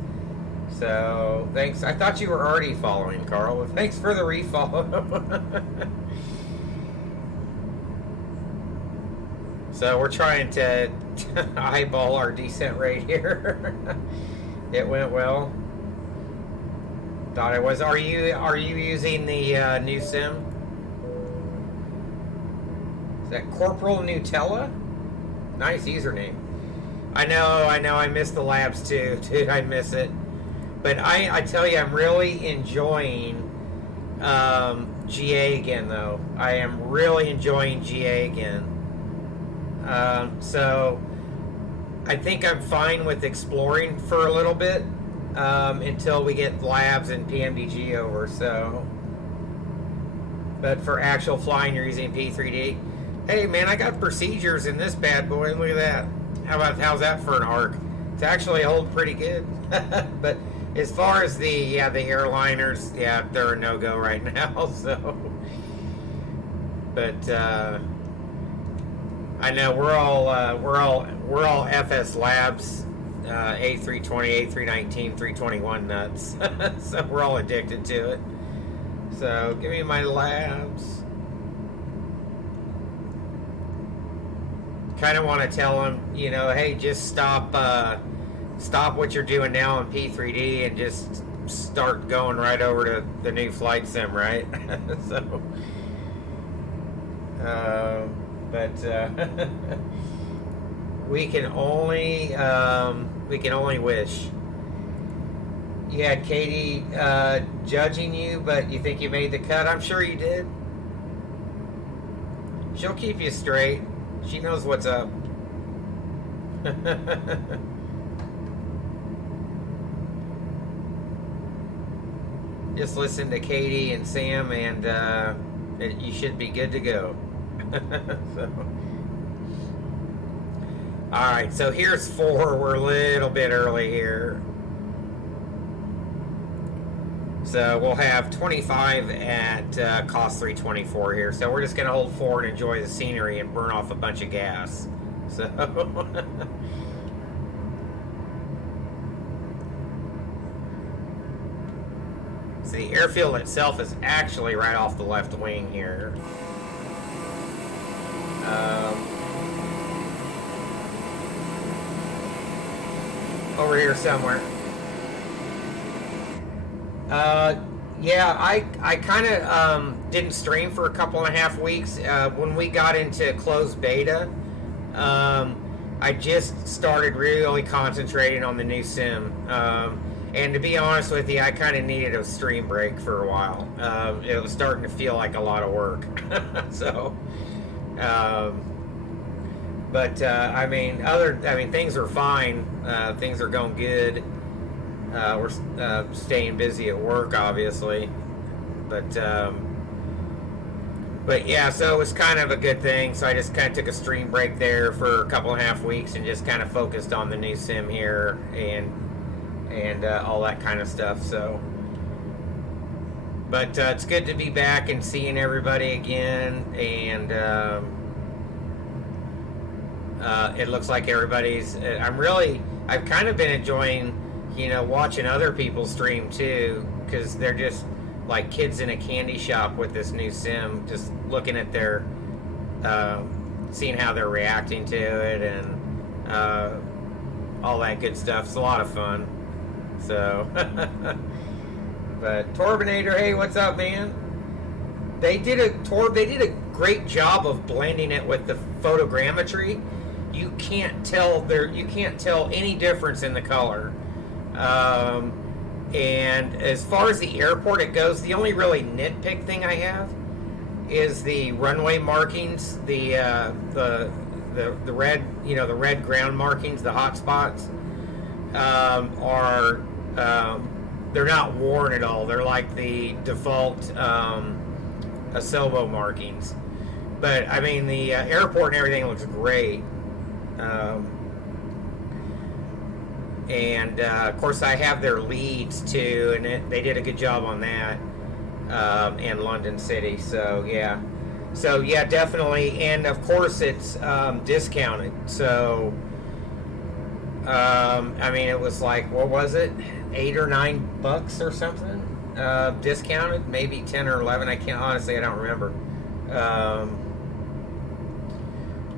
So thanks. I thought you were already following, Carl. Thanks for the refollow. So we're trying to eyeball our descent rate here. It went well. Thought I was. Are you using the new sim? Is that Corporal Nutella? Nice username. I know. I miss the labs too. Dude, I miss it. But I tell you, I'm really enjoying GA again, though. I am really enjoying GA again. So I think I'm fine with exploring for a little bit until we get labs and PMDG over. So, but for actual flying, you're using P3D. Hey man, I got procedures in this bad boy. Look at that. How's that for an arc? It's actually holding pretty good. But as far as the airliners, they're a no-go right now. So, but I know we're all FS Labs, A320, A319, 321 nuts. So we're all addicted to it. So give me my labs. Kind of want to tell them, hey, just stop what you're doing now on P3D and just start going right over to the new flight sim, right? So, but we can only wish. You had Katie judging you, but you think you made the cut. I'm sure you did. She'll keep you straight. She knows what's up. Just listen to Katie and Sam, and you should be good to go. So. All right, so here's 4. We're a little bit early here. So we'll have 25 at cost 324 here. So we're just going to hold 4 and enjoy the scenery and burn off a bunch of gas. So so the airfield itself is actually right off the left wing here. Over here somewhere. I kind of didn't stream for a couple and a half weeks. When we got into closed beta, I just started really concentrating on the new sim. And to be honest with you, I kind of needed a stream break for a while. It was starting to feel like a lot of work. So, things are fine. Things are going good. We're staying busy at work, obviously, but yeah, so it was kind of a good thing. So I just kind of took a stream break there for a couple and a half weeks and just kind of focused on the new sim here and all that kind of stuff. So, but it's good to be back and seeing everybody again, and it looks like everybody's. I've kind of been enjoying, watching other people stream too, because they're just like kids in a candy shop with this new sim, just looking at their, seeing how they're reacting to it and all that good stuff. It's a lot of fun. So, but Torbinator, hey, what's up, man? They did a great job of blending it with the photogrammetry. You can't tell any difference in the color. And as far as the airport it goes, the only really nitpick thing I have is the runway markings, the red, the red ground markings, the hot spots, are they're not worn at all. They're like the default Asobo markings. But I mean, the airport and everything looks great. And of course, I have their leads too, and they did a good job on that. And London City, so yeah, definitely. And of course, it's discounted. So I mean, it was like, what was it, $8 or $9 or something, discounted, maybe 10 or 11. I don't remember.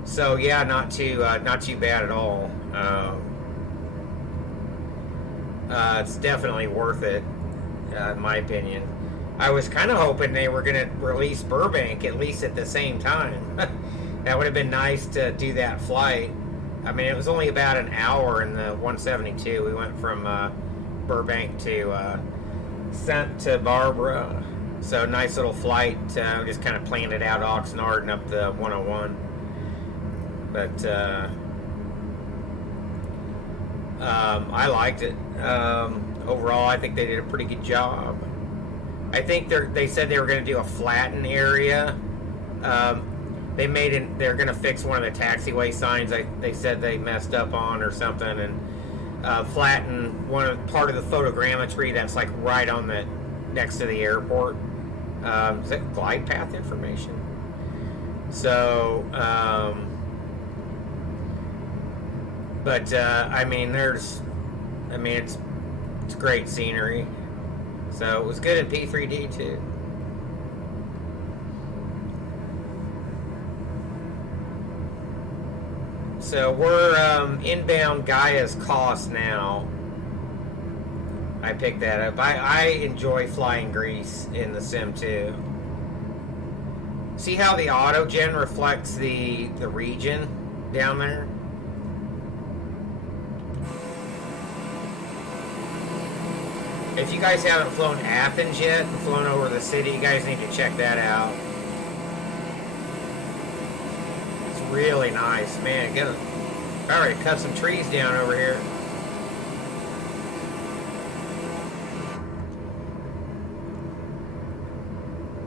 So yeah, not too bad at all. It's definitely worth it, in my opinion. I was kind of hoping they were going to release Burbank at least at the same time. That would have been nice to do that flight. I mean, it was only about an hour in the 172. We went from Burbank to Santa Barbara. So nice little flight. Just kind of planned it out, Oxnard and up the 101. But I liked it. Overall, I think they did a pretty good job. I think they said they were going to do a flatten area. They're going to fix one of the taxiway signs they said they messed up on or something, and flatten part of the photogrammetry that's like right on the next to the airport. Is that glide path information? So, I mean, it's great scenery. So it was good in P3D too. So we're inbound Gaia's Cost now. I picked that up. I enjoy flying Greece in the sim too. See how the autogen reflects the region down there? If you guys haven't flown Athens yet and flown over the city, you guys need to check that out. It's really nice, man. I already cut some trees down over here.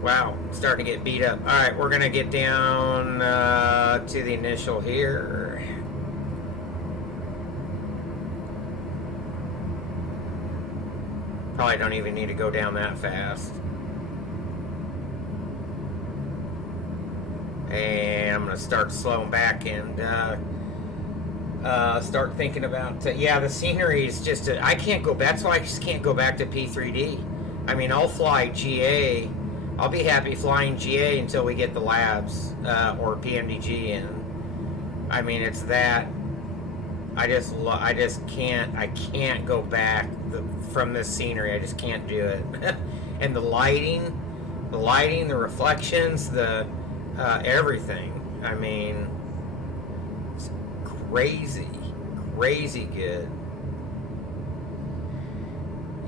Wow, starting to get beat up. All right, we're gonna get down to the initial here. Probably don't even need to go down that fast. And I'm going to start slowing back and start thinking about... yeah, the scenery is just... I can't go... That's why I just can't go back to P3D. I mean, I'll fly GA. I'll be happy flying GA until we get the labs or PMDG in. I mean, it's that... I just can't go back from this scenery. I just can't do it. And the lighting, the reflections, the everything. I mean, it's crazy good.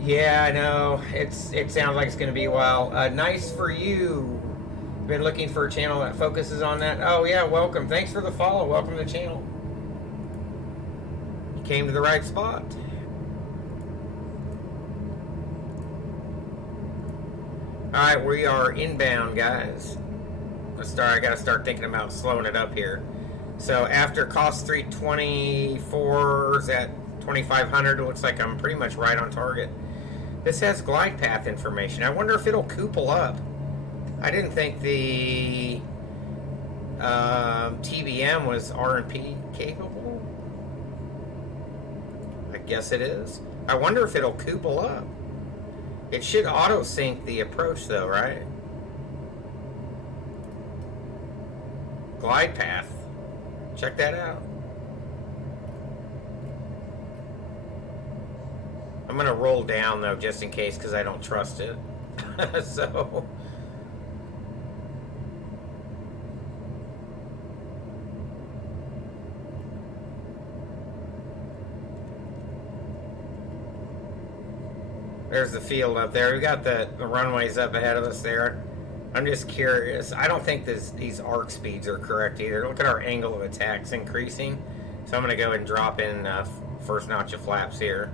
Yeah, I know. It sounds like it's going to be a while. Nice for you. Been looking for a channel that focuses on that. Oh yeah, welcome. Thanks for the follow. Welcome to the channel. Came to the right spot. Alright, we are inbound, guys. I gotta start thinking about slowing it up here. So after cost 324 is at 2500, it looks like I'm pretty much right on target. This has glide path information. I wonder if it'll couple up. I didn't think the TBM was RNP capable. I guess it is. I wonder if it'll couple up. It should auto sync the approach though, right? Glide path. Check that out. I'm gonna roll down though, just in case, because I don't trust it. So there's the field up there. We got the runways up ahead of us there. I'm just curious. I don't think these arc speeds are correct either. Look at our angle of attack's increasing. So I'm going to go and drop in first notch of flaps here.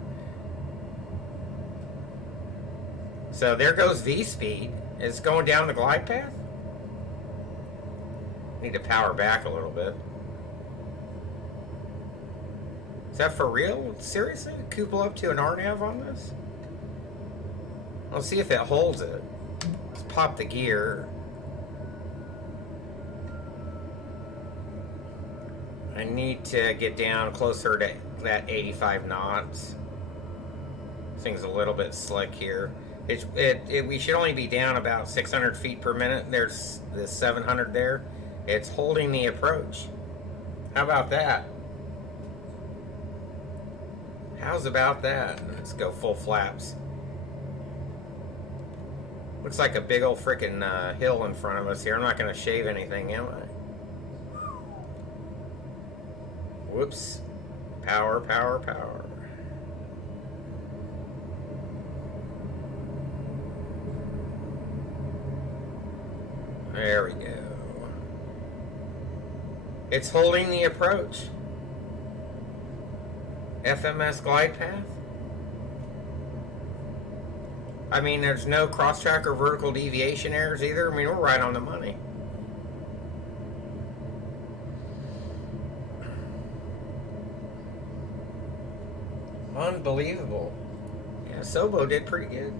So there goes V-speed. It's going down the glide path. Need to power back a little bit. Is that for real? Seriously? Couple up to an RNAV on this? Let's see if it holds it. Let's pop the gear. I need to get down closer to that 85 knots. This thing's a little bit slick here. We should only be down about 600 feet per minute. There's the 700 there. It's holding the approach. How about that? How's about that? Let's go full flaps. Looks like a big old freaking hill in front of us here. I'm not going to shave anything, am I? Whoops. Power, power, power. There we go. It's holding the approach. FMS glide path. I mean, there's no cross-track or vertical deviation errors either. I mean, we're right on the money. Unbelievable. Yeah, Sobo did pretty good.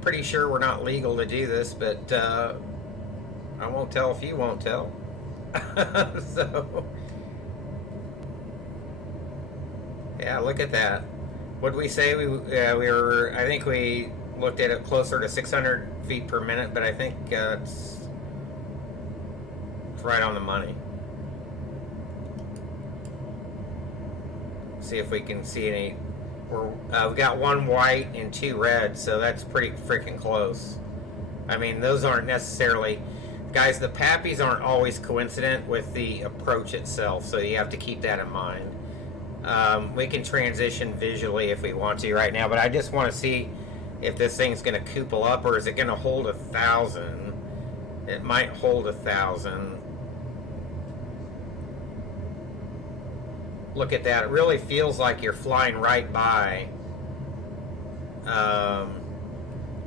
Pretty sure we're not legal to do this, but I won't tell if you won't tell. So, yeah, look at that. What did we say? We were. I think we looked at it closer to 600 feet per minute, but I think it's right on the money. See if we can see any. We've got one white and two red, so that's pretty freaking close. I mean, those aren't necessarily, guys, the pappies aren't always coincident with the approach itself, so you have to keep that in mind. We can transition visually if we want to right now, but I just want to see if this thing's going to couple up, or is it going to hold 1,000? It might hold 1,000. Look at that. It really feels like you're flying right by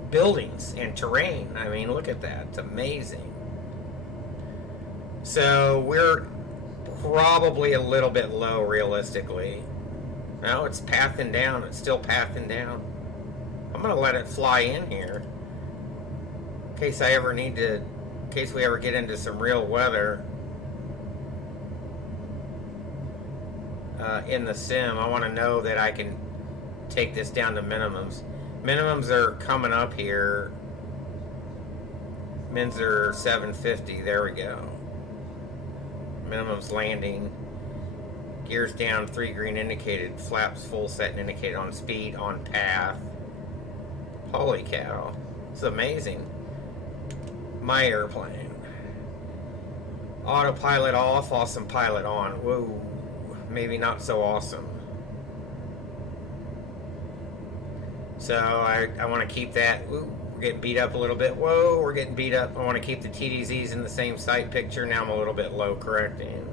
buildings and terrain. I mean, look at that. It's amazing. So we're probably a little bit low realistically. No, it's pathing down. It's still pathing down. I'm going to let it fly in here in case I ever need to, in case we ever get into some real weather. In the sim, I want to know that I can take this down to minimums. Minimums are coming up here. Mins are 750. There we go. Minimums landing. Gears down, 3 green indicated. Flaps full set and indicated on speed, on path. Holy cow. It's amazing. My airplane. Autopilot off, awesome pilot on. Whoa. Maybe not so awesome. So I want to keep that. Ooh, we're getting beat up a little bit. Whoa, we're getting beat up. I want to keep the TDZs in the same sight picture. Now I'm a little bit low correcting.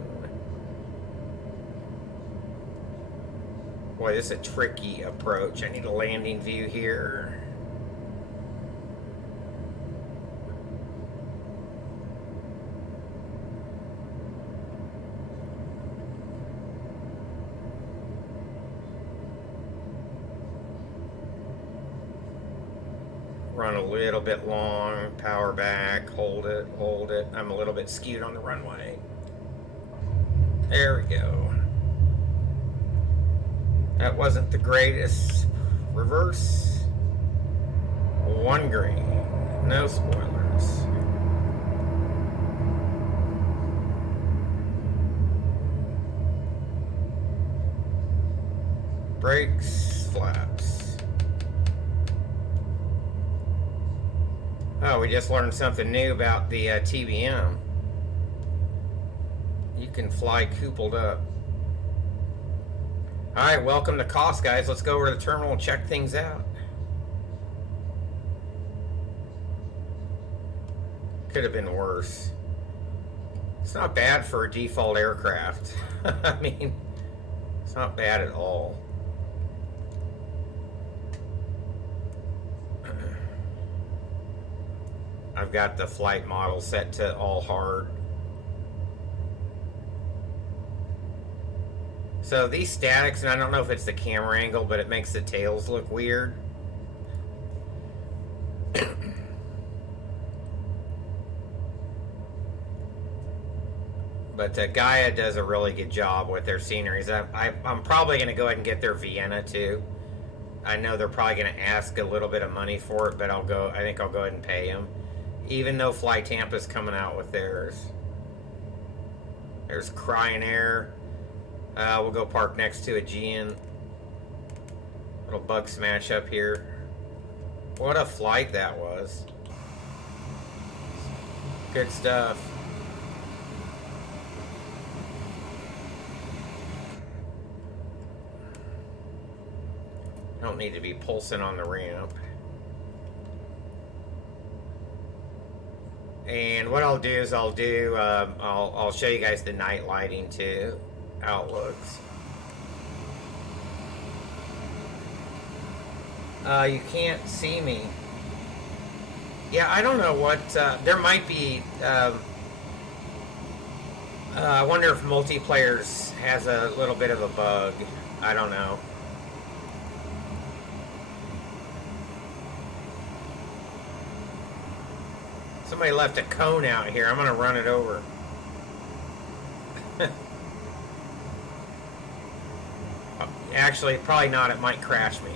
Boy, this is a tricky approach. I need a landing view here. Run a little bit long, power back, hold it. I'm a little bit skewed on the runway. There we go. That wasn't the greatest. Reverse. 1 green. No spoilers. Brakes, flaps. Oh, we just learned something new about the TBM. You can fly coupled up. Alright, welcome to COS, guys. Let's go over to the terminal and check things out. Could have been worse. It's not bad for a default aircraft. I mean, it's not bad at all. I've got the flight model set to all hard. So these statics, and I don't know if it's the camera angle, but it makes the tails look weird. But Gaia does a really good job with their sceneries. I'm probably going to go ahead and get their Vienna too. I know they're probably going to ask a little bit of money for it, but I think I'll go ahead and pay them. Even though Fly Tampa's coming out with theirs. There's Crying Air. We'll go park next to Aegean. Little bug smash up here. What a flight that was. Good stuff. I don't need to be pulsing on the ramp. And what I'll do is I'll show you guys the night lighting too, how it looks. You can't see me. Yeah, I don't know what, there might be, I wonder if multiplayers has a little bit of a bug. I don't know. Somebody left a cone out here. I'm gonna run it over. Actually, probably not. It might crash me.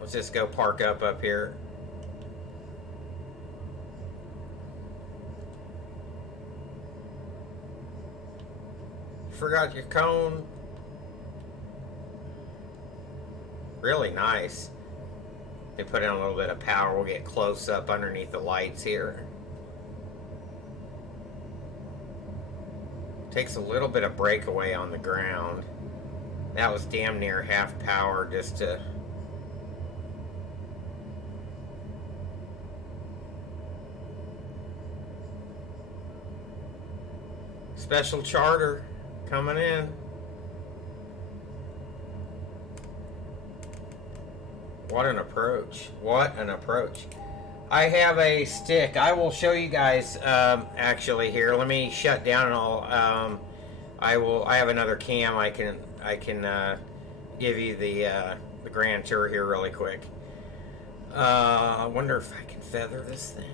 Let's just go park up here. Forgot your cone. Really nice. They put in a little bit of power. We'll get close up underneath the lights here. Takes a little bit of breakaway on the ground. That was damn near half power just to... Special charter coming in. What an approach. What an approach. I have a stick. I will show you guys actually here. Let me shut down and I'll I have another cam I can give you the grand tour here really quick. I wonder if I can feather this thing.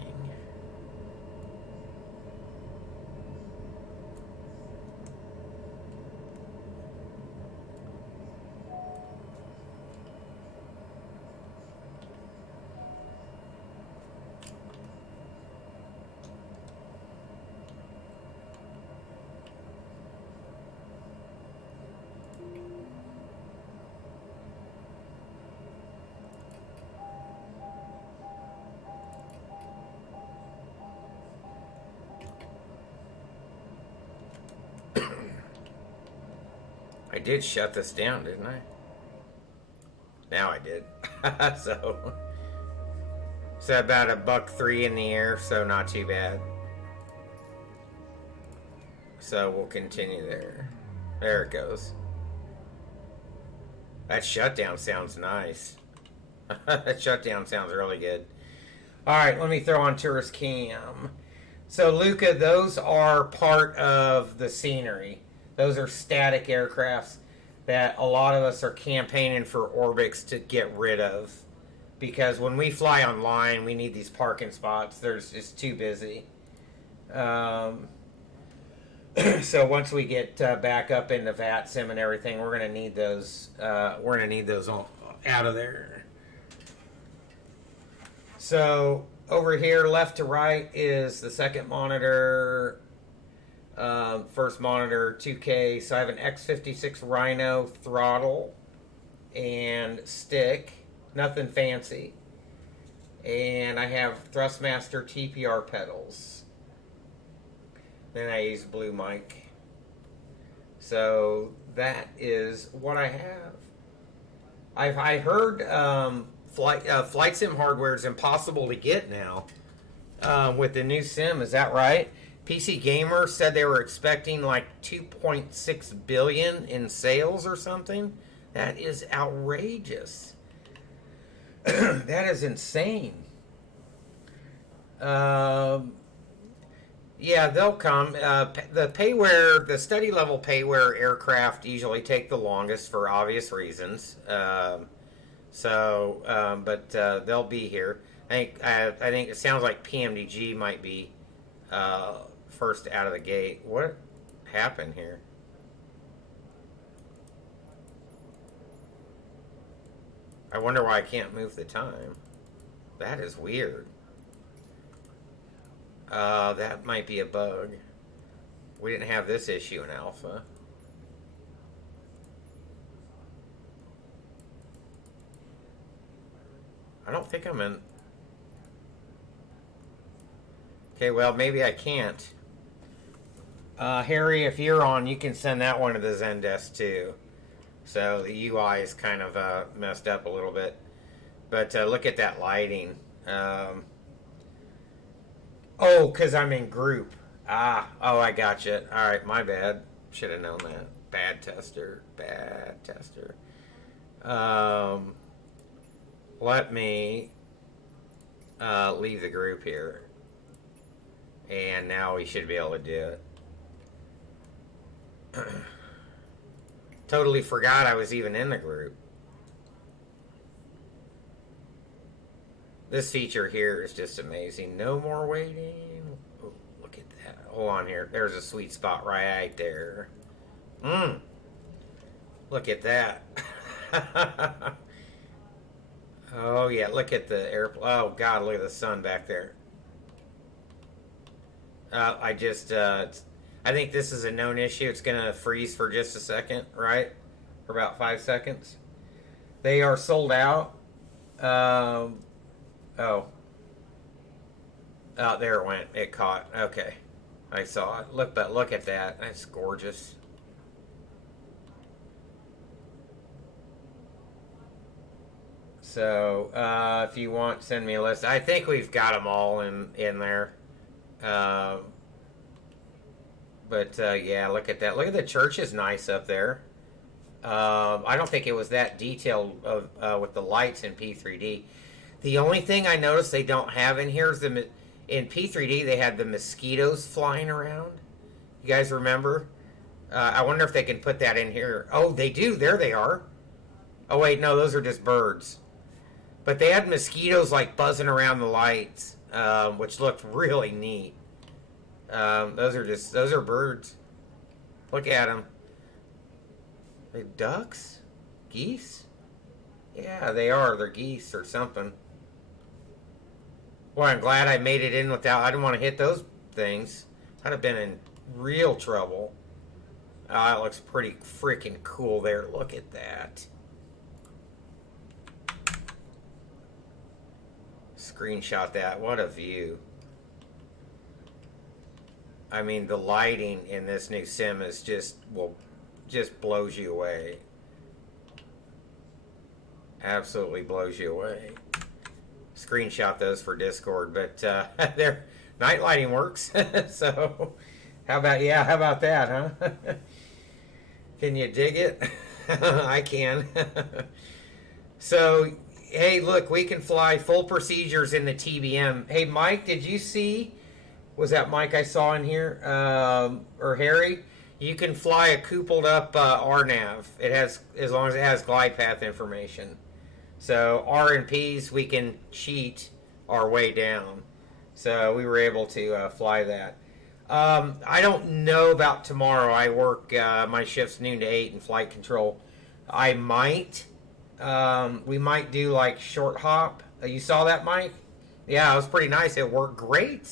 I did shut this down, didn't I? Now I did. So about $1.03 in the air, so not too bad. So we'll continue there. There it goes. That shutdown sounds nice. That shutdown sounds really good. All right, let me throw on tourist cam. So Luca, those are part of the scenery. Those are static aircrafts that a lot of us are campaigning for Orbx to get rid of. Because when we fly online, we need these parking spots. It's too busy. So once we get back up into VATSIM and everything, we're going to need those. We're going to need those all out of there. So over here, left to right, is the second monitor. First monitor 2K. So I have an X56 Rhino throttle and stick, nothing fancy, and I have Thrustmaster TPR pedals. Then I use Blue mic. So that is what I have. I heard flight sim hardware is impossible to get now with the new sim. Is that right? PC Gamer said they were expecting like 2.6 billion in sales or something. That is outrageous. That is insane. Yeah, they'll come. The payware, the study level payware aircraft usually take the longest for obvious reasons. But they'll be here. I think it sounds like PMDG might be first out of the gate. What happened here? I wonder why I can't move the time. That is weird. That might be a bug. We didn't have this issue in alpha. I don't think I'm in. Okay, well, maybe I can't. Harry, if you're on, you can send that one to the Zendesk too. So the UI is kind of messed up a little bit. But look at that lighting. Oh, because I'm in group. Oh, I got you. All right, my bad. Should have known that. Bad tester. Bad tester. Let me leave the group here. And now we should be able to do it. Totally forgot I was even in the group. This feature here is just amazing. No more waiting. Oh, look at that. Hold on here. There's a sweet spot right there. Look at that. Oh, yeah. Look at the airplane. Oh, God. Look at the sun back there. I think this is a known issue. It's going to freeze for just a second, right? For about 5 seconds. They are sold out. Oh, there it went. It caught. Okay. I saw it. Look at that. That's gorgeous. So, if you want, send me a list. I think we've got them all in there. Yeah, look at that. Look at the church is nice up there. I don't think it was that detailed with the lights in P3D. The only thing I noticed they don't have in here is in P3D they had the mosquitoes flying around. You guys remember? I wonder if they can put that in here. Oh, they do. There they are. Oh wait, no, those are just birds. But they had mosquitoes like buzzing around the lights, which looked really neat. Those are birds. Look at them. They ducks? Geese? Yeah, they are. They're geese or something. Well, I'm glad I made it in without... I didn't want to hit those things. I'd have been in real trouble. It looks pretty freaking cool there. Look at that. Screenshot that. What a view. I mean, the lighting in this new sim is just blows you away. Absolutely blows you away. Screenshot those for Discord, but their night lighting works. So, how about that, huh? Can you dig it? I can. So, hey, look, we can fly full procedures in the TBM. Hey, Mike, did you see? Was that Mike I saw in here? Or Harry? You can fly a coupled up RNAV. It has, as long as it has glide path information. So R&Ps, we can cheat our way down. So we were able to fly that. I don't know about tomorrow. I work my shifts noon to 8 in flight control. I might. We might do like short hop. You saw that, Mike? Yeah, it was pretty nice. It worked great.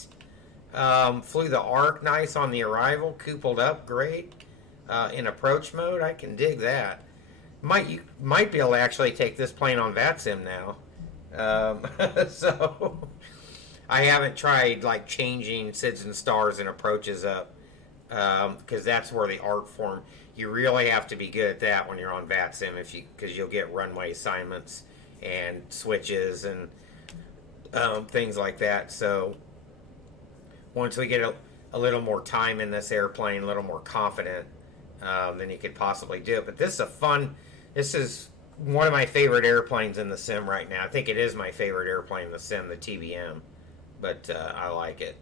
Flew the arc nice on the arrival. Coupled up great. In approach mode, I can dig that. You might be able to actually take this plane on VATSIM now. So I haven't tried like changing SIDS and stars and approaches up, because that's where the art form. You really have to be good at that when you're on VATSIM, because you'll get runway assignments and switches and things like that. So once we get a little more time in this airplane, a little more confident, then you could possibly do it. But this is one of my favorite airplanes in the sim right now. I think it is my favorite airplane in the sim, the TBM. But I like it.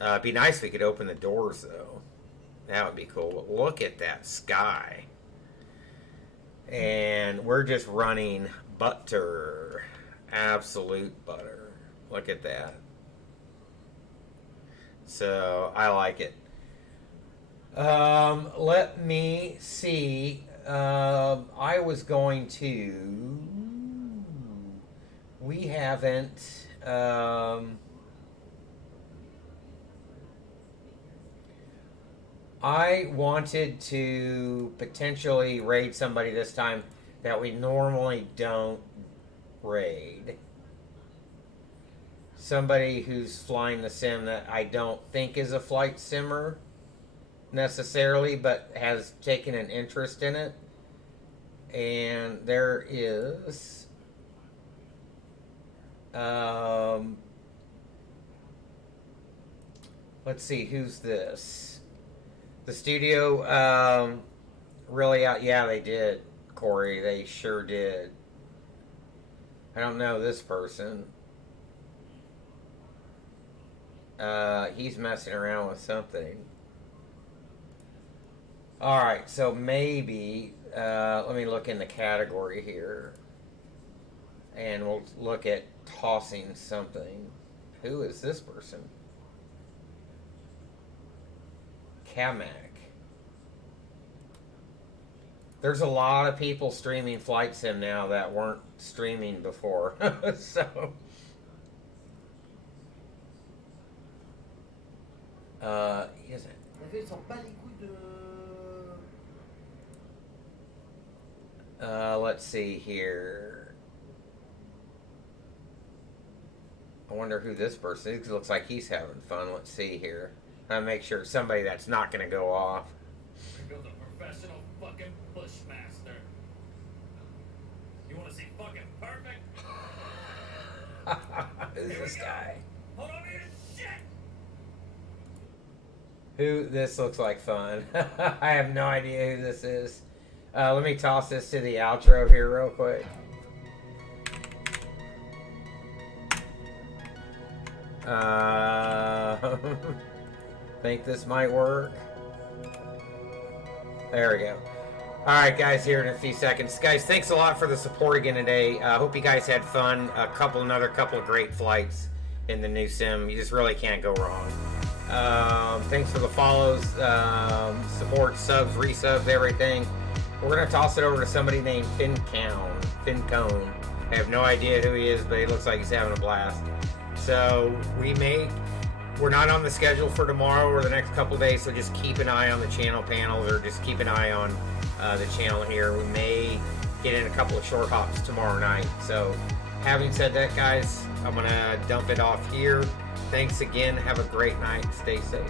It'd be nice if we could open the doors, though. That would be cool. But look at that sky. And we're just running butter. Absolute butter. Look at that. So, I like it. Let me see. I was going to... We haven't... I wanted to potentially raid somebody this time that we normally don't raid. Somebody who's flying the sim that I don't think is a flight simmer necessarily, but has taken an interest in it. And there is let's see, who's this? The studio really out. Yeah, they did, Corey. They sure did. I don't know this person. He's messing around with something. Alright, so maybe, let me look in the category here. And we'll look at tossing something. Who is this person? Kamak. There's a lot of people streaming Flight Sim now that weren't streaming before. So... he isn't. Let's see here. I wonder who this person is. It looks like he's having fun. Let's see here. I'll make sure it's somebody that's not going to go off. You're the professional fucking bushmaster. You want to see fucking perfect? Who's this guy? Hold on to your shit! Who? This looks like fun. I have no idea who this is. Let me toss this to the outro here real quick. Think this might work. There we go. Alright guys, here in a few seconds. Guys, thanks a lot for the support again today. I hope you guys had fun. Another couple of great flights in the new sim. You just really can't go wrong. Thanks for the follows, support, subs, resubs, everything. We're going to toss it over to somebody named Fincone. I have no idea who he is, but he looks like he's having a blast. So we're not on the schedule for tomorrow or the next couple of days, so just keep an eye on the channel panels or just keep an eye on the channel here. We may get in a couple of short hops tomorrow night. So having said that, guys, I'm going to dump it off here. Thanks again. Have a great night. Stay safe.